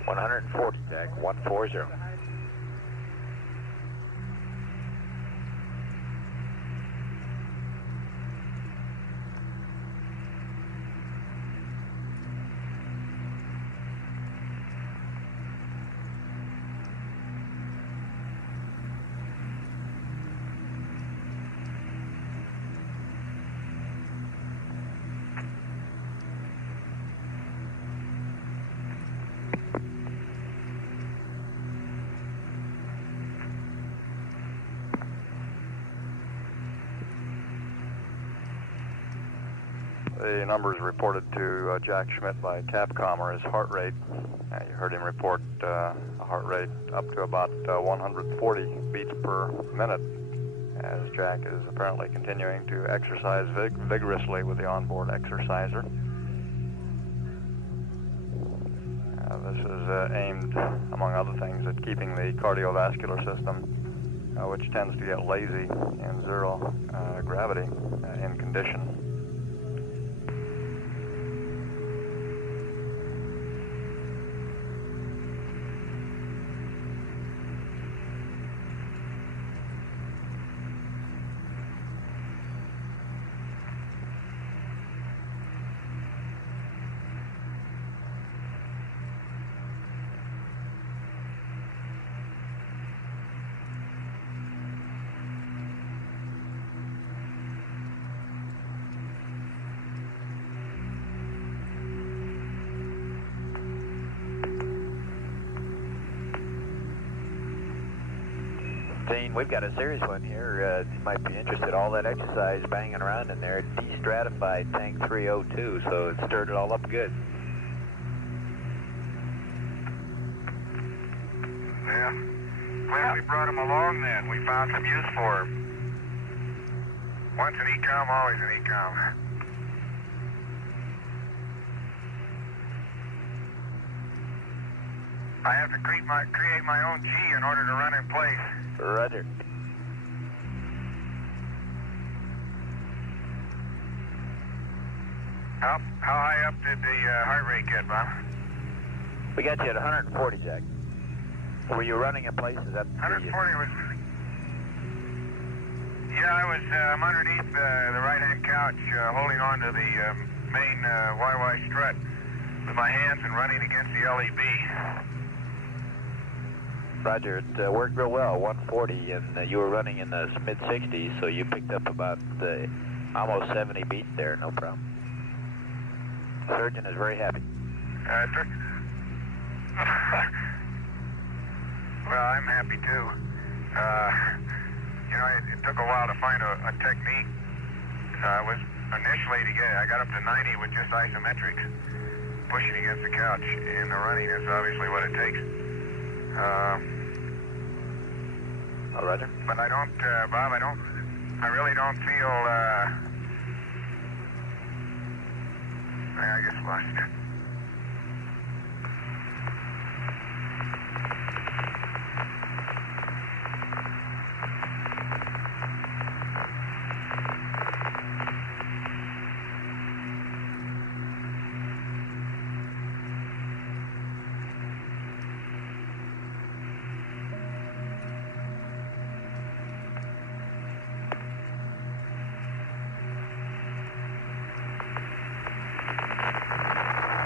140, Jack, 140. The numbers reported to Jack Schmidt by Capcom are his heart rate. You heard him report a heart rate up to about 140 beats per minute, as Jack is apparently continuing to exercise vigorously with the onboard exerciser. This is aimed, among other things, at keeping the cardiovascular system, which tends to get lazy in zero gravity, in condition. Dean, we've got a serious one here. You might be interested. All that exercise banging around in there, destratified tank 302, so it stirred it all up good. Yeah. Glad we brought him along then. We found some use for him. Once an ecom, always an ecom. I have to create my own G in order to run in place. Roger. How high up did the heart rate get, Bob? We got you at 140, Jack. Were you running in place? Is that 140 was... Yeah, I was underneath the right-hand couch, holding on to the main YY strut with my hands and running against the LEB. Roger, it worked real well, 140, and you were running in the mid-60s, so you picked up about almost 70 beats there, no problem. Surgeon is very happy. Well, I'm happy too. You know, it took a while to find a technique. I got up to 90 with just isometrics, pushing against the couch, and the running is obviously what it takes. Roger. But I don't, Bob, I really don't feel, I guess lost it.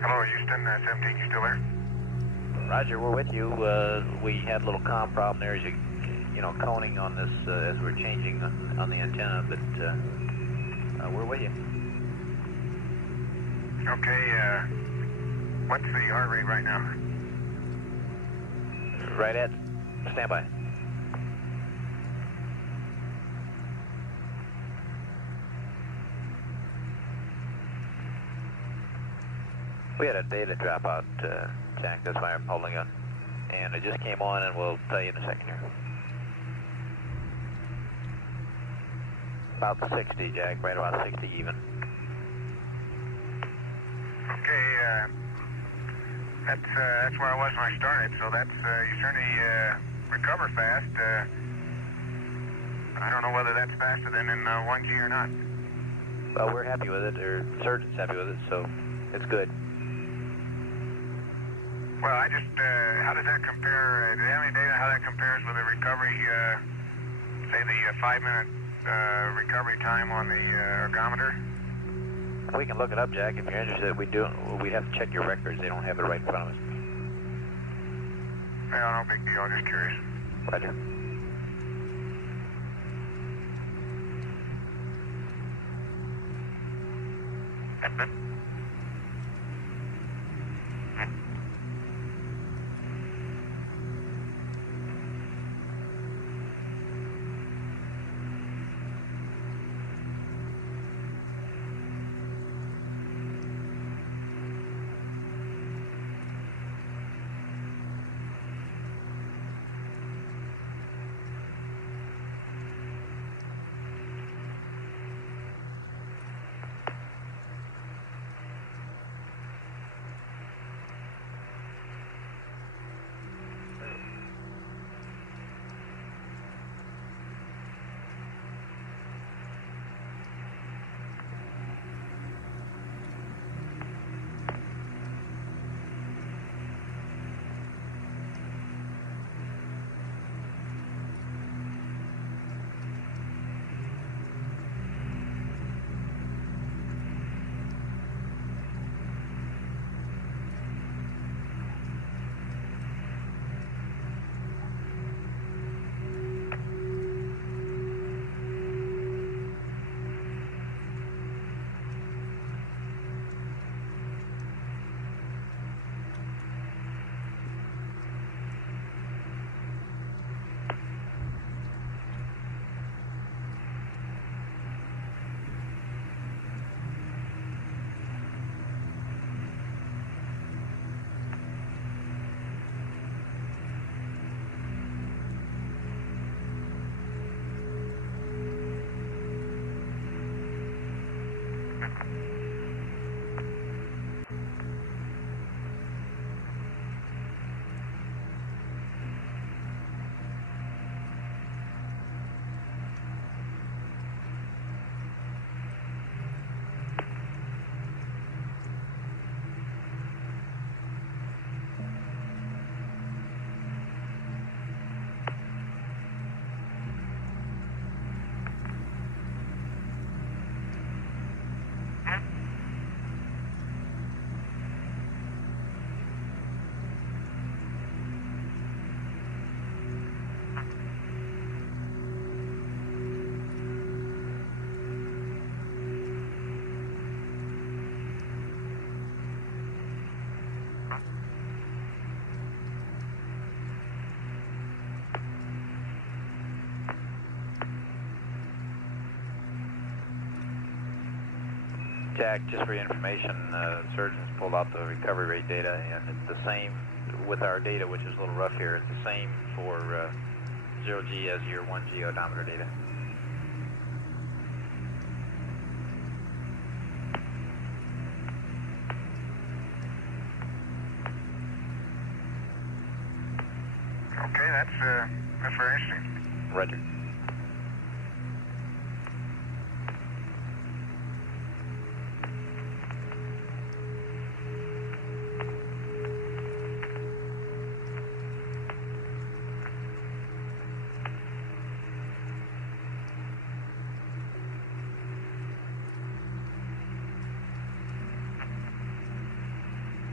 Hello, Houston, 17, you still there? Roger, we're with you. We had a little comm problem there as you know, coning on this as we're changing on the antenna, but we're with you. Okay, what's the heart rate right now? Right at standby. We had a data dropout, Jack, that's why I'm holding on. And it just came on, and we'll tell you in a second here. About 60, Jack, right about 60 even. Okay, that's where I was when I started, so that's, you certainly recover fast. I don't know whether that's faster than in 1G or not. Well, we're happy with it, or the surgeon's happy with it, so it's good. Well, I just, how does that compare, do you have any data how that compares with the recovery, say the 5-minute recovery time on the ergometer? We can look it up, Jack, if you're interested. We'd have to check your records. They don't have it right in front of us. Well, no big deal, just curious. Roger. Jack, just for your information, surgeons pulled out the recovery rate data, and it's the same with our data, which is a little rough here. It's the same for 0G as your 1G odometer data. Okay, that's very interesting. Roger.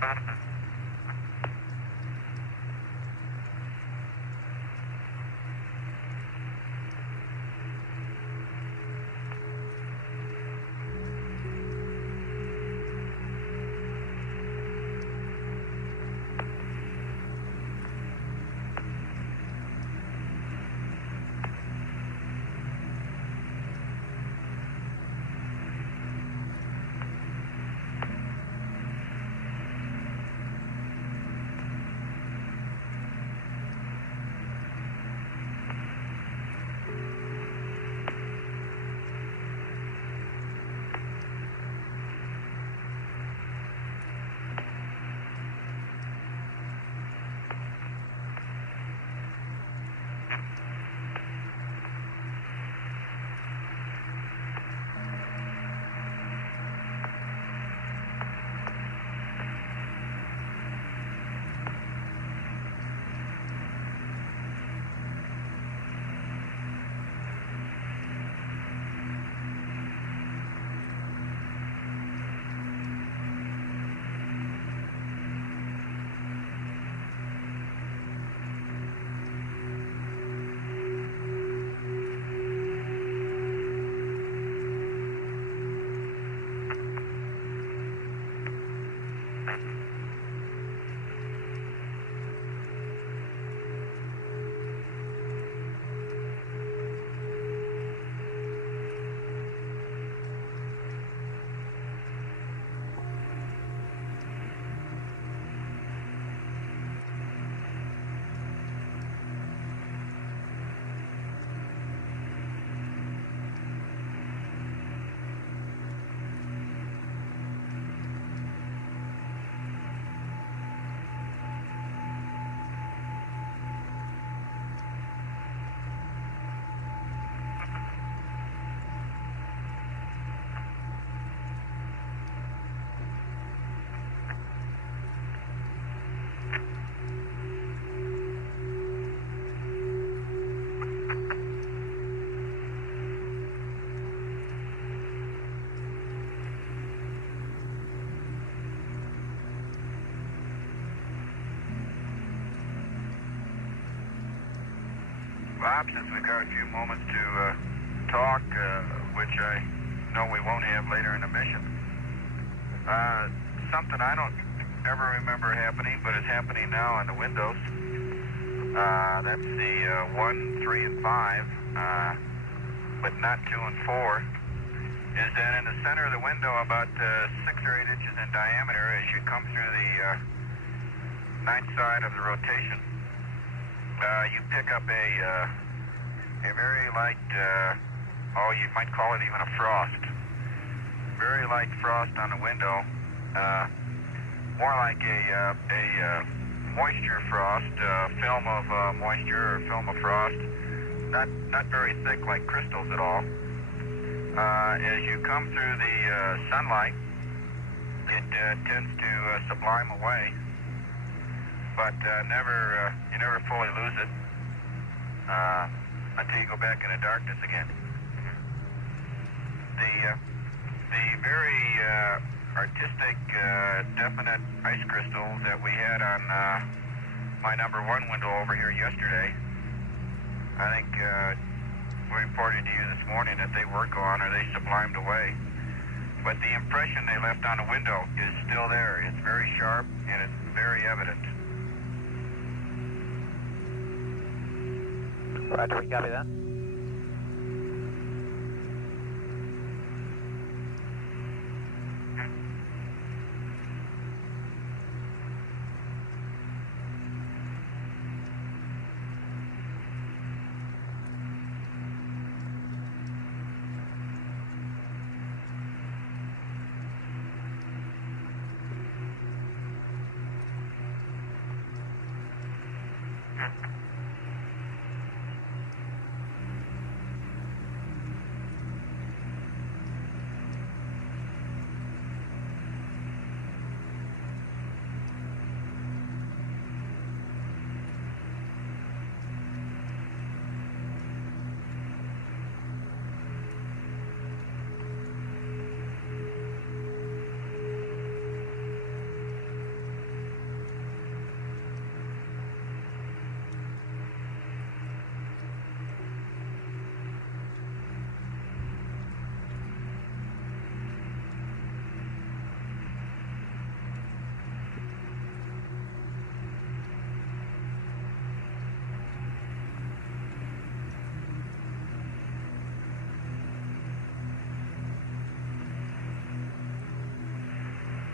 Bob, since we've got a few moments to talk, which I know we won't have later in the mission, something I don't ever remember happening, but it's happening now on the windows. That's the 1, 3, and 5, but not 2 and 4, is that in the center of the window, about 6 or 8 inches in diameter, as you come through the night side of the rotation, you pick up a very light, you might call it even a frost. Very light frost on the window, more like a moisture frost, film of moisture or film of frost, not very thick like crystals at all. As you come through the sunlight, it tends to sublime away, but you never fully lose it until you go back into darkness again. The very artistic, definite ice crystal that we had on my number 1 window over here yesterday, I think we reported to you this morning that they were gone or they sublimed away. But the impression they left on the window is still there. It's very sharp and it's very evident. Roger, we copy that.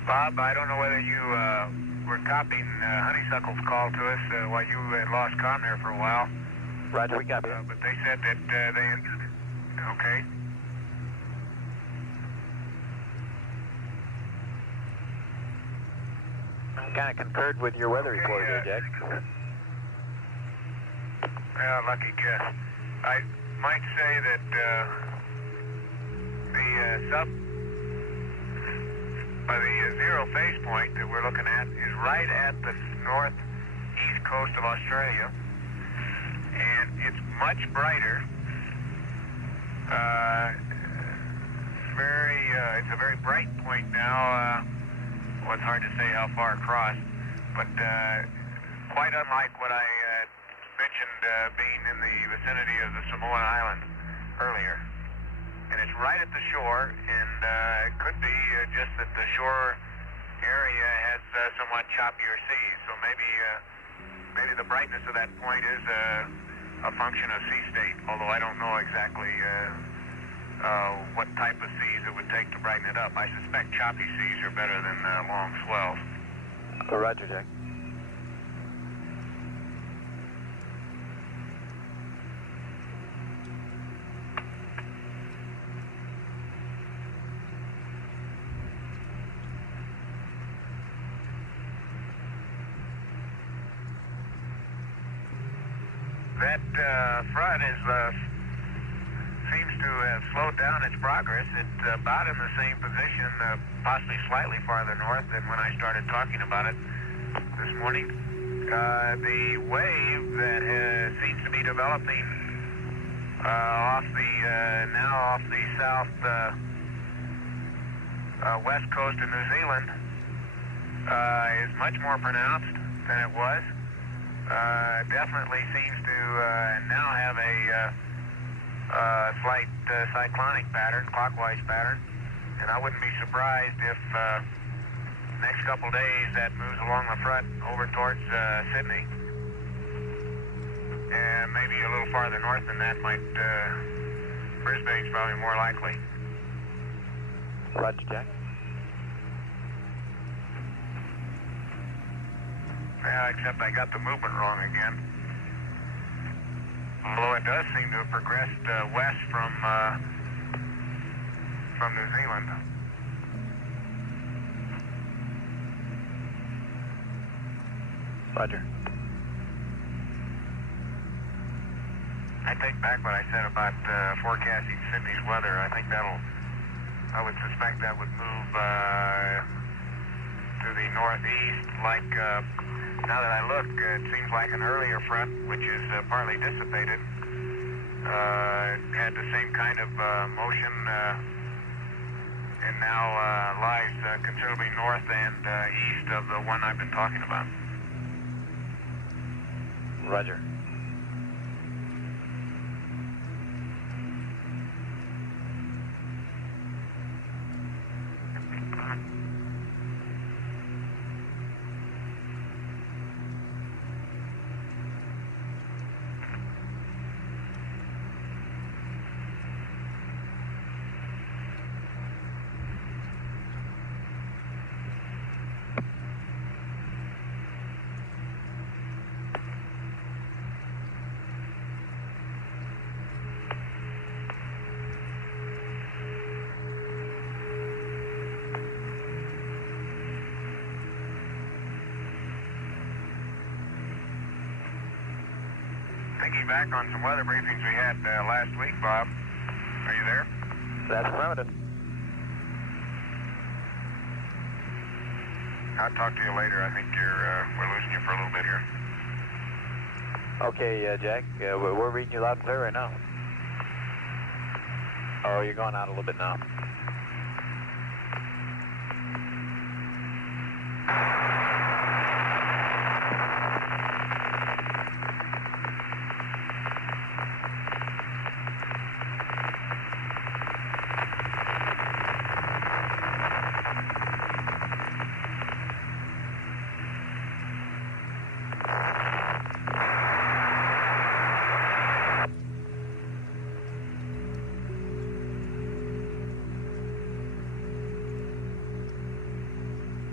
Bob, I don't know whether you were copying Honeysuckle's call to us while you had lost comm there for a while. Roger, we copy. But they said that they... Okay. Kind of concurred with your weather report here, Jack. Yeah, lucky guess. I might say that the zero phase point that we're looking at is right at the northeast coast of Australia, and it's much brighter. It's a very bright point now. Well, it's hard to say how far across, but quite unlike what I mentioned being in the vicinity of the Samoan Island earlier. And it's right at the shore, and it could be just that the shore area has somewhat choppier seas, so maybe the brightness of that point is a function of sea state, although I don't know exactly what type of seas it would take to brighten it up. I suspect choppy seas are better than long swells. Roger, Jack. That front seems to have slowed down its progress. It's about in the same position, possibly slightly farther north than when I started talking about it this morning. The wave that seems to be developing off the south west coast of New Zealand is much more pronounced than it was. Definitely seems to now have a slight cyclonic pattern, clockwise pattern, and I wouldn't be surprised if next couple days that moves along the front over towards Sydney. And maybe a little farther north than that Brisbane's probably more likely. Roger, Jack. Yeah, except I got the movement wrong again. Although it does seem to have progressed west from New Zealand. Roger. I take back what I said about forecasting Sydney's weather. I think I would suspect that would move to the northeast like... now that I look, it seems like an earlier front, which is partly dissipated, had the same kind of motion and now lies considerably north and east of the one I've been talking about. Roger. Thinking back on some weather briefings we had last week, Bob. Are you there? That's affirmative. I'll talk to you later. I think we're losing you for a little bit here. Okay, Jack. We're reading you loud and clear right now. Oh, you're going out a little bit now.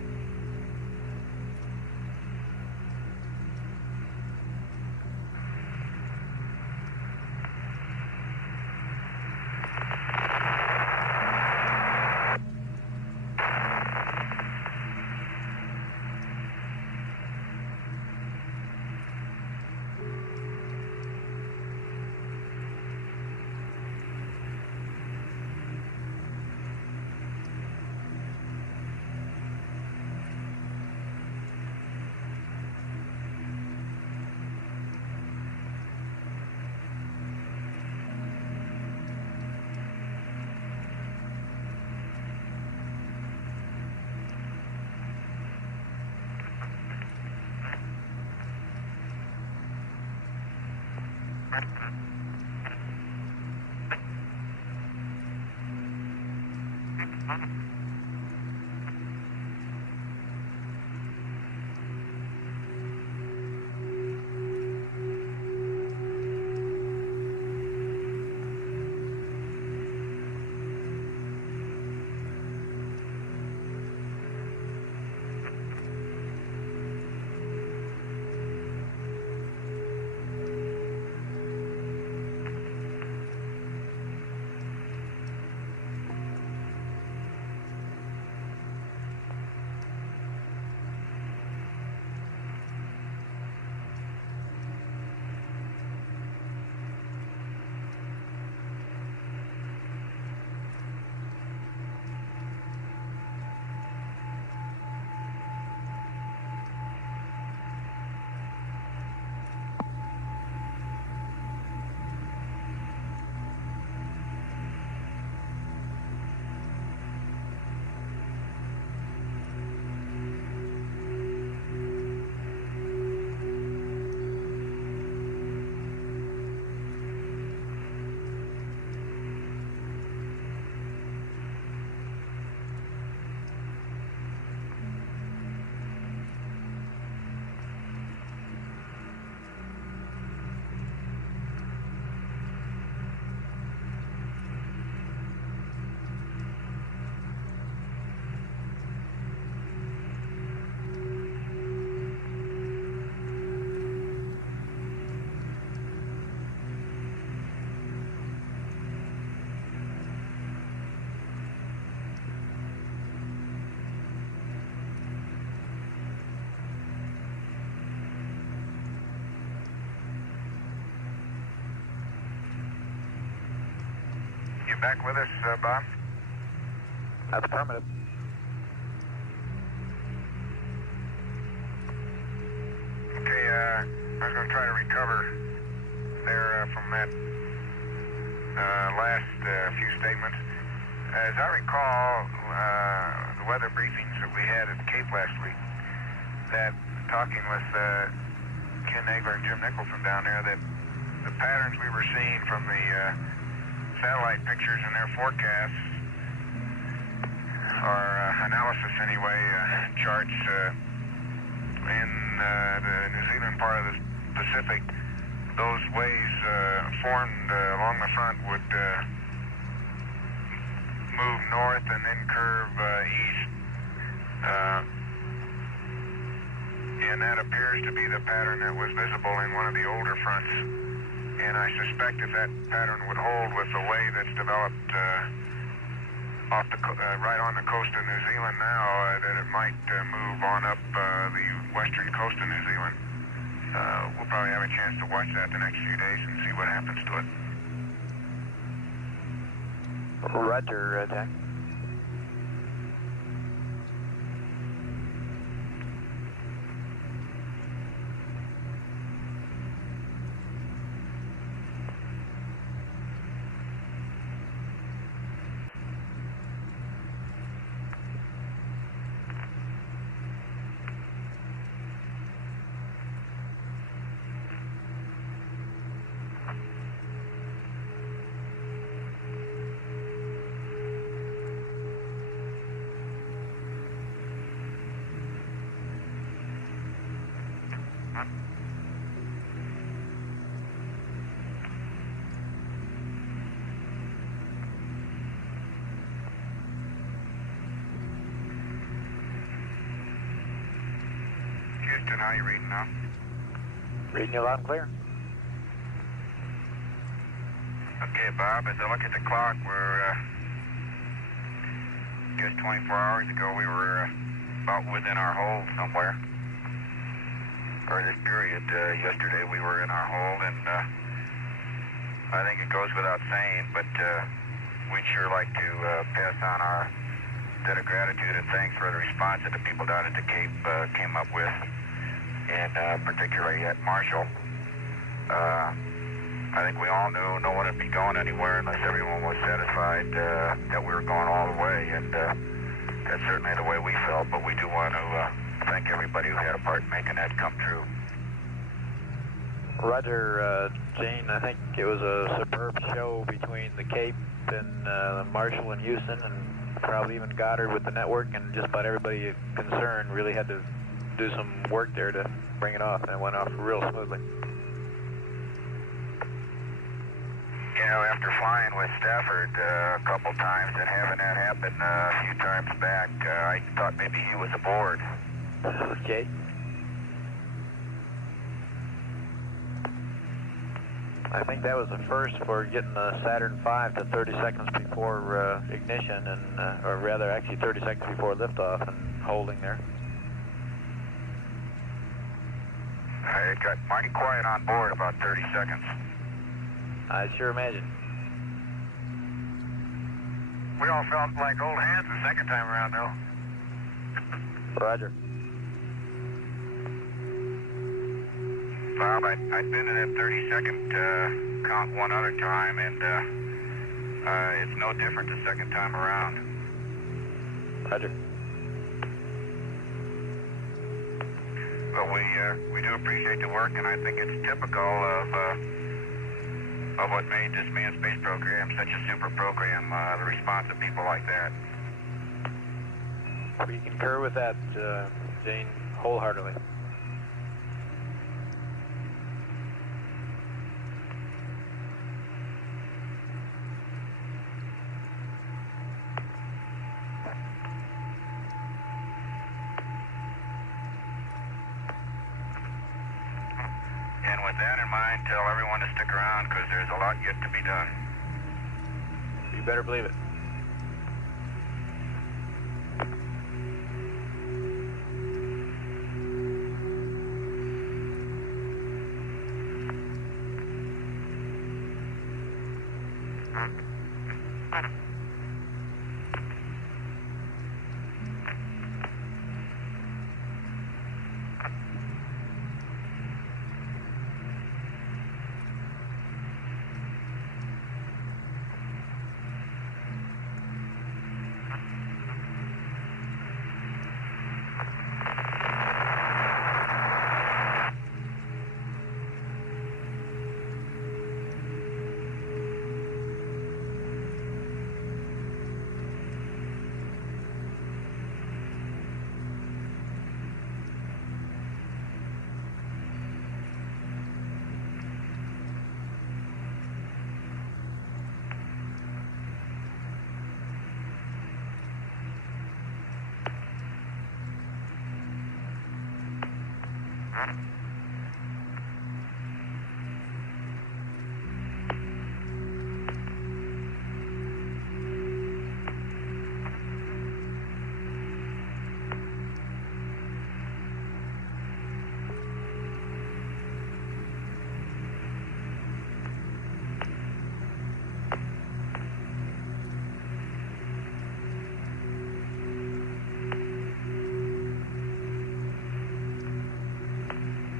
You back with us, Bob? That's affirmative. Okay, I was going to try to recover there from that last few statements. As I recall, the weather briefings that we had at the Cape last week, that talking with Ken Nagler and Jim Nicholson down there, that the patterns we were seeing from the satellite pictures and their forecasts, or analysis anyway, charts in the New Zealand part of the Pacific, those waves formed along the front would move north and then curve east. And that appears to be the pattern that was visible in one of the older fronts. And I suspect if that pattern would hold with the way that's developed off the right on the coast of New Zealand now, that it might move on up the western coast of New Zealand. We'll probably have a chance to watch that the next few days and see what happens to it. Roger, Jack. Houston, how are you reading now? Reading you loud and clear. Okay, Bob, as I look at the clock, we're just 24 hours ago, we were about within our hold somewhere. Or this period, yesterday we were in our hold, and I think it goes without saying, but we'd sure like to pass on our debt of gratitude and thanks for the response that the people down at the Cape came up with, and particularly at Marshall. I think we all knew no one would be going anywhere unless everyone was satisfied that we were going all the way, and that's certainly the way we felt, but we do want to thank everybody who had a part in making that come true. Roger, Gene, I think it was a superb show between the Cape and Marshall and Houston, and probably even Goddard with the network, and just about everybody concerned really had to do some work there to bring it off, and it went off real smoothly. You know, after flying with Stafford a couple times and having that happen a few times back, I thought maybe he was aboard. Okay. I think that was the first for getting the Saturn V to 30 seconds before ignition, and or rather actually 30 seconds before liftoff and holding there. It got mighty quiet on board about 30 seconds. I sure imagine. We all felt like old hands the second time around, though. Roger. Bob, I'd been in that 30-second count one other time, and it's no different the second time around. Roger. But we do appreciate the work, and I think it's typical of what made this manned space program such a super program, the response of people like that. We concur with that, Jane, wholeheartedly. And with that in mind, tell everyone to stick around because there's a lot yet to be done. You better believe it.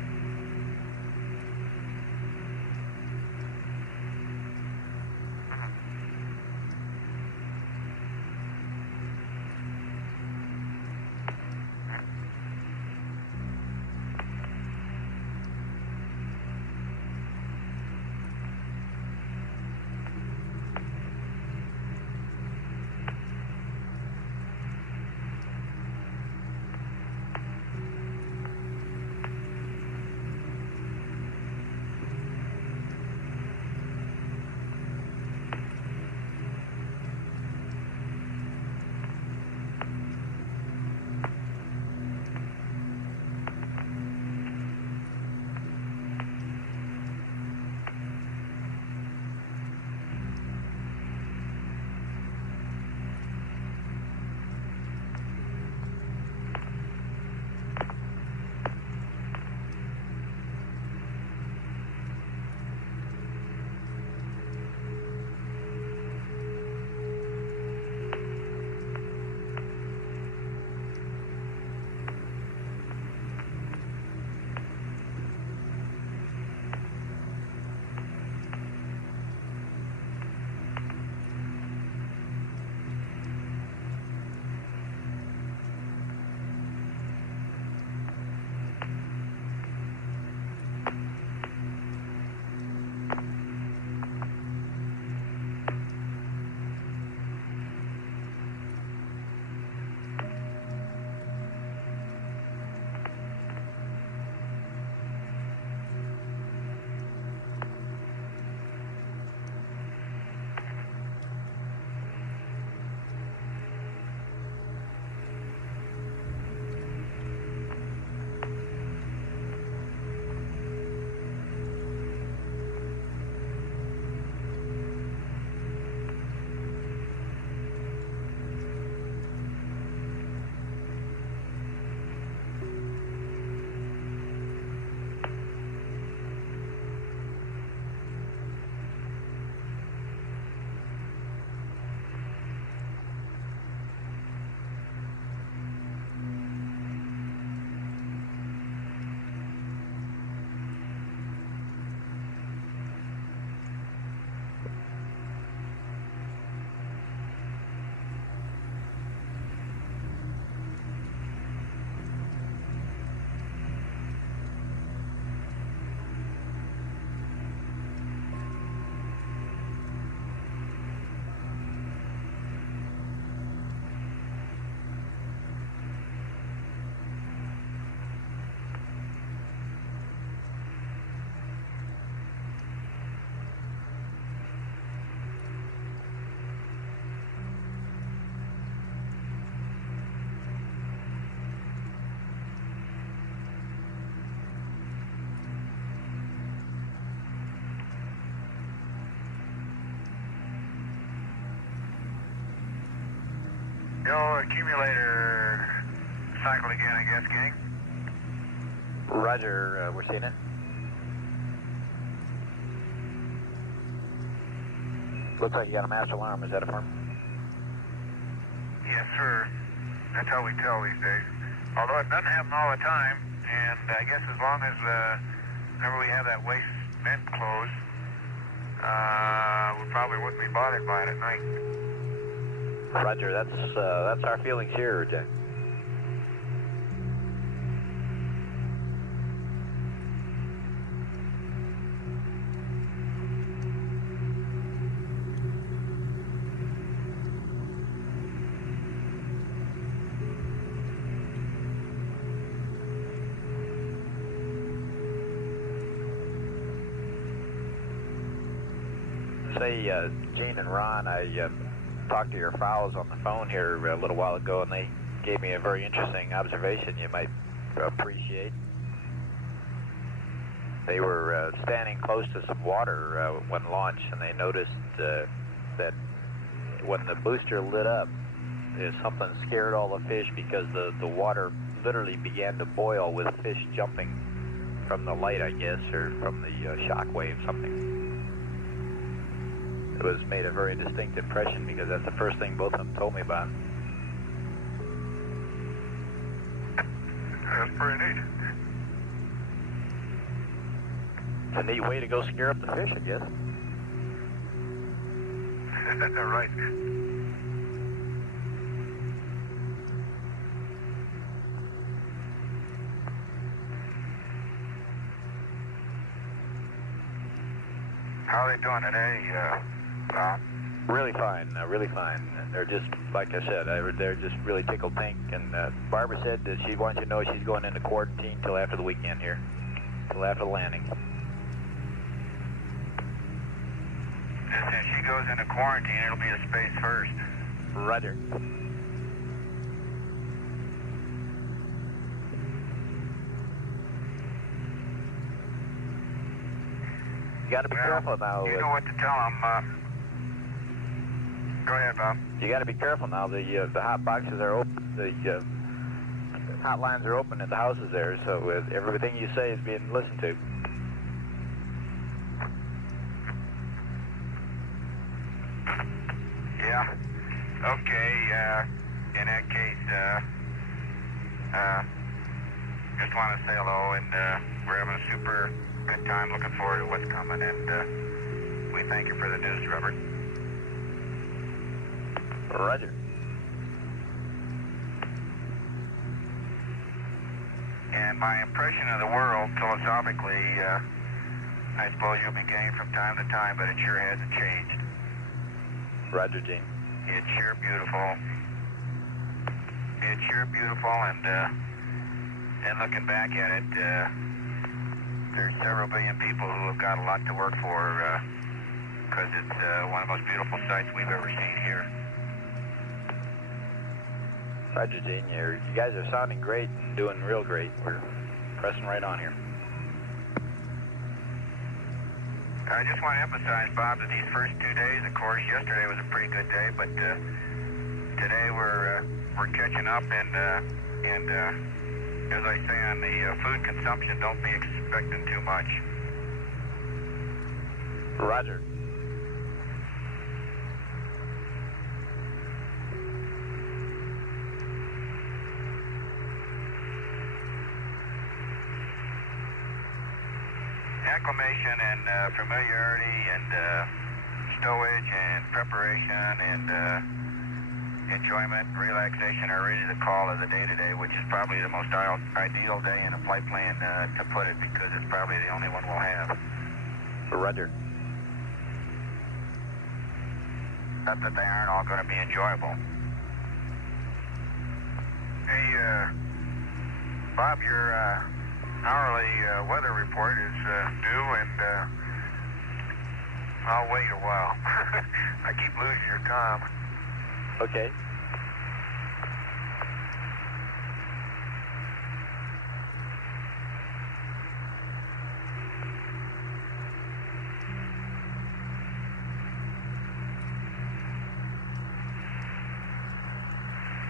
Yo, accumulator cycle again, I guess, gang. Roger, we're seeing it. Looks like you got a master alarm. Is that a firm? Yes, sir. That's how we tell these days. Although it doesn't happen all the time, and I guess as long as whenever we have that waste vent closed, we probably wouldn't be bothered by it at night. Roger, that's our feelings here, Jack. Say, Gene and Ron, I talked to your fowls on the phone here a little while ago, and they gave me a very interesting observation you might appreciate. They were standing close to some water when launched, and they noticed that when the booster lit up, something scared all the fish because the water literally began to boil with fish jumping from the light, I guess, or from the shock wave, something. It was made a very distinct impression because that's the first thing both of them told me about. That's pretty neat. It's a neat way to go scare up the fish, I guess. Right. How are they doing today, Bob? Really fine, really fine. They're just, like I said, they're just really tickled pink. And Barbara said that she wants you to know she's going into quarantine till after the weekend here, till after the landing. If she goes into quarantine, it'll be a space first. Roger. You got to be careful now. You know what to tell them. Go ahead, Bob. You got to be careful now. The hot boxes are open. The hotlines are open at the houses there, so everything you say is being listened to. Yeah. Okay. In that case, just want to say hello, and we're having a super good time. Looking forward to what's coming, and we thank you for the news, Robert. Roger. And my impression of the world, philosophically, I suppose you'll be getting from time to time, but it sure hasn't changed. Roger, Gene. It's sure beautiful. It's sure beautiful, and looking back at it, there's several billion people who have got a lot to work for, because it's one of the most beautiful sights we've ever seen here. Roger, Gene. You guys are sounding great and doing real great. We're pressing right on here. I just want to emphasize, Bob, that these first 2 days, of course, yesterday was a pretty good day, but today we're catching up, and as I say on the food consumption, don't be expecting too much. Roger. Acclimation and familiarity and stowage and preparation and enjoyment and relaxation are really the call of the day today, which is probably the most ideal day in a flight plan to put it, because it's probably the only one we'll have. Roger. Not that they aren't all going to be enjoyable. Hey, Bob, your hourly weather report is due, and I'll wait a while. I keep losing your comm. Okay.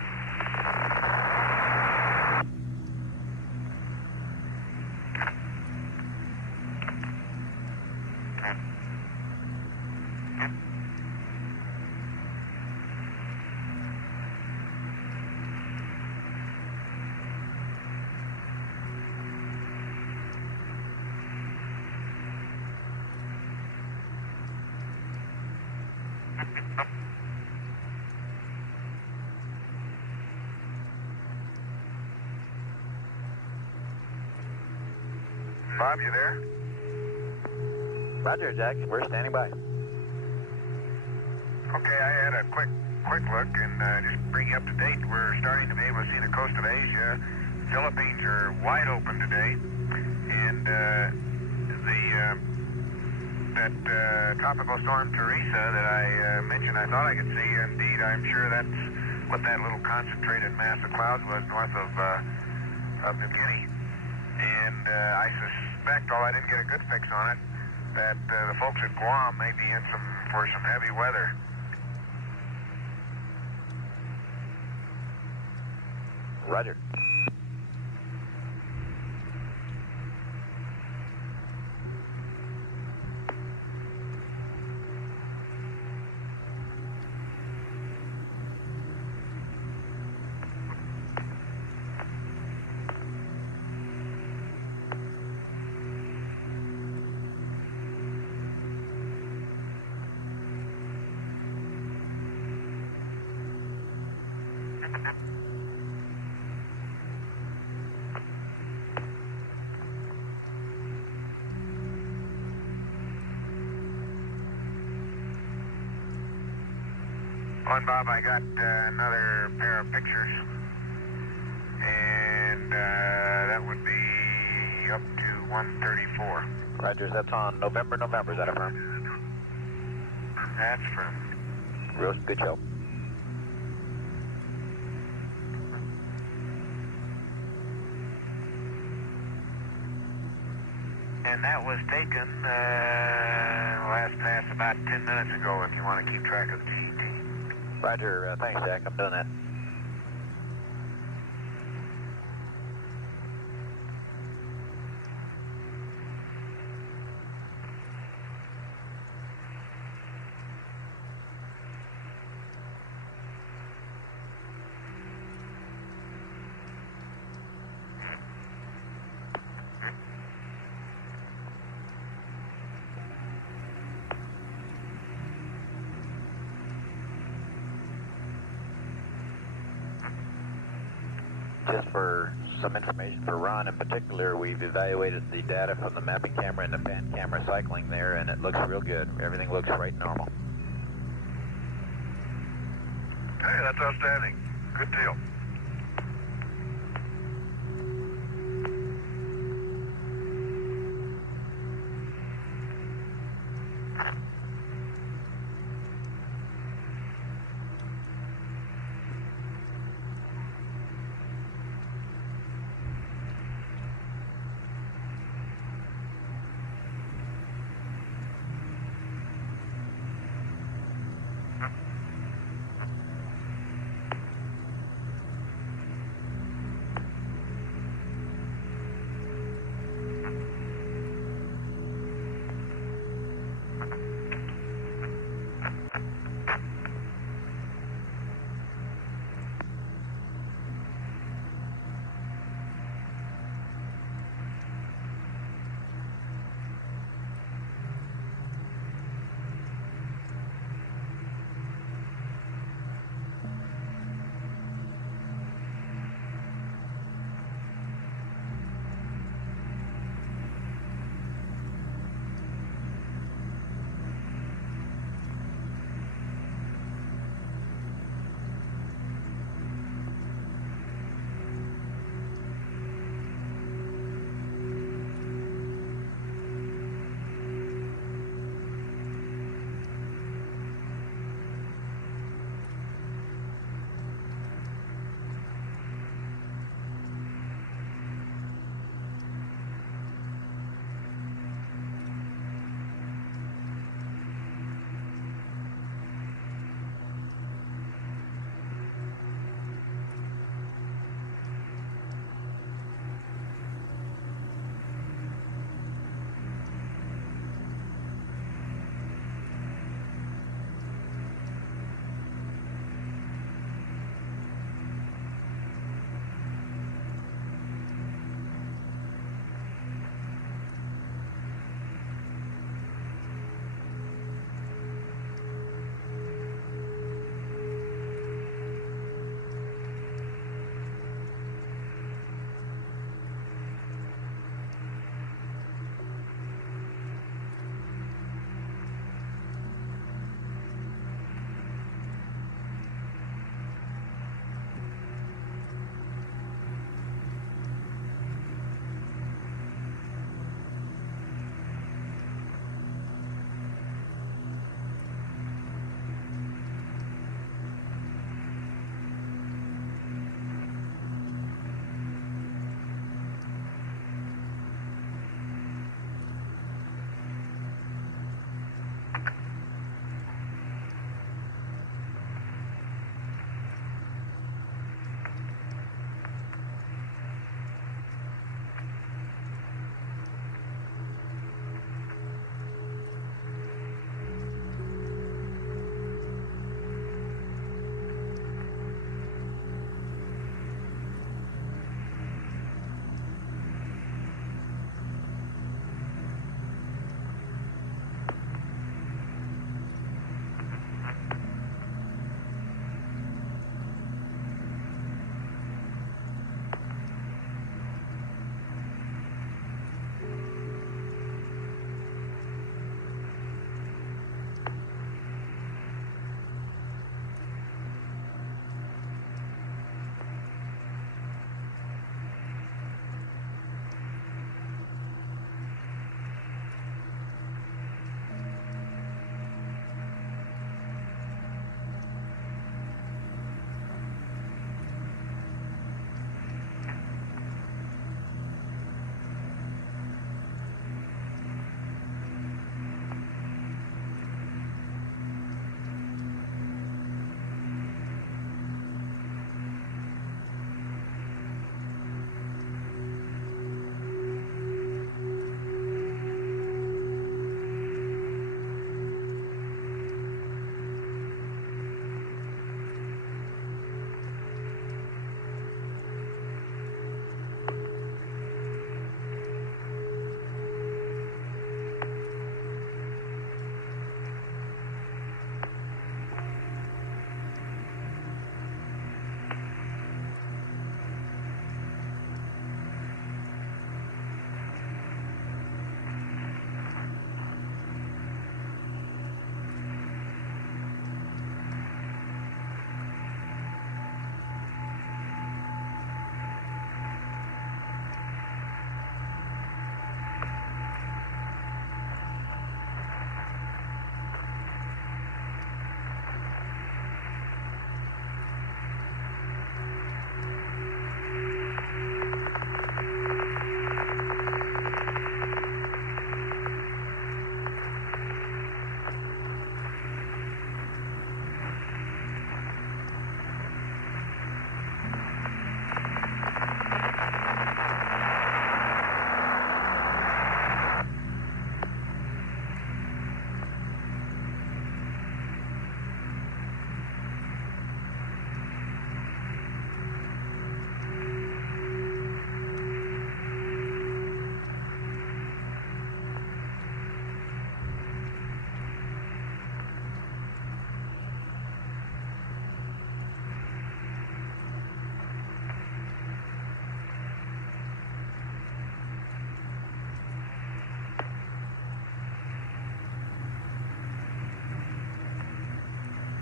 Bob, you there? Roger, Jack. We're standing by. Okay, I had a quick look and just bring you up to date. We're starting to be able to see the coast of Asia. Philippines are wide open today, and that tropical storm Teresa that I mentioned, I thought I could see. Indeed, I'm sure that's what that little concentrated mass of clouds was north of New Guinea. And I suspect, although I didn't get a good fix on it, that the folks at Guam may be in for some heavy weather. Roger. On, Bob, I got another pair of pictures, and that would be up to 134. Roger, that's on November, is that affirmed? That's from... Real good show. And that was taken last pass about 10 minutes ago, if you want to keep track of the GET. Roger, thanks, Jack. I'm doing that. Just for some information for Ron in particular, we've evaluated the data from the mapping camera and the pan camera cycling there, and it looks real good. Everything looks right normal. Okay, that's outstanding. Good deal.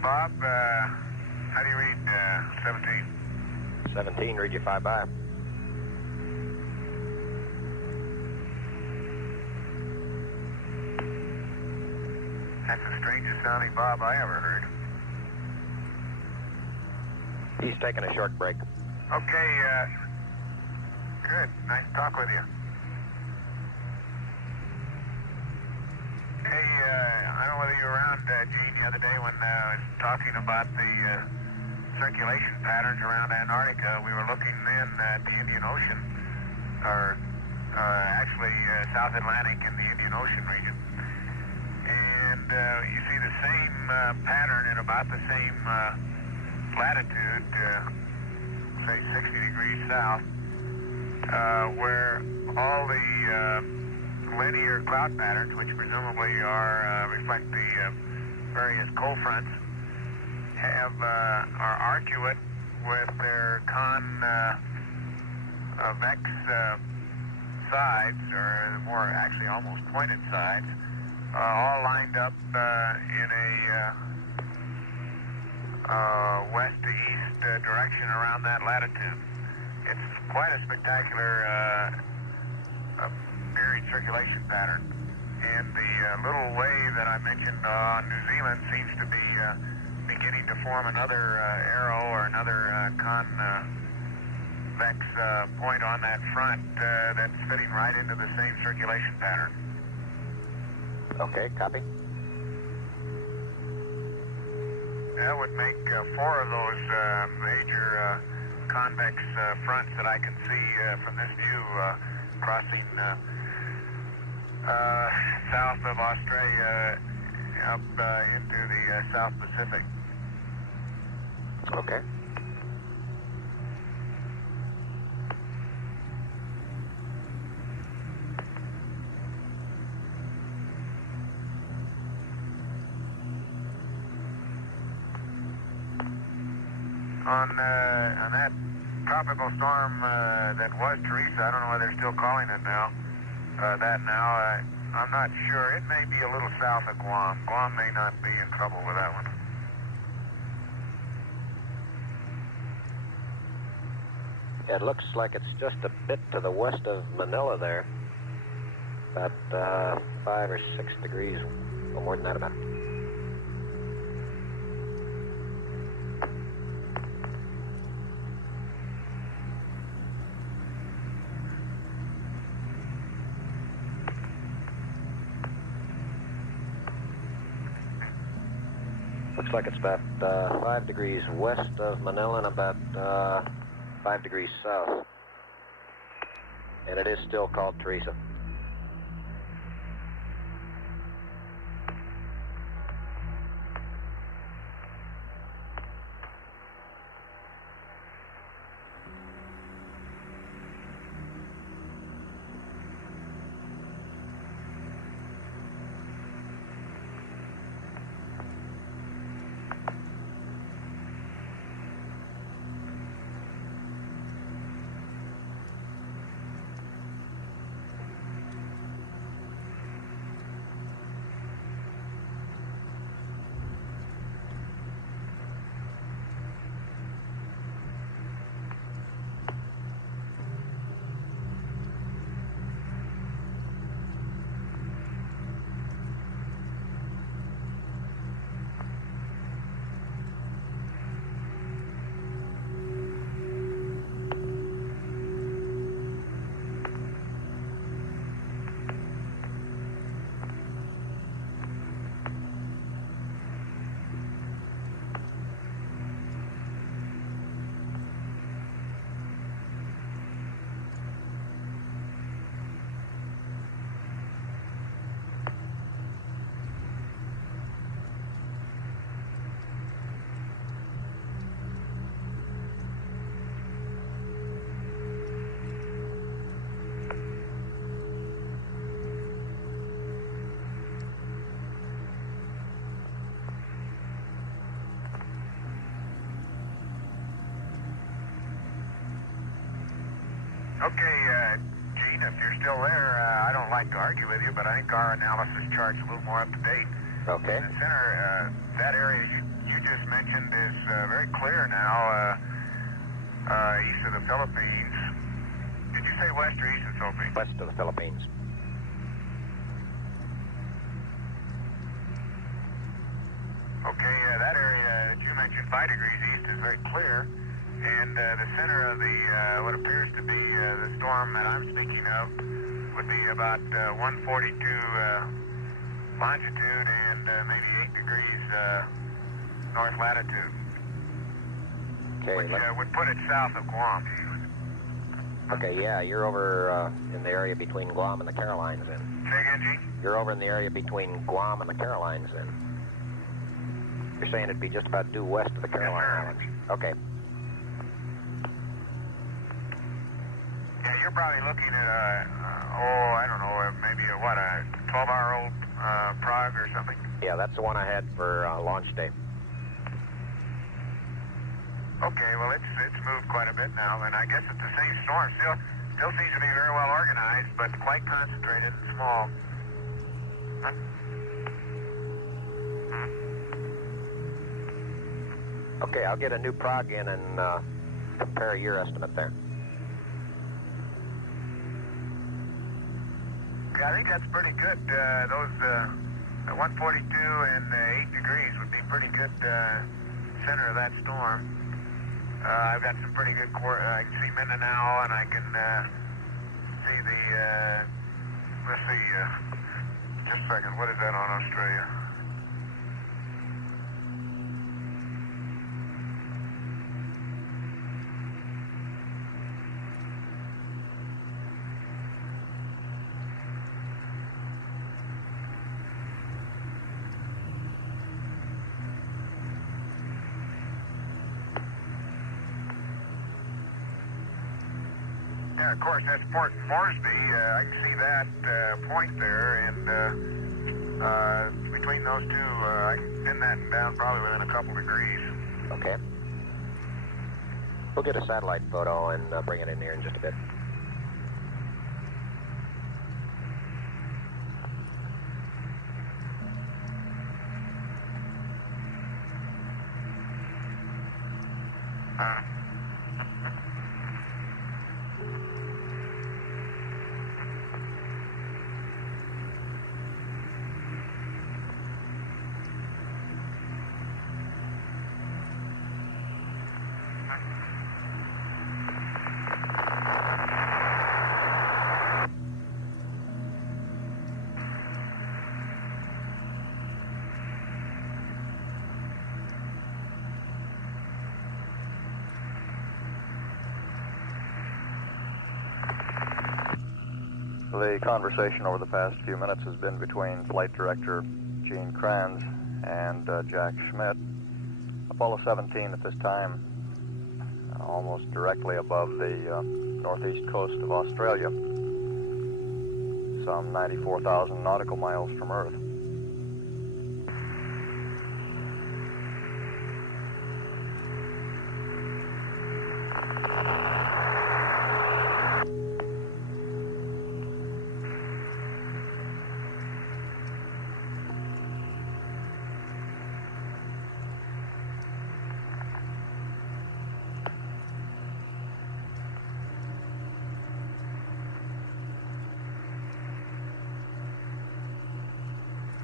Bob, how do you read 17? 17, read you 5 by. That's the strangest sounding Bob I ever heard. He's taking a short break. Okay, good. Nice to talk with you. Hey, I don't know whether you were around, Gene, the other day when I was talking about the circulation patterns around Antarctica. We were looking then at the Indian Ocean, or actually South Atlantic and the Indian Ocean region. And you see the same pattern in about the same latitude, say 60 degrees south, where all the linear cloud patterns, which presumably reflect the various cold fronts, are arcuate with their convex sides, or more actually almost pointed sides, all lined up in a west to east direction around that latitude. It's quite a spectacular period circulation pattern. And the little wave that I mentioned on New Zealand seems to be beginning to form another arrow or another convex point on that front that's fitting right into the same circulation pattern. Okay, copy. That would make 4 of those major convex fronts that I can see from this view crossing south of Australia up into the South Pacific. Okay. On that tropical storm that was Teresa, I don't know whether they're still calling it now, I'm not sure. It may be a little south of Guam. Guam may not be in trouble with that one. It looks like it's just a bit to the west of Manila there. About 5 or 6 degrees, or more than that about. Looks like it's about 5 degrees west of Manila and about 5 degrees south. And it is still called Teresa. Okay, Gene, if you're still there, I don't like to argue with you, but I think our analysis chart's a little more up to date. Okay. In the center, that area you you just mentioned is very clear now, east of the Philippines. Did you say west or east of the Philippines? West of the Philippines. Okay, that area that you mentioned, 5 degrees east, is very clear. And the center of the what appears to be the storm that I'm speaking of would be about 142 longitude and maybe 8 degrees north latitude, Okay. which would put it south of Guam. Okay, yeah, you're over in the area between Guam and the Carolines then. Say again, Gene? You're over in the area between Guam and the Carolines then. You're saying it'd be just about due west of the Caroline Islands. Okay. Yeah, you're probably looking at I don't know, maybe a 12-hour-old Prague or something? Yeah, that's the one I had for launch day. Okay, well, it's moved quite a bit now, and I guess it's the same storm. Still seems to be very well organized, but quite concentrated and small. Huh? Okay, I'll get a new prog in and compare your estimate there. Yeah, I think that's pretty good. Those 142 and 8 degrees would be pretty good center of that storm. I've got some pretty good I can see Mindanao, and I can see the, let's see, just a second, what is that on Australia? Yeah, of course, that's Port Moresby. I can see that point there, and between those two, I can pin that down probably within a couple degrees. Okay. We'll get a satellite photo and bring it in here in just a bit. The conversation over the past few minutes has been between Flight Director Gene Kranz and Jack Schmidt. Apollo 17 at this time, almost directly above the northeast coast of Australia, some 94,000 nautical miles from Earth.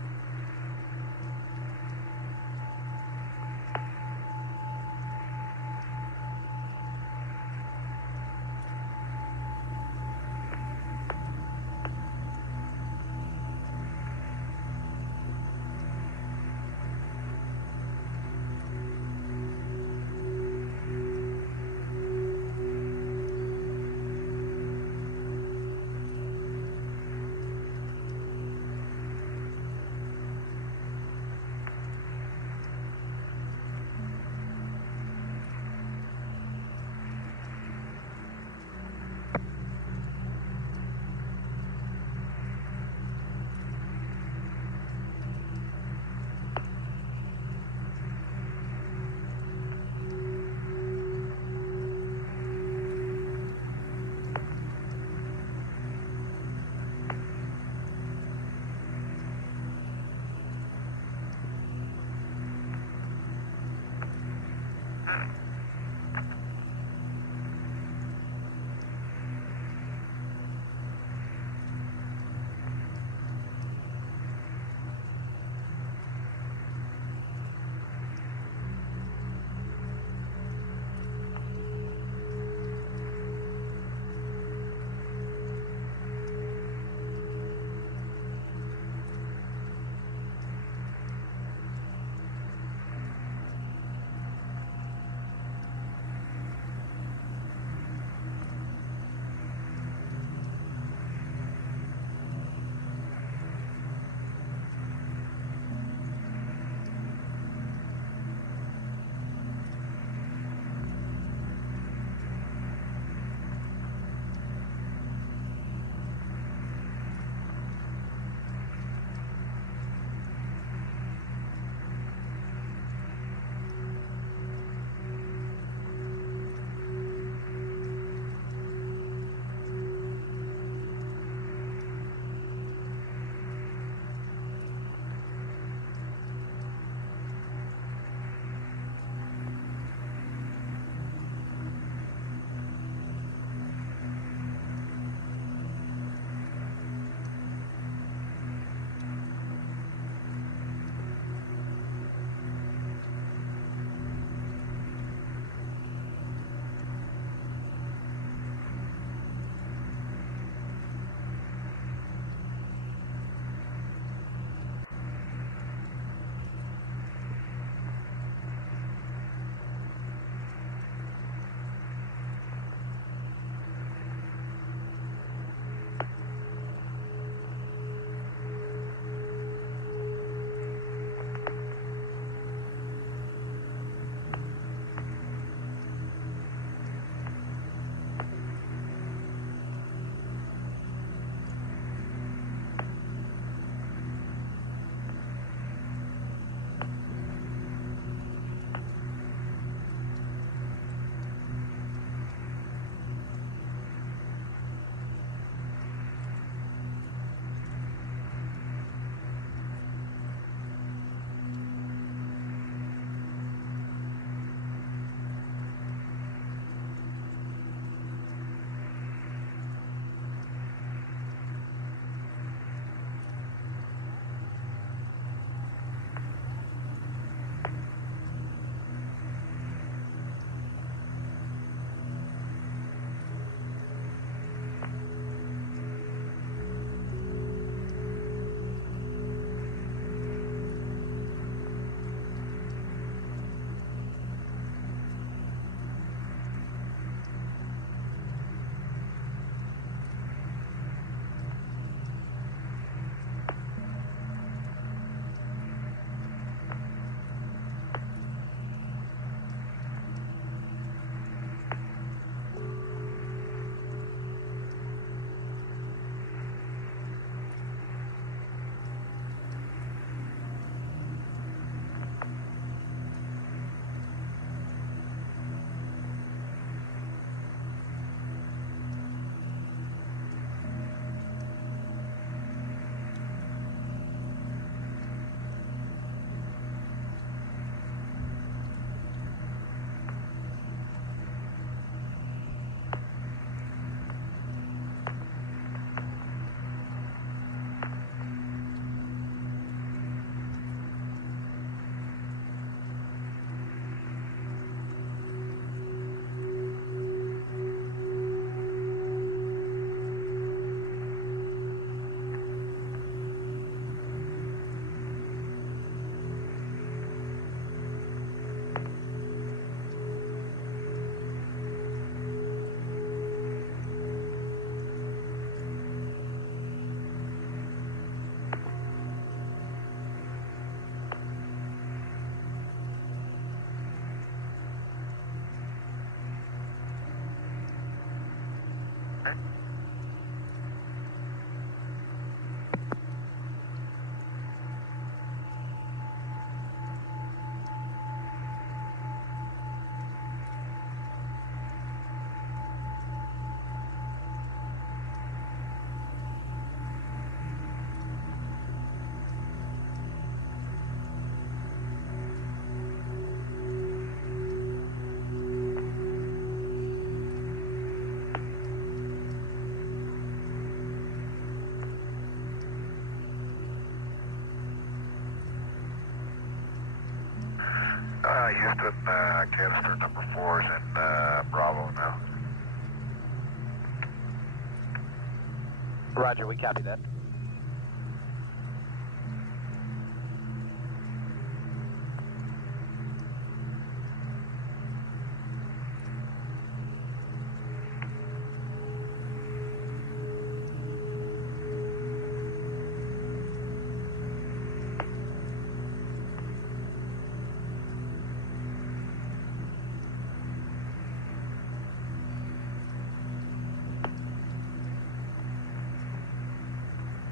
Okay. Houston, canister number 4 is in Bravo now. Roger, we copy that.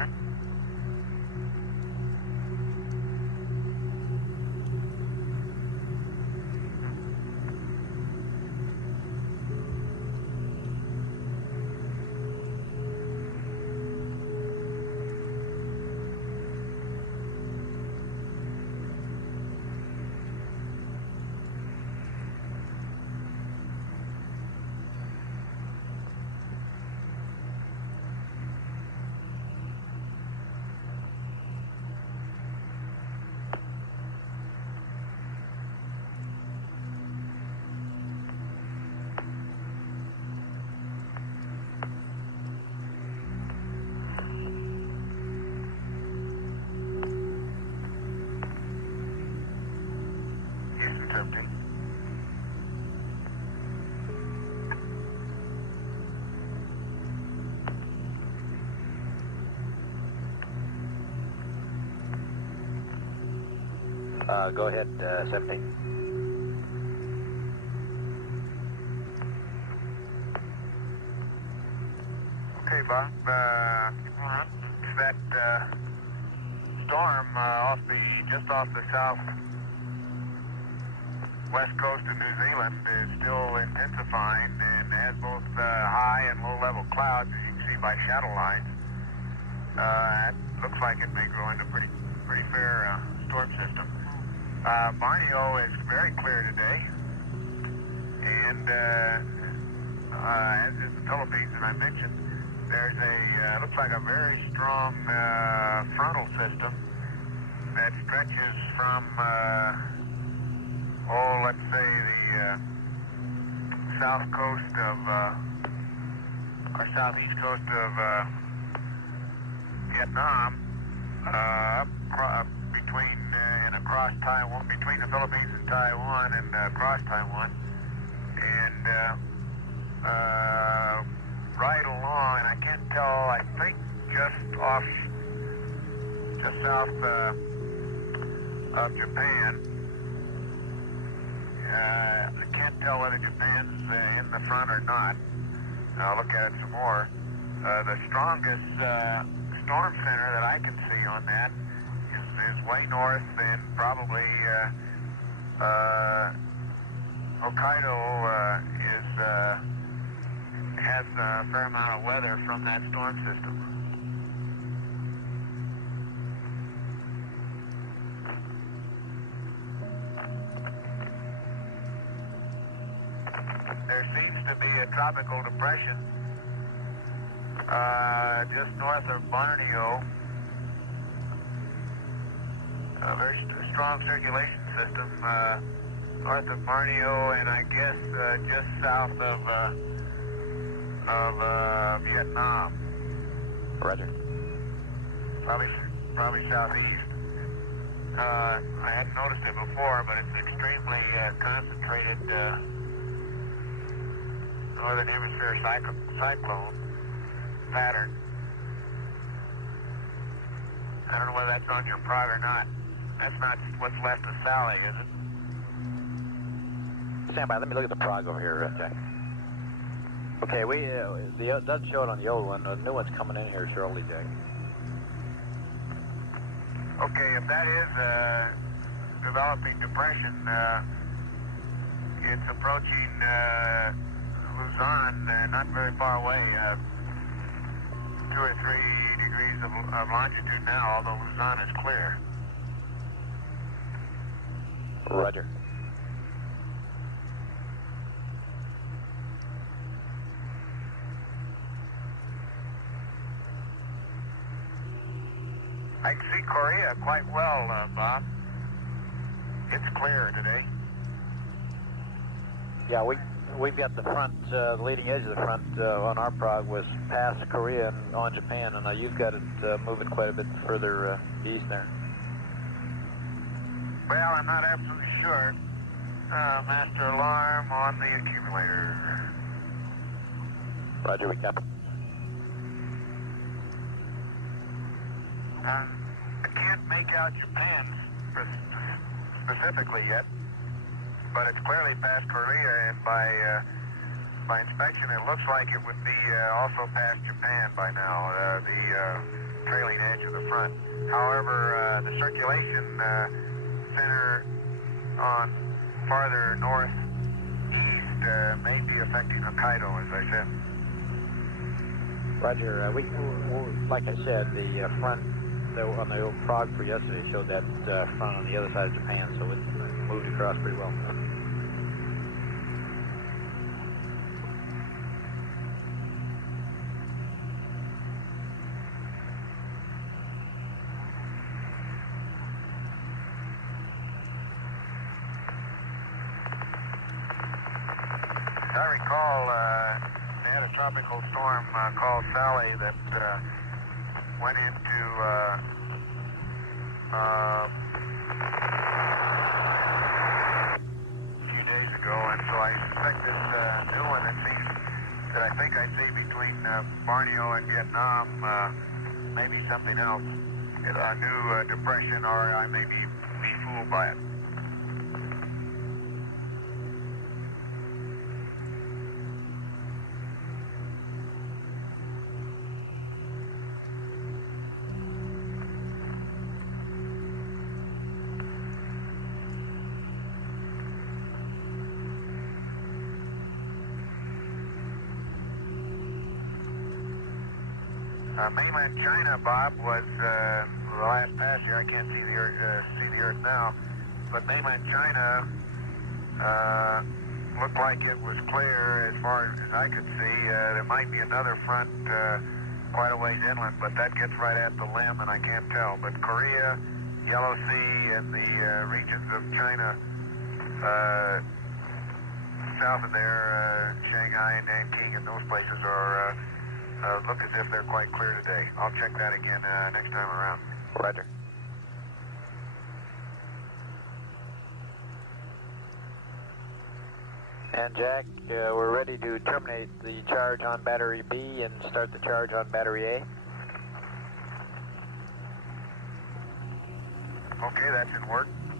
Houston 17. Go ahead, 17. Okay, Bob. It's that storm just off the south west coast of New Zealand is still intensifying and has both high and low level clouds, as you can see by shadow lines. It looks like it may grow into a pretty fair storm system. Borneo is very clear today, and as is the Philippines, as I mentioned, there's looks like a very strong frontal system that stretches from, let's say the south coast of, or southeast coast of Vietnam, between and across Taiwan, between the Philippines and Taiwan, and across Taiwan, and right along, and I can't tell, I think just south of Japan. I can't tell whether Japan's in the front or not. I'll look at it some more. The strongest storm center that I can see on that is way north, and probably Hokkaido has a fair amount of weather from that storm system. There seems to be a tropical depression just north of Borneo. A very strong circulation system north of Borneo, and I guess just south of Vietnam. Roger. Probably southeast. I hadn't noticed it before, but it's extremely concentrated northern hemisphere cyclone pattern. I don't know whether that's on your prog or not. That's not what's left of Sally, is it? Stand by. Let me look at the prog over here, Jack. Okay, it doesn't show it on the old one. The new one's coming in here shortly, Jack. Okay, if that is a developing depression, it's approaching Luzon, not very far away, 2 or 3 degrees of longitude now, although Luzon is clear. Roger. I can see Korea quite well, Bob. It's clear today. Yeah, we've got the front, the leading edge of the front on our prog was past Korea and on Japan, and you've got it moving quite a bit further east there. Well, I'm not absolutely sure. Master alarm on the accumulator. Roger, we copy. I can't make out Japan specifically yet, but it's clearly past Korea, and by inspection, it looks like it would be also past Japan by now. The trailing edge of the front. However, the circulation center on farther northeast may be affecting Hokkaido, as I said. Roger. Like I said, the front on the old prog for yesterday showed that front on the other side of Japan, so it moved across pretty well. I recall they had a tropical storm called Sally that went into a few days ago, and so I suspect this new one that I think I see between Borneo and Vietnam may be something else. It's a new depression, or I may be fooled by it. Mainland China, Bob, was the last pass here. I can't see the Earth now, but mainland China looked like it was clear as far as I could see. There might be another front quite a ways inland, but that gets right at the limb, and I can't tell. But Korea, Yellow Sea, and the regions of China south of there, Shanghai and Nanking, and those places are look as if they're quite clear today. I'll check that again next time around. Roger. And Jack, we're ready to terminate the charge on battery B and start the charge on battery A. Okay, that's in work.